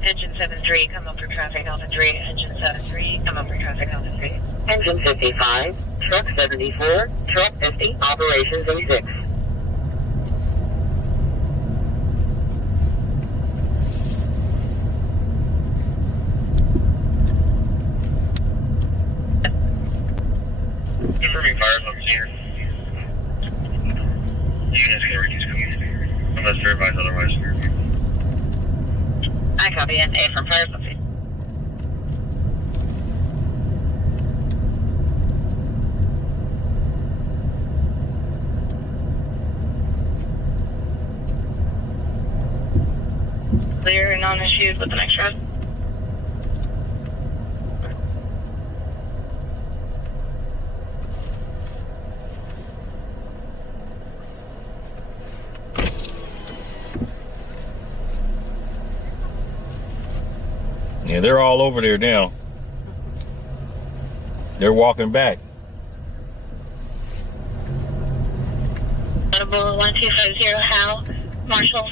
Engine 7-3, come up for traffic Alpha 3. Engine 7-3, come up for traffic Alpha 3. Engine 55, truck 74, truck 50, operations A6. Confirming fires on scene. Units can reduce commute unless they're advised otherwise. I copy an A from fires on scene. Clear and non-issued with the next round. Yeah, they're all over there now. They're walking back. Audible 1250 Hal, Marshall.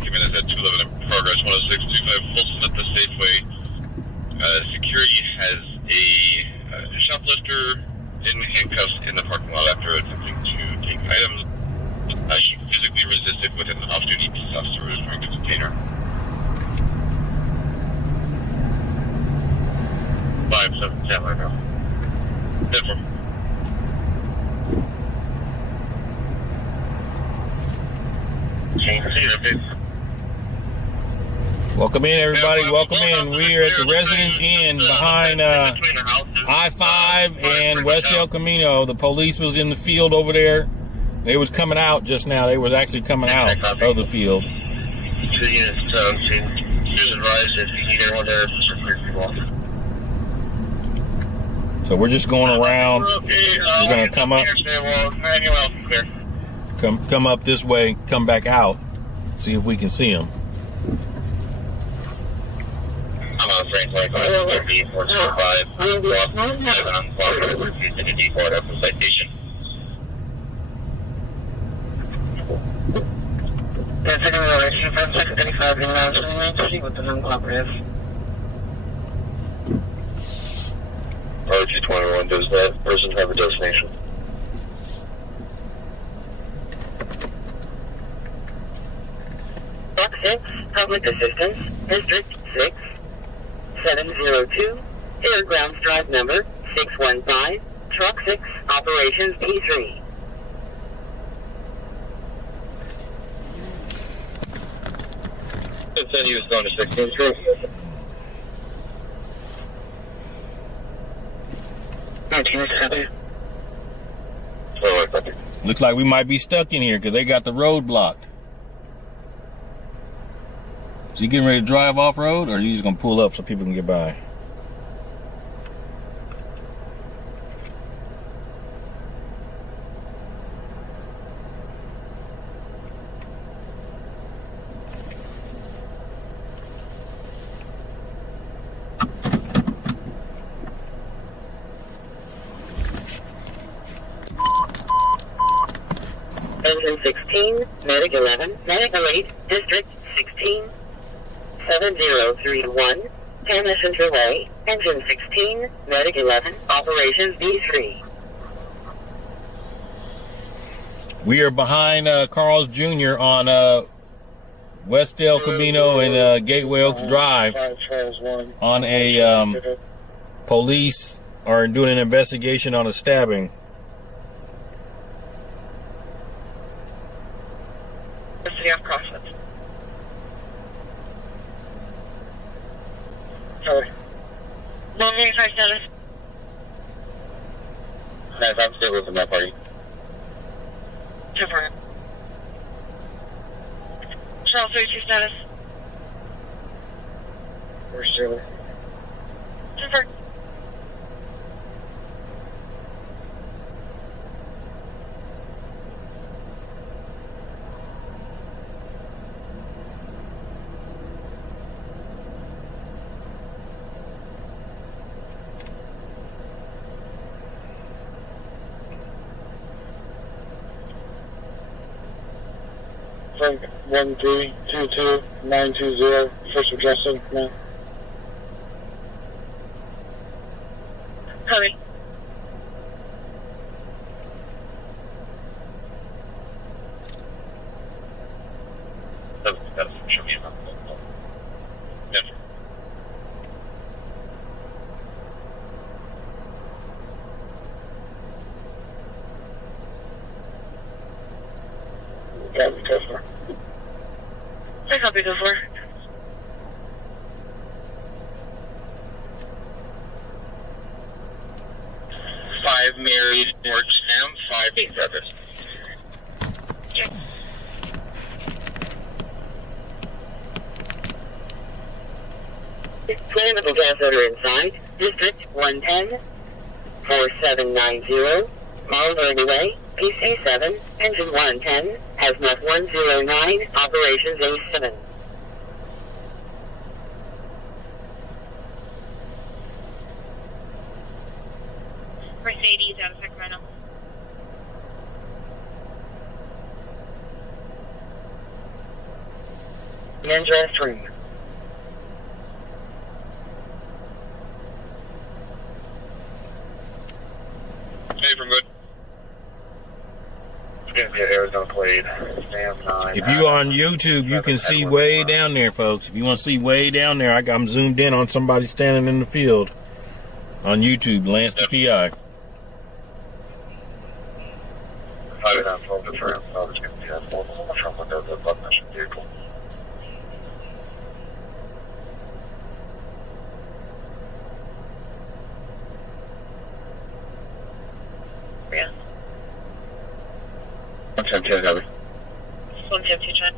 Came in at 211 in progress, 10625 Fulton at the Safeway. Security has a shoplifter in handcuffs in the parking lot after attempting to take items. She physically resisted with an off-duty peace officer who was trying to detain her. 5-7 right now. 10-4. Welcome in, everybody. Welcome in. We are at the Residence Inn behind I-5 and West El Camino. The police was in the field over there. They was coming out just now. They was actually coming out of the field. 2 units, use advised if you need anyone there, So we're just going around. We're going to come up. Come up this way, come back out, see if we can see them. I'm on train 25, 30, 425, 7 on clock, refused to deport after citation. That's an relation from 635 in Mountain with the non-cooperative. RG21, does that person have a destination? Truck 6, Public Assistance, District 6, 702, Airgrounds Drive number 615, Truck 6, Operations P3. Continue is going to 16th Street. Looks like we might be stuck in here because they got the road blocked. Is he getting ready to drive off-road, or is he just going to pull up so people can get by? Engine 16, Medic 11, Medical 8, District 16, 7031, Tennessee Way, Engine 16, Medic 11, Operations B3. We are behind Carl's Jr. on West El Camino and Gateway Oaks Drive on a police are doing an investigation on a stabbing. City of Crossroads. Sorry. 195 status. Nice, I'm still with my party. 2-4. Charles 32 status. Where's Shirley? 2-4. confirm 1322920, first addressing, man. Copy. Show me enough. Never. Got the customer. I copy before. Five married, North Sam, 5 service. Flammable gas odor inside. District 110, 4790, Marlborough Way, PC7, Engine 110, Hazmat 109, Operations A7. Mercedes out of Sacramento. Ninja Stream. Hey, from good. It's going to be an Arizona plate. Sam 9. If you on YouTube, you can see way down there, folks. If you want to see way down there, I'm zoomed in on somebody standing in the field on YouTube, Lance the PI. 5912 to Trans, no, it's going to be a mobile from window the button mission vehicle. Yeah. 110, copy. 152 Trent.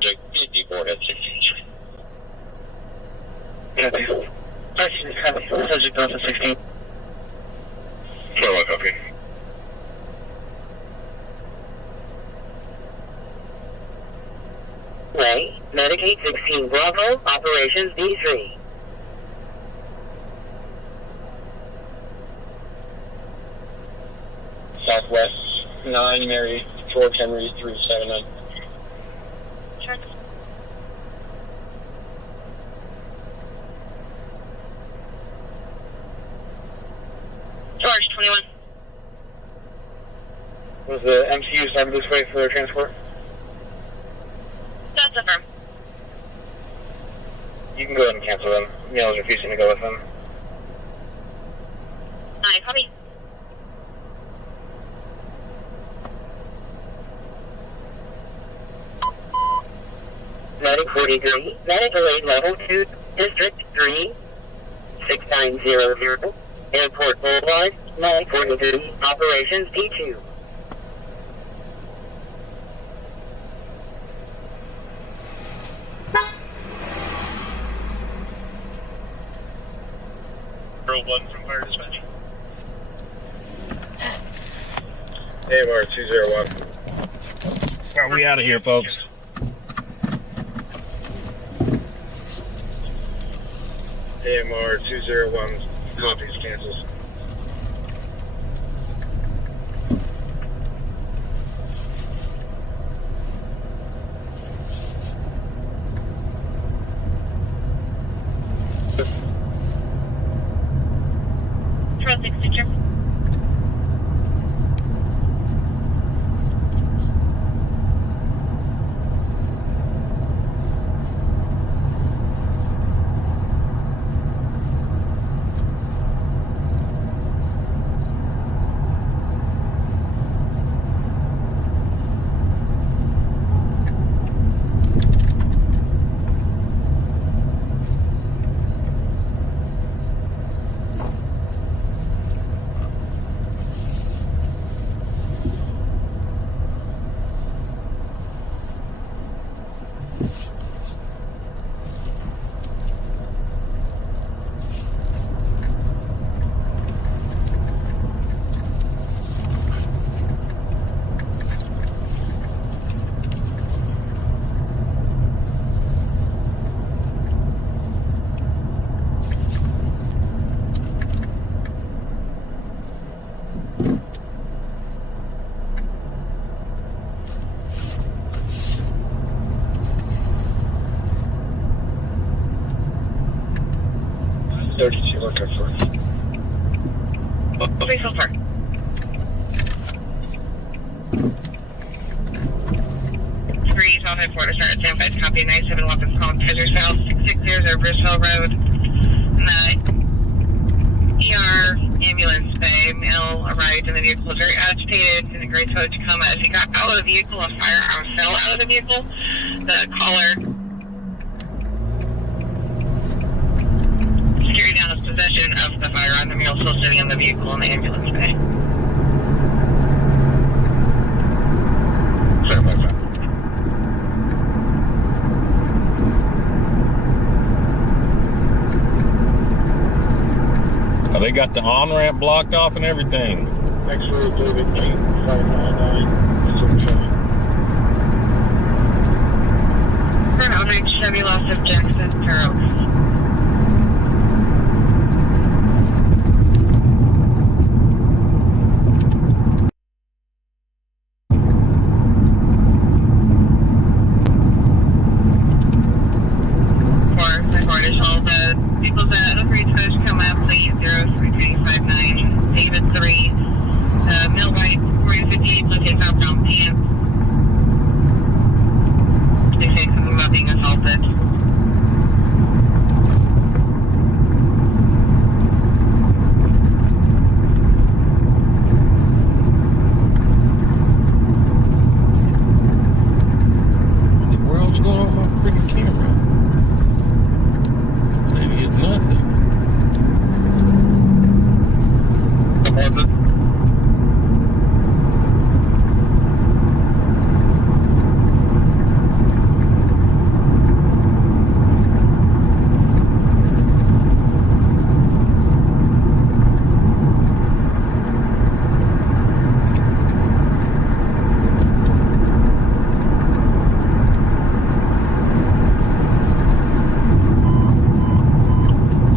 Jake, D4 at 63. Copy. Actually, copy. Subject on to 16. Well, copy. Way, Medicaid 16 Bravo, Operations B3. Southwest 9, Mary, George Henry 379. Trent. George 21. Was the MCU sent this way for transport? That's affirm. You can go ahead and cancel them. Neil's refusing to go with them. I copy. Medic 43, Medical Aid Level 2, District 3, 6900, Airport Boulevard, Medic 43, Operations P2. One from fire dispatch. AMR 201. Are we out of here, folks? AMR 201, copies, cancels. Trust extension. 32 looking for. Okay, so far. Three, 12, 4 to start at San Fed, copy 97, welcome, calling Treasure South, 660 Bridgeville Road. ER ambulance bay, male arrived in the vehicle, was very agitated in the gray Toyota Tacoma. As he got out of the vehicle, a firearm fell out of the vehicle. The caller carried down his possession of the firearm. The male still sitting in the vehicle in the ambulance bay. Sorry about that. Oh, they got the on-ramp blocked off and everything. X-ray David 8599. Current outrage Chevy loss of Jackson Fair Oaks. All the people that agree to come up, please, 03359, David 3, Mill White, 4058, located southbound pants. They say something about being assaulted. What the world's going on with my freaking camera? Nothing.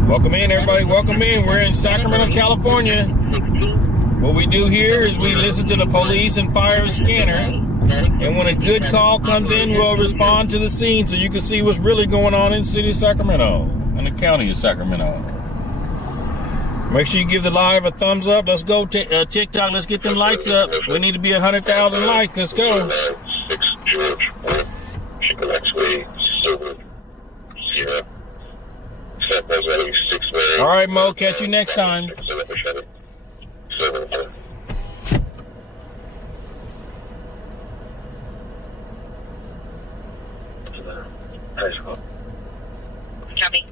Welcome in, everybody. Welcome in. We're in Sacramento, California. What we do here is we listen to the police and fire a scanner. And when a good call comes in, we'll respond to the scene so you can see what's really going on in the city of Sacramento and the county of Sacramento. Make sure you give the live a thumbs up. Let's go, TikTok. Let's get them likes up. We need to be 100,000 likes. Let's go. 6 George, Chicken X-Way, Silver, Sierra. All right, Mo. Catch you next time. Copy.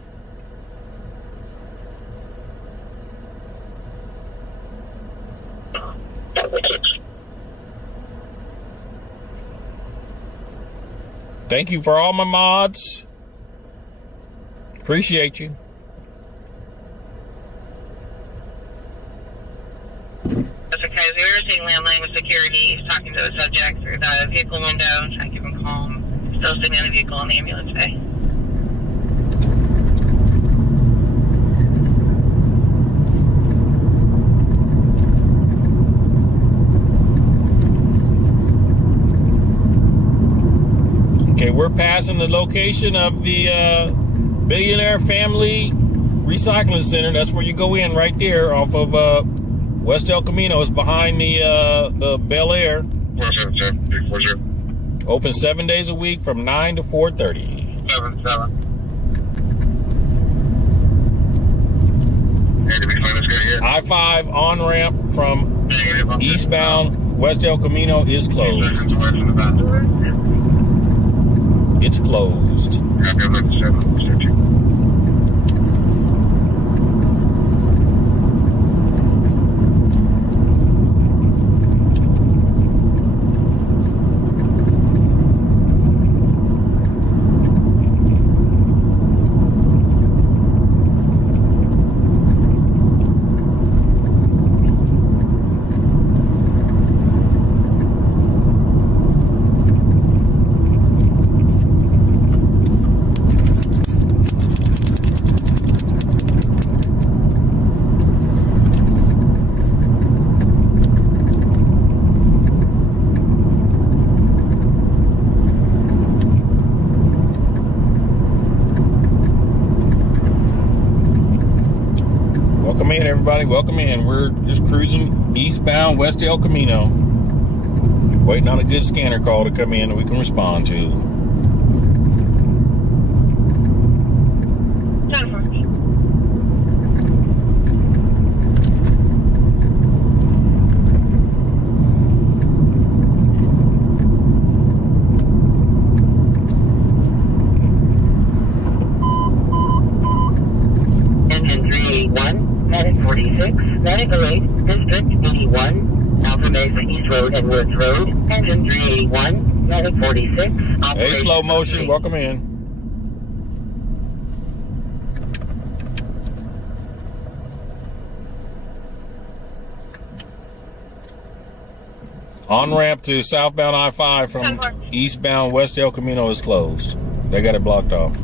Thank you for all my mods. Appreciate you. That's okay. We were seeing landline with security. He's talking to the subject through the vehicle window, trying to keep him calm. Still sitting in the vehicle in the ambulance bay. Okay, we're passing the location of the Billionaire Family Recycling Center. That's where you go in right there off of West El Camino. It's behind the BelAir. 470. Open 7 days a week from 9 to 4:30. 77. Hey, did we find this guy yet? I-5 on-ramp from eastbound West El Camino is closed. It's closed. Copy, I'm looking 7. Searching. in, everybody. Welcome in. We're just cruising eastbound West El Camino. Waiting on a good scanner call to come in that we can respond to. Engine 381, Medic 46, Medical 8, District 81, Alpha Mesa East Road and Woods Road. Engine 381, Medic 46. Hey, slow motion. Welcome in. On-ramp to southbound I-5 from eastbound West El Camino is closed. They got it blocked off.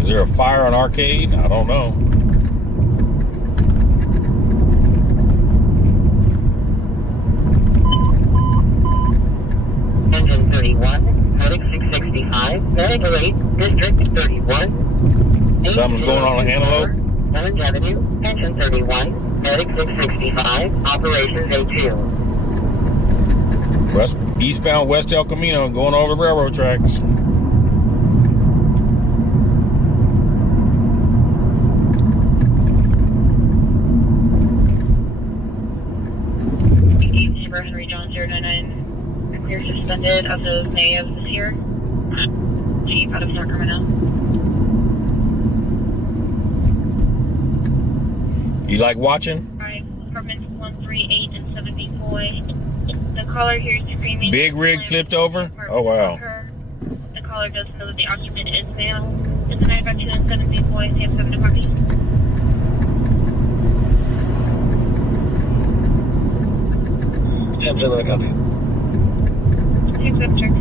Is there a fire on Arcade? I don't know. Engine 31, Medic 665, Medical 8, District 31. Something's going on at Antelope. 7th Avenue, Engine 31, Medic 665, Operations A2. Eastbound West El Camino, going over the railroad tracks. You're suspended as of May of this year. Chief out of Sacramento. You like watching? Alright, apartments 138 and 70 Boy. The caller here is screaming. Big rig flipped over? Oh, wow. The caller does know that the occupant is male. Is the 952 and 70 Boy, they have 7 to copy. Attempt to copy. Take the check.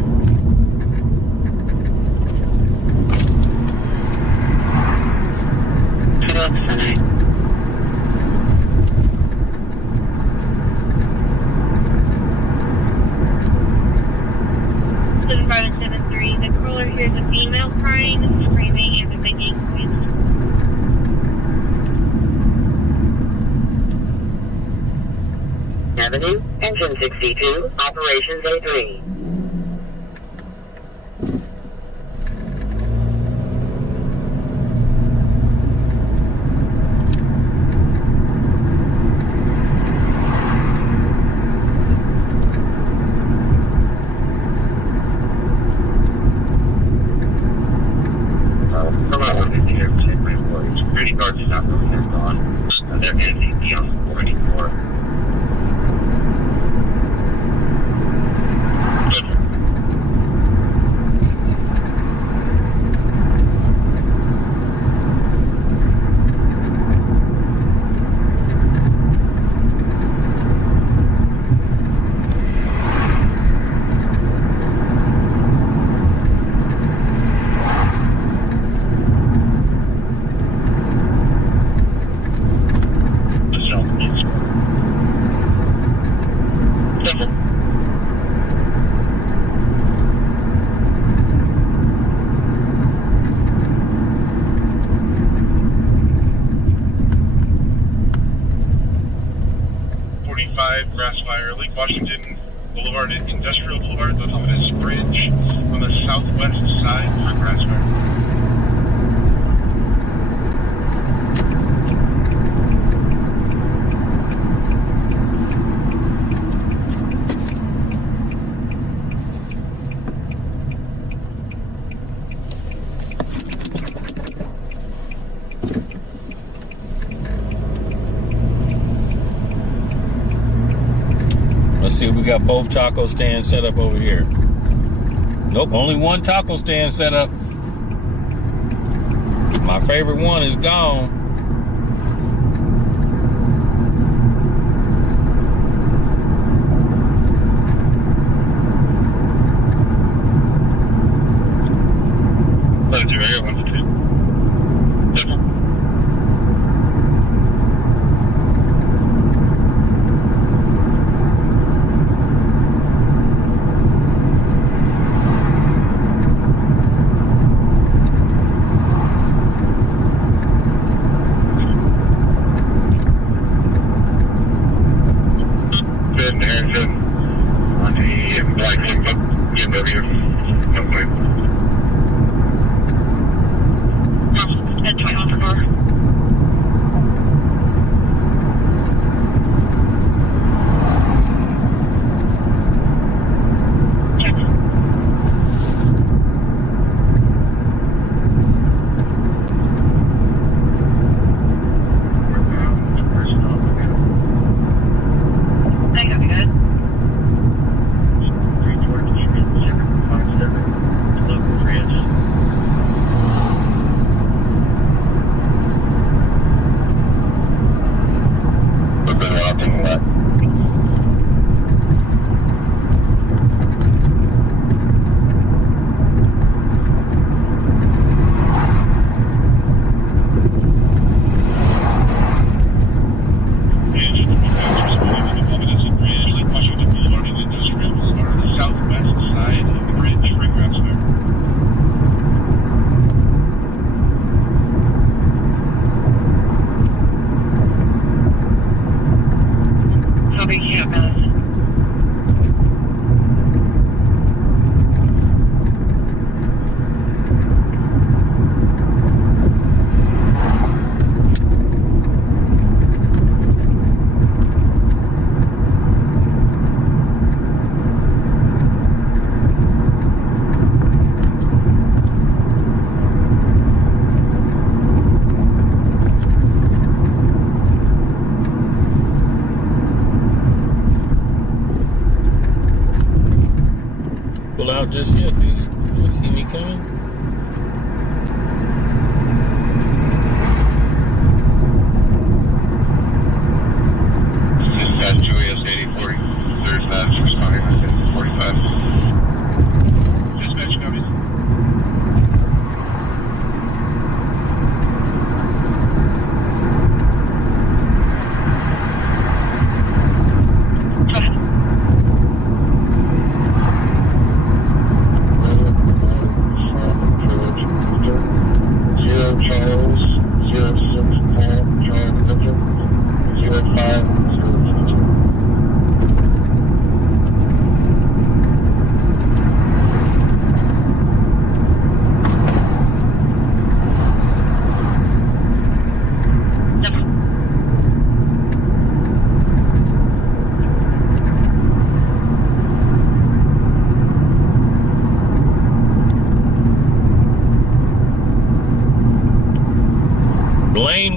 Seven 5 and 7-3. The caller hears a female crying, screaming, and a banging noise. Avenue, Engine 62, Operations A3. Security guards are not really hands-on. They're NCP on 484. Washington Boulevard, Industrial Boulevard, that's on this bridge on the southwest side for Grassfire. Let's see if we got both taco stands set up over here. Nope, only one taco stand set up. My favorite one is gone. 10 on a black BMW. Okay. At 21 for car. Out just yet, do you see me coming? Dispatch US 84, there's that responding to 45. Dispatch copies.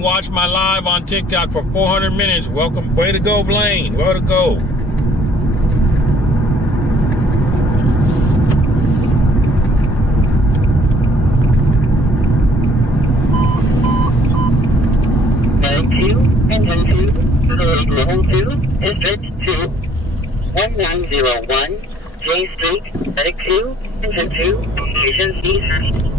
Watch my live on TikTok for 400 minutes. Welcome. Way to go, Blaine. Way to go. Engine 2, Level 2, District 2, 1901, J Street, Medic 2, Engine 2, Station C3.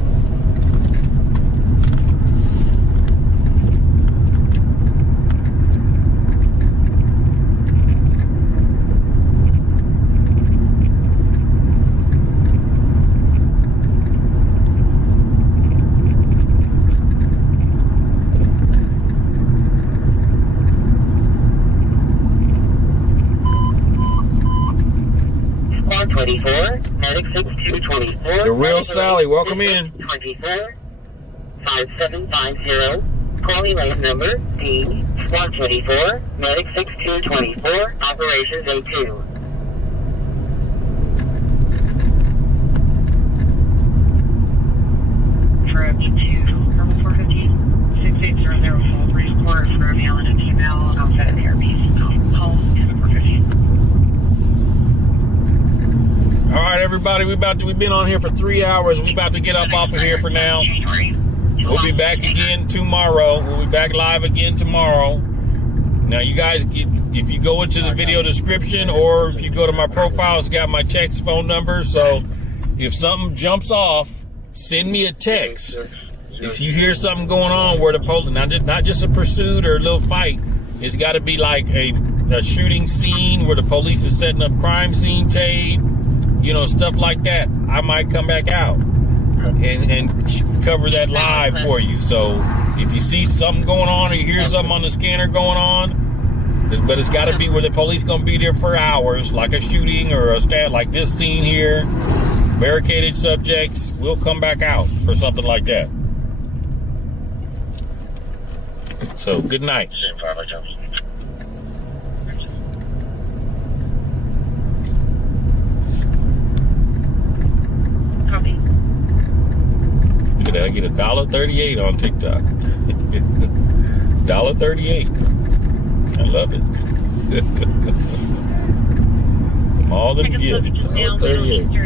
Medic 6224. The real Sally, welcome in. 24 5750. Calling lane number D 124. Medic 6224. Operations A2. Trip to Purple 415 6800 3 report for a male and a female outside of the airbase. Call to the 415. All right, everybody, we've been on here for 3 hours. We're about to get up off of here for now. We'll be back again tomorrow. We'll be back live again tomorrow. Now, you guys, if you go into the video description or if you go to my profile, it's got my text phone number. So if something jumps off, send me a text. If you hear something going on where the police, not just a pursuit or a little fight, it's got to be like a shooting scene where the police is setting up crime scene tape, you know, stuff like that. I might come back out and cover that live for you. So if you see something going on or you hear something on the scanner going on, But it's got to be where the police going to be there for hours, like a shooting or a stat, like this scene here. Barricaded subjects will come back out for something like that. So, good night. Copy. Look at that. I get $1.38 on TikTok. $1.38. I love it. From all the gifts. $1.38.